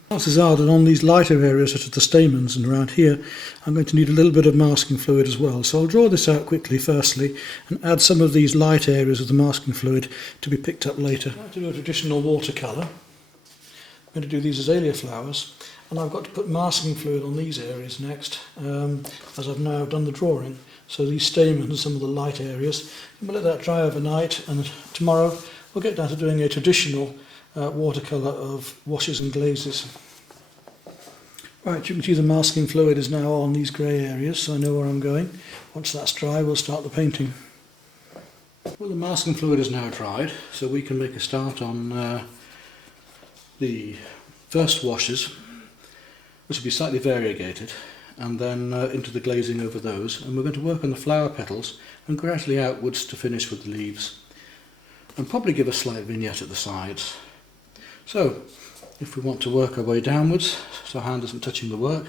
Chances are that on these lighter areas such as the stamens and around here I'm going to need a little bit of masking fluid as well, so I'll draw this out quickly firstly and add some of these light areas of the masking fluid to be picked up later. I'm going to do a traditional watercolour. I'm going to do these azalea flowers and I've got to put masking fluid on these areas next as I've now done the drawing. So these stamens, some of the light areas, and we'll let that dry overnight, and tomorrow we'll get down to doing a traditional watercolour of washes and glazes. Right, you can see the masking fluid is now on these grey areas, so I know where I'm going. Once that's dry, we'll start the painting. Well, the masking fluid is now dried, so we can make a start on the first washes, which will be slightly variegated, and then into the glazing over those, and we're going to work on the flower petals and gradually outwards to finish with the leaves and probably give a slight vignette at the sides. So if we want to work our way downwards so our hand isn't touching the work,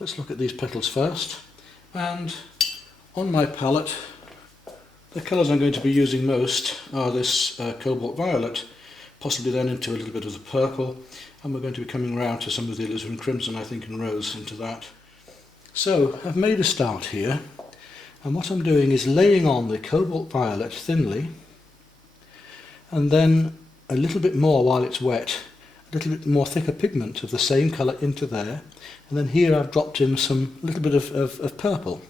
let's look at these petals first, and on my palette the colours I'm going to be using most are this cobalt violet, possibly then into a little bit of the purple, and we're going to be coming round to some of the alizarin crimson, I think, and rose into that. So I've made a start here, and what I'm doing is laying on the cobalt violet thinly, and then a little bit more while it's wet, a little bit more thicker pigment of the same colour into there, and then here I've dropped in some little bit of purple.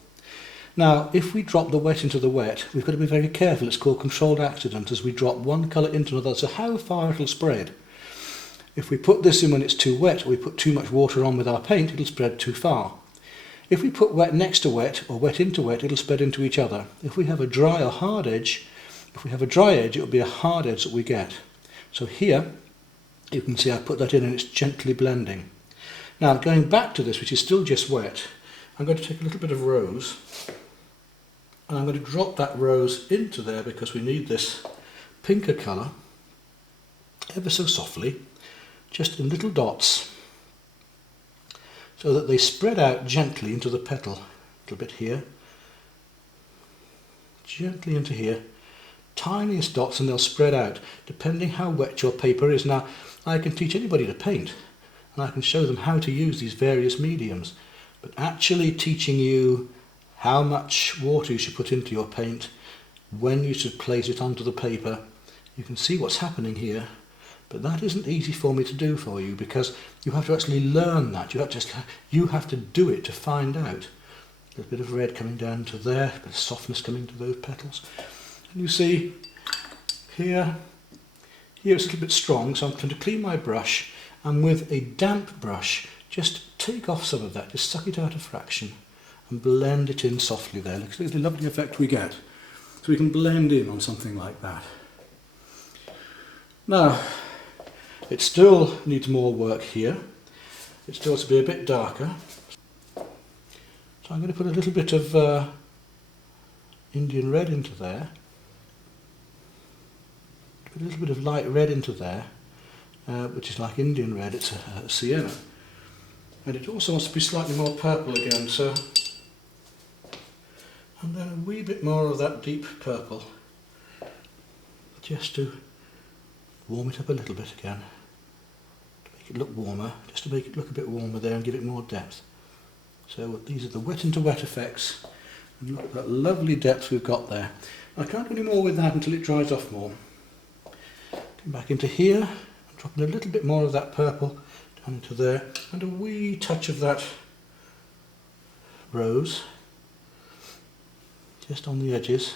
Now, if we drop the wet into the wet, we've got to be very careful. It's called controlled accident as we drop one colour into another, so how far it'll spread. If we put this in when it's too wet, or we put too much water on with our paint, it'll spread too far. If we put wet next to wet, or wet into wet, it'll spread into each other. If we have a dry or hard edge, if we have a dry edge, it'll be a hard edge that we get. So here, you can see I put that in and it's gently blending. Now, going back to this, which is still just wet, I'm going to take a little bit of rose, and I'm going to drop that rose into there because we need this pinker colour, ever so softly, just in little dots, so that they spread out gently into the petal. A little bit here, gently into here, tiniest dots, and they'll spread out depending how wet your paper is. Now, I can teach anybody to paint, and I can show them how to use these various mediums, but actually teaching you how much water you should put into your paint, when you should place it onto the paper, you can see what's happening here. But that isn't easy for me to do for you because you have to actually learn that. You have to do it to find out. There's a bit of red coming down to there, a bit of softness coming to those petals. And you see here it's a little bit strong, so I'm going to clean my brush and with a damp brush just take off some of that, just suck it out a fraction and blend it in softly there. Look at the lovely effect we get. So we can blend in on something like that. Now, it still needs more work here. It still has to be a bit darker. So I'm going to put a little bit of Indian red into there. Put a little bit of light red into there, which is like Indian red, it's a sienna. And it also wants to be slightly more purple again, so... And then a wee bit more of that deep purple, just to warm it up a little bit again. It look warmer, just to make it look a bit warmer there and give it more depth. So these are the wet into wet effects, and look at that lovely depth we've got there. I can't do any more with that until it dries off more. Come back into here, and dropping a little bit more of that purple down into there, and a wee touch of that rose, just on the edges.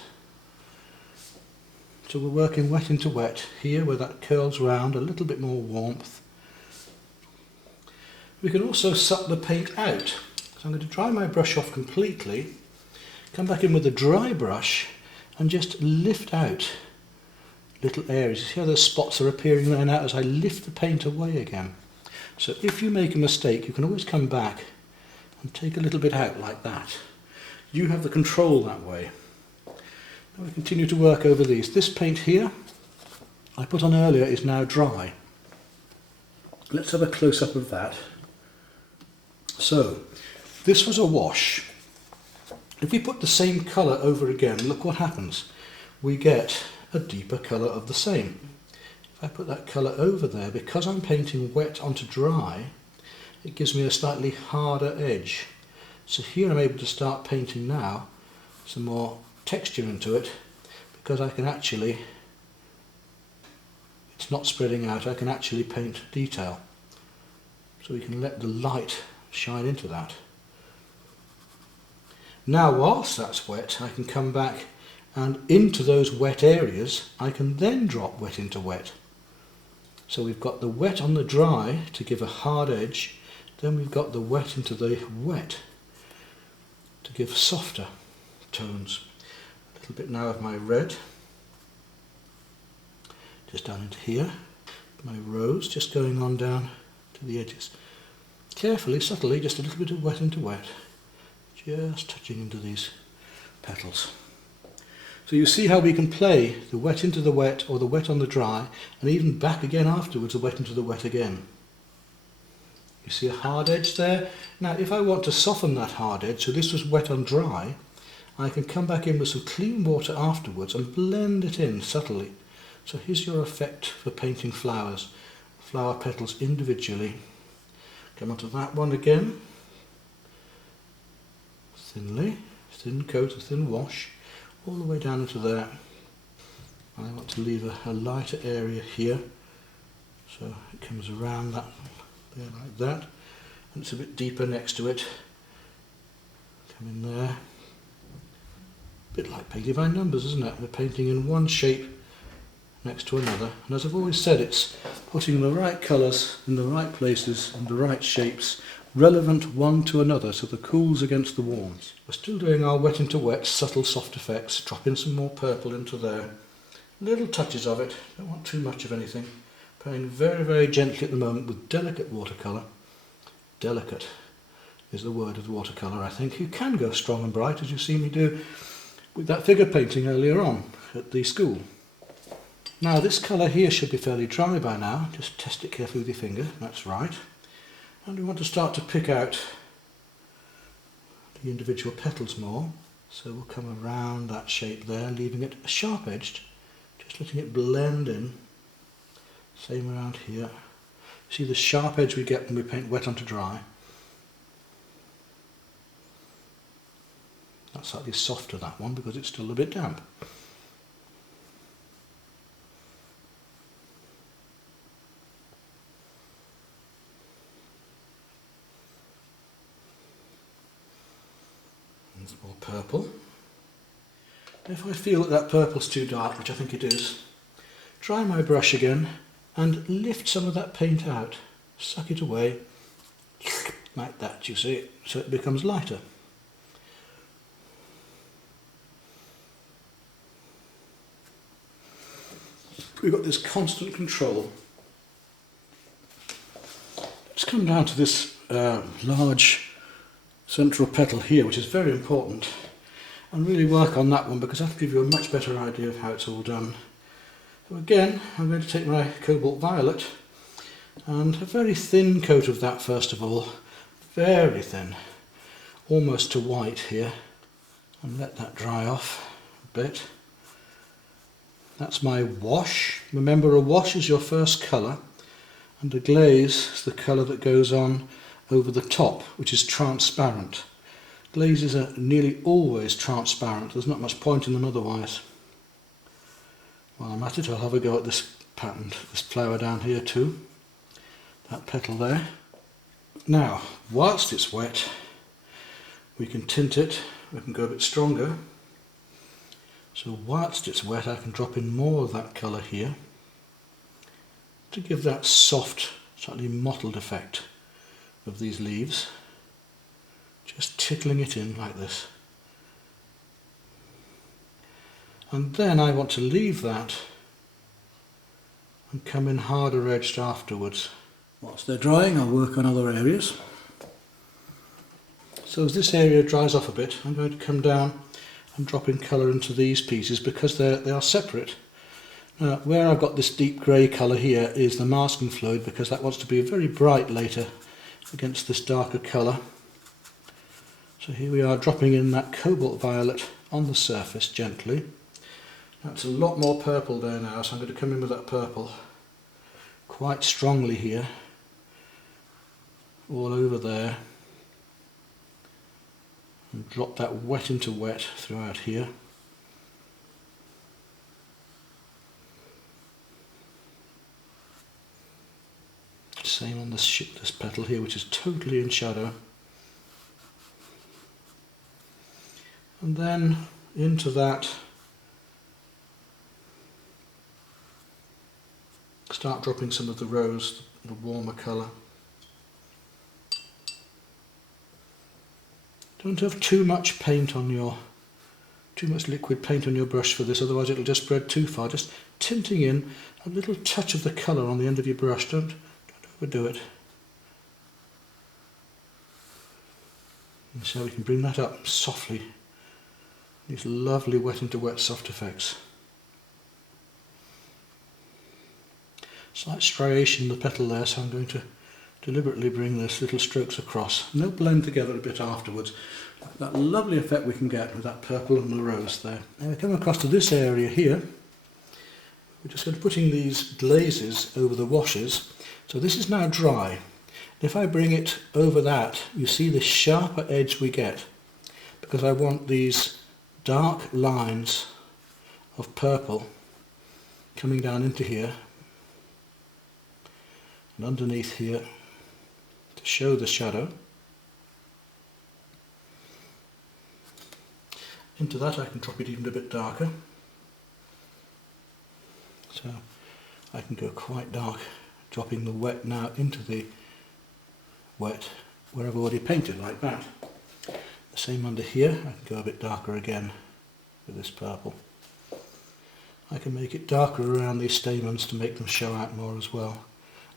So we're working wet into wet here where that curls round, a little bit more warmth. We can also suck the paint out. So I'm going to dry my brush off completely, come back in with a dry brush and just lift out little areas. You see how those spots are appearing there now as I lift the paint away again. So if you make a mistake, you can always come back and take a little bit out like that. You have the control that way. Now we continue to work over these. This paint here I put on earlier is now dry. Let's have a close-up of that. So, this was a wash. If we put the same colour over again, look what happens. We get a deeper colour of the same. If I put that colour over there, because I'm painting wet onto dry, it gives me a slightly harder edge. So here I'm able to start painting now some more texture into it, because I can actually, it's not spreading out, I can actually paint detail. So we can let the light shine into that. Now whilst that's wet, I can come back and into those wet areas I can then drop wet into wet. So we've got the wet on the dry to give a hard edge, then we've got the wet into the wet to give softer tones. A little bit now of my red, just down into here, my rose just going on down to the edges. Carefully, subtly, just a little bit of wet into wet, just touching into these petals. So you see how we can play the wet into the wet or the wet on the dry, and even back again afterwards, the wet into the wet again. You see a hard edge there? Now if I want to soften that hard edge, so this was wet on dry, I can come back in with some clean water afterwards and blend it in subtly. So here's your effect for painting flowers, flower petals individually. Come onto that one again, thinly, thin coat, a thin wash, all the way down into there. I want to leave a lighter area here, so it comes around that there like that, and it's a bit deeper next to it. Come in there, bit like painting by numbers, isn't it? We're painting in one shape next to another, and as I've always said, it's putting the right colours in the right places and the right shapes, relevant one to another, so the cools against the warms. We're still doing our wet into wet, subtle soft effects, dropping some more purple into there. Little touches of it, don't want too much of anything. Playing very, very gently at the moment with delicate watercolour. Delicate is the word of the watercolour, I think. You can go strong and bright, as you've seen me do with that figure painting earlier on at the school. Now this colour here should be fairly dry by now. Just test it carefully with your finger, that's right. And we want to start to pick out the individual petals more. So we'll come around that shape there, leaving it sharp-edged, just letting it blend in. Same around here. See the sharp edge we get when we paint wet onto dry. That's slightly softer, that one, because it's still a bit damp. There's more purple. If I feel that purple's too dark, which I think it is, dry my brush again and lift some of that paint out. Suck it away, like that, you see, so it becomes lighter. We've got this constant control. Let's come down to this large central petal here, which is very important, and really work on that one, because that'll give you a much better idea of how it's all done. So again, I'm going to take my cobalt violet and a very thin coat of that first of all, very thin, almost to white here, and let that dry off a bit. That's my wash. Remember, a wash is your first colour, and a glaze is the colour that goes on over the top, which is transparent. Glazes are nearly always transparent. There's not much point in them otherwise. While I'm at it, I'll have a go at this pattern, this flower down here too. That petal there. Now, whilst it's wet, we can tint it. We can go a bit stronger. So whilst it's wet, I can drop in more of that colour here to give that soft, slightly mottled effect of these leaves. Just tickling it in like this. And then I want to leave that and come in harder edged afterwards. Whilst they're drying, I'll work on other areas. So as this area dries off a bit, I'm going to come down and drop in colour into these pieces, because they are separate. Now, where I've got this deep grey colour here is the masking fluid, because that wants to be very bright later against this darker colour. So here we are dropping in that cobalt violet on the surface gently. That's a lot more purple there now, so I'm going to come in with that purple quite strongly here, all over there, and drop that wet into wet throughout here. Same on this petal here, which is totally in shadow. And then into that, start dropping some of the rose, the warmer colour. Don't have too much liquid paint on your brush for this, otherwise it'll just spread too far. Just tinting in a little touch of the colour on the end of your brush, don't overdo it. And so we can bring that up softly. These lovely wet into wet soft effects. Slight striation in the petal there, so I'm going to deliberately bring those little strokes across, and they'll blend together a bit afterwards. That lovely effect we can get with that purple and the rose there. Now we come across to this area here. We're just going to put in these glazes over the washes. So this is now dry. If I bring it over that, you see the sharper edge we get, because I want these dark lines of purple coming down into here and underneath here to show the shadow. Into that I can drop it even a bit darker. So I can go quite dark, dropping the wet now into the wet where I've already painted like that. The same under here, I can go a bit darker again with this purple. I can make it darker around these stamens to make them show out more as well.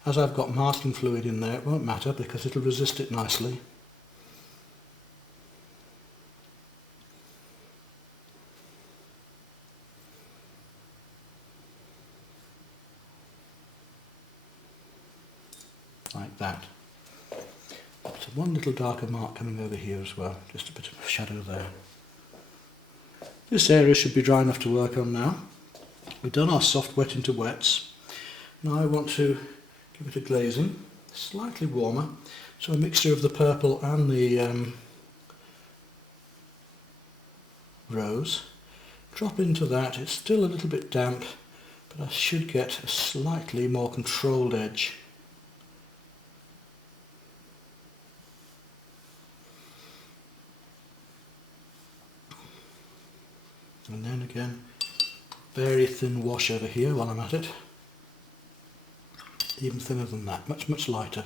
As I've got masking fluid in there, it won't matter because it'll resist it nicely. Like that. So one little darker mark coming over here as well, just a bit of shadow there. This area should be dry enough to work on now. We've done our soft wet into wets. Now I want to give it a glazing, slightly warmer, so a mixture of the purple and the rose. Drop into that, it's still a little bit damp, but I should get a slightly more controlled edge. And then again, very thin wash over here while I'm at it. Even thinner than that, much lighter.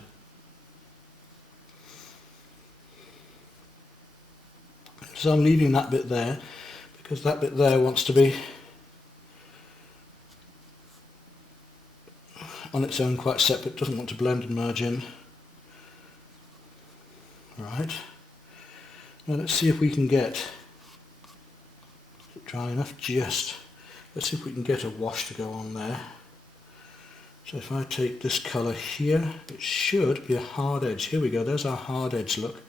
So I'm leaving that bit there because that bit there wants to be on its own, quite separate, doesn't want to blend and merge in. Right. Now let's see if we can get it dry enough. Let's see if we can get a wash to go on there. So if I take this colour here, it should be a hard edge. Here we go, there's our hard edge look.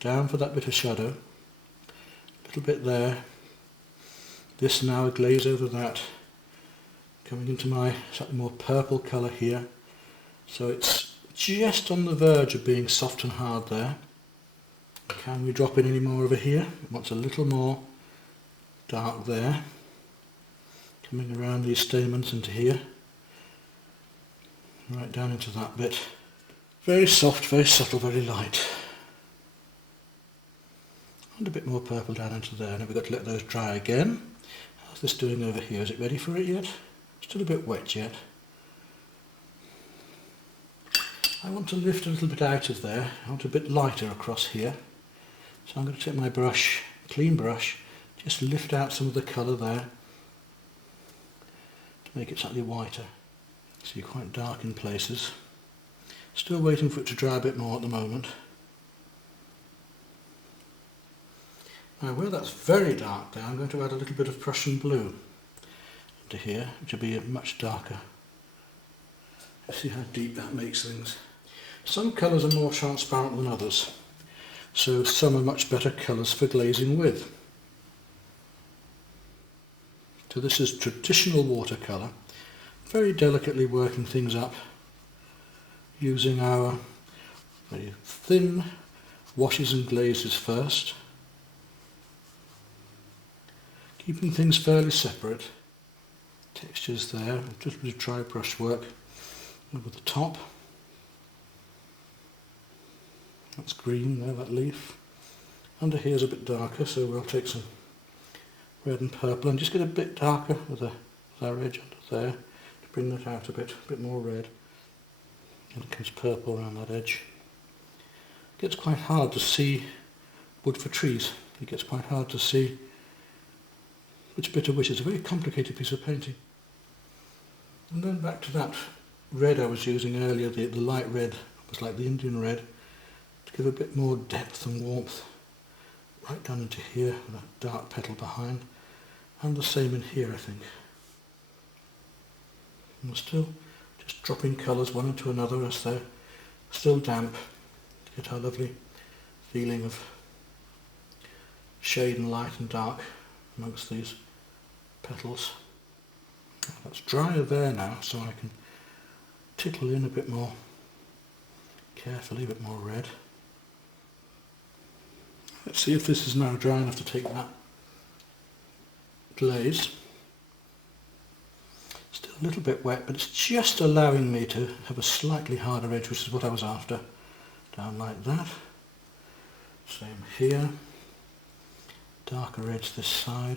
Down for that bit of shadow. A little bit there. This now a glaze over that. Coming into my slightly more purple colour here. So it's just on the verge of being soft and hard there. Can we drop in any more over here? It wants a little more dark there. Coming around these stamens into here. Right down into that bit. Very soft, very subtle, very light. And a bit more purple down into there. Now we've got to let those dry again. How's this doing over here? Is it ready for it yet? Still a bit wet yet. I want to lift a little bit out of there. I want a bit lighter across here. So I'm going to take my brush, clean brush, just lift out some of the colour there to make it slightly whiter. See, quite dark in places. Still waiting for it to dry a bit more at the moment. Now where that's very dark there, I'm going to add a little bit of Prussian blue into here, which will be much darker. Let's see how deep that makes things. Some colours are more transparent than others, so some are much better colours for glazing with. So this is traditional watercolour, very delicately working things up using our very thin washes and glazes first, keeping things fairly separate. Textures there, just a bit of dry brush work over the top. That's green there, that leaf. Under here is a bit darker, so we'll take some red and purple and just get a bit darker with our edge under there to bring that out a bit more red. And it comes purple around that edge. It gets quite hard to see wood for trees. It gets quite hard to see which bit of which. It's a very complicated piece of painting. And then back to that red I was using earlier, the light red, was like the Indian red, to give a bit more depth and warmth right down into here with that dark petal behind, and the same in here I think. And we're still just dropping colours one into another as they're still damp to get our lovely feeling of shade and light and dark amongst these petals. That's drier there now, so I can tickle in a bit more carefully, a bit more red. Let's see if this is now dry enough to take that glaze. Still a little bit wet, but it's just allowing me to have a slightly harder edge, which is what I was after. Down like that. Same here. darker edge this side,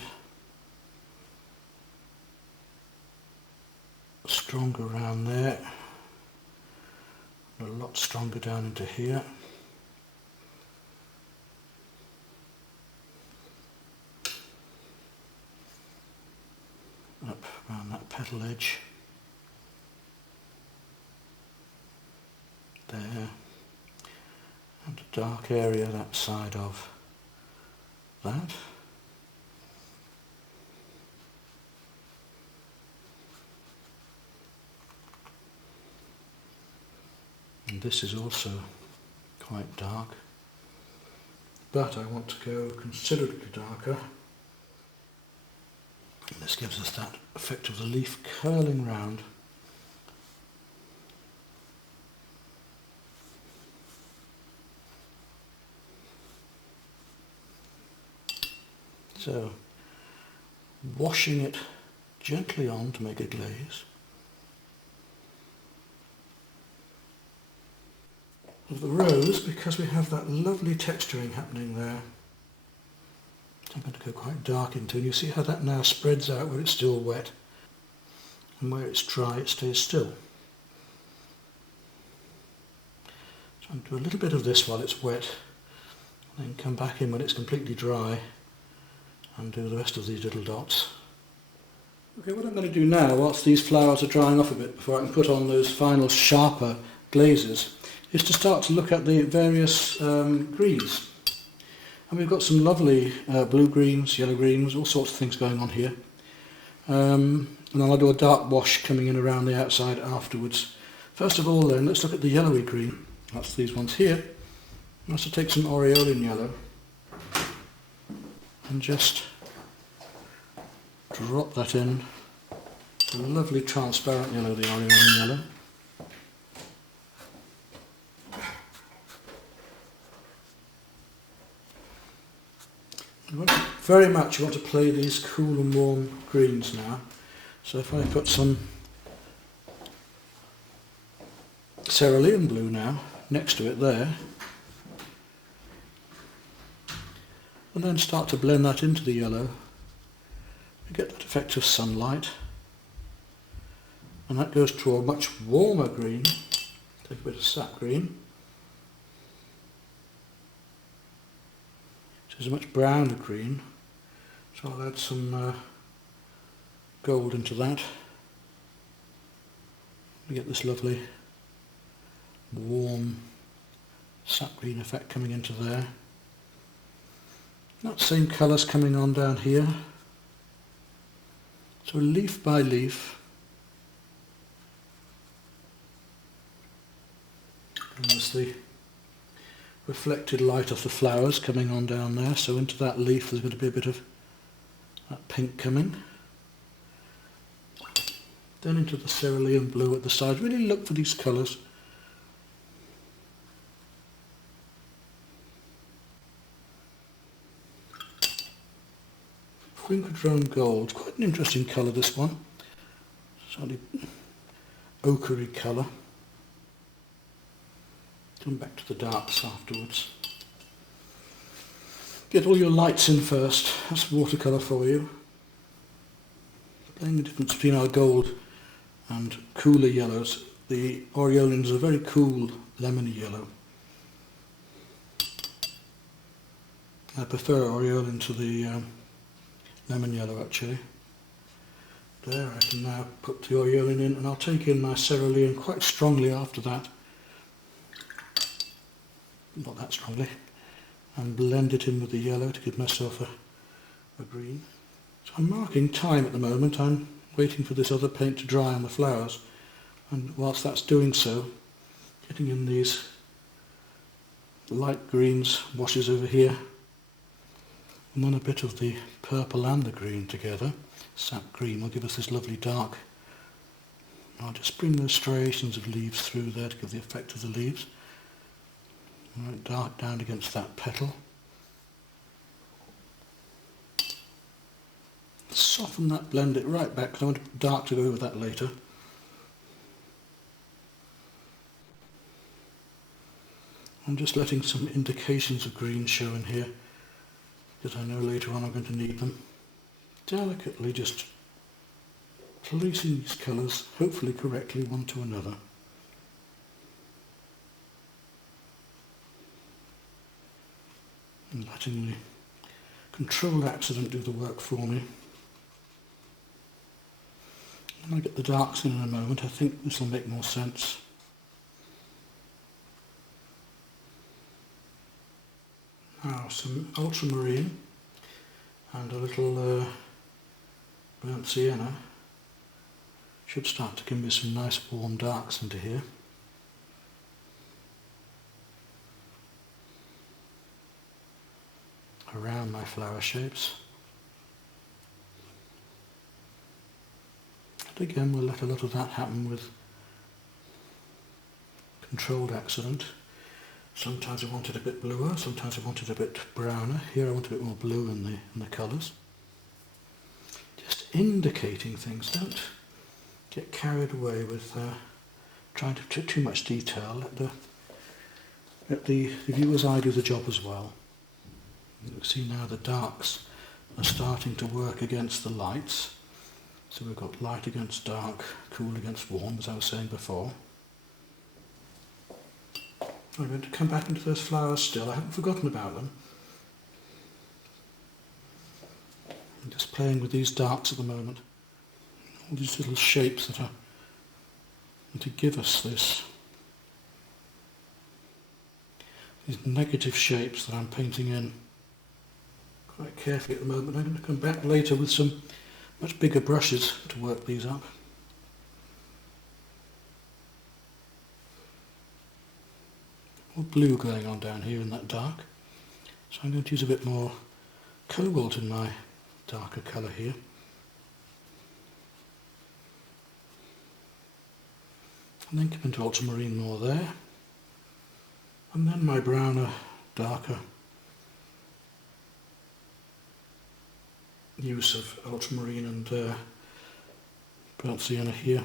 stronger around there, a lot stronger down into here. Up around that petal edge, there, and a dark area that side of that. And this is also quite dark, but I want to go considerably darker. And this gives us that effect of the leaf curling round. So, washing it gently on to make a glaze. Of the rose, because we have that lovely texturing happening there, I'm going to go quite dark into, and you see how that now spreads out where it's still wet, and where it's dry it stays still. So I'm going to do a little bit of this while it's wet, and then come back in when it's completely dry and do the rest of these little dots. Okay, what I'm going to do now, whilst these flowers are drying off a bit before I can put on those final sharper glazes, is to start to look at the various greens. And we've got some lovely blue greens, yellow greens, all sorts of things going on here. And then I'll do a dark wash coming in around the outside afterwards. First of all then, let's look at the yellowy green. That's these ones here. I'm going to take some aureolin yellow and just drop that in. A lovely transparent yellow, the aureolin yellow. Very much you want to play these cool and warm greens now. So if I put some cerulean blue now next to it there, and then start to blend that into the yellow, you get that effect of sunlight, and that goes to a much warmer green. Take a bit of sap green. It's a much browner green, so I'll add some gold into that. You get this lovely warm sap green effect coming into there. That same colours coming on down here. So leaf by leaf. And there's the reflected light of the flowers coming on down there, so into that leaf there's going to be a bit of that pink coming. Then into the cerulean blue at the side. Really look for these colours. Quinquedrone gold, quite an interesting colour this one. Slightly ochre-y colour. Come back to the darks afterwards. Get all your lights in first. That's watercolour for you. Playing the difference between our gold and cooler yellows. The aureolins are very cool lemony yellow. I prefer aureolin to the lemon yellow actually. There, I can now put the aureolin in, and I'll take in my cerulean quite strongly after that. Not that strongly, and blend it in with the yellow to give myself a green. So I'm marking time at the moment. I'm waiting for this other paint to dry on the flowers, and whilst that's doing so, getting in these light greens, washes over here, and then a bit of the purple and the green together. Sap green will give us this lovely dark. I'll just bring those striations of leaves through there to give the effect of the leaves. Right, dark down against that petal. Soften that, blend it right back, because I want dark to go with that later. I'm just letting some indications of green show in here. because I know later on I'm going to need them. Delicately just placing these colours, hopefully correctly, one to another. And letting the controlled accident do the work for me. When I get the darks in a moment, I think this will make more sense. Now some ultramarine and a little burnt sienna should start to give me some nice warm darks into here. Around my flower shapes. And again we'll let a lot of that happen with controlled accident. Sometimes I want it a bit bluer, sometimes I want it a bit browner. Here I want a bit more blue in the colours. Just indicating things, don't get carried away with trying to put too much detail. Let the viewer's eye do the job as well. You can see now the darks are starting to work against the lights. So we've got light against dark, cool against warm, as I was saying before. I'm going to come back into those flowers still. I haven't forgotten about them. I'm just playing with these darks at the moment. All these little shapes that are to give us these negative shapes that I'm painting in quite carefully at the moment. I'm going to come back later with some much bigger brushes to work these up. More blue going on down here in that dark. So I'm going to use a bit more cobalt in my darker colour here. And then come into ultramarine more there. And then my browner, darker use of ultramarine and burnt sienna here.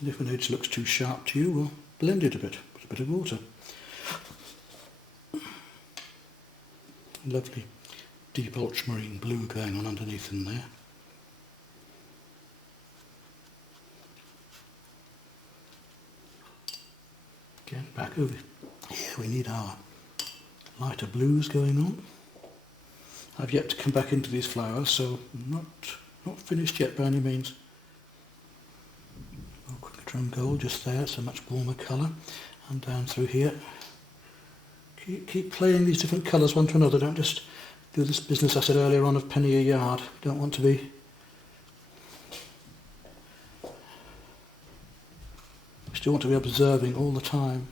And if an edge looks too sharp to you, we'll blend it a bit with a bit of water. Lovely deep ultramarine blue going on underneath in there. Again, back over here we need our lighter blues going on. I've yet to come back into these flowers, so not finished yet by any means. Drum gold just there, it's a much warmer colour. And down through here. Keep playing these different colours one to another, don't just do this business I said earlier on of penny a yard. You don't want to be still want to be observing all the time.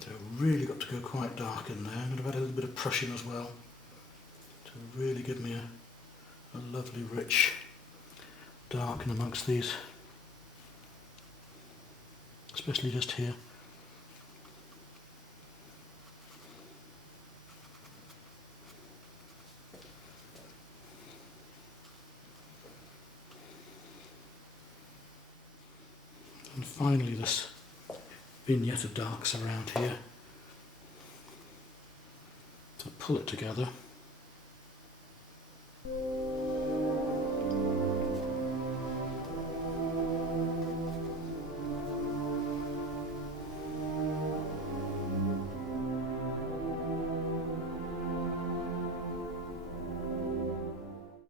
So really got to go quite dark in there. I'm going to add a little bit of Prussian as well to really give me a lovely rich dark in amongst these, especially just here. And finally this vignette of darks around here to pull it together.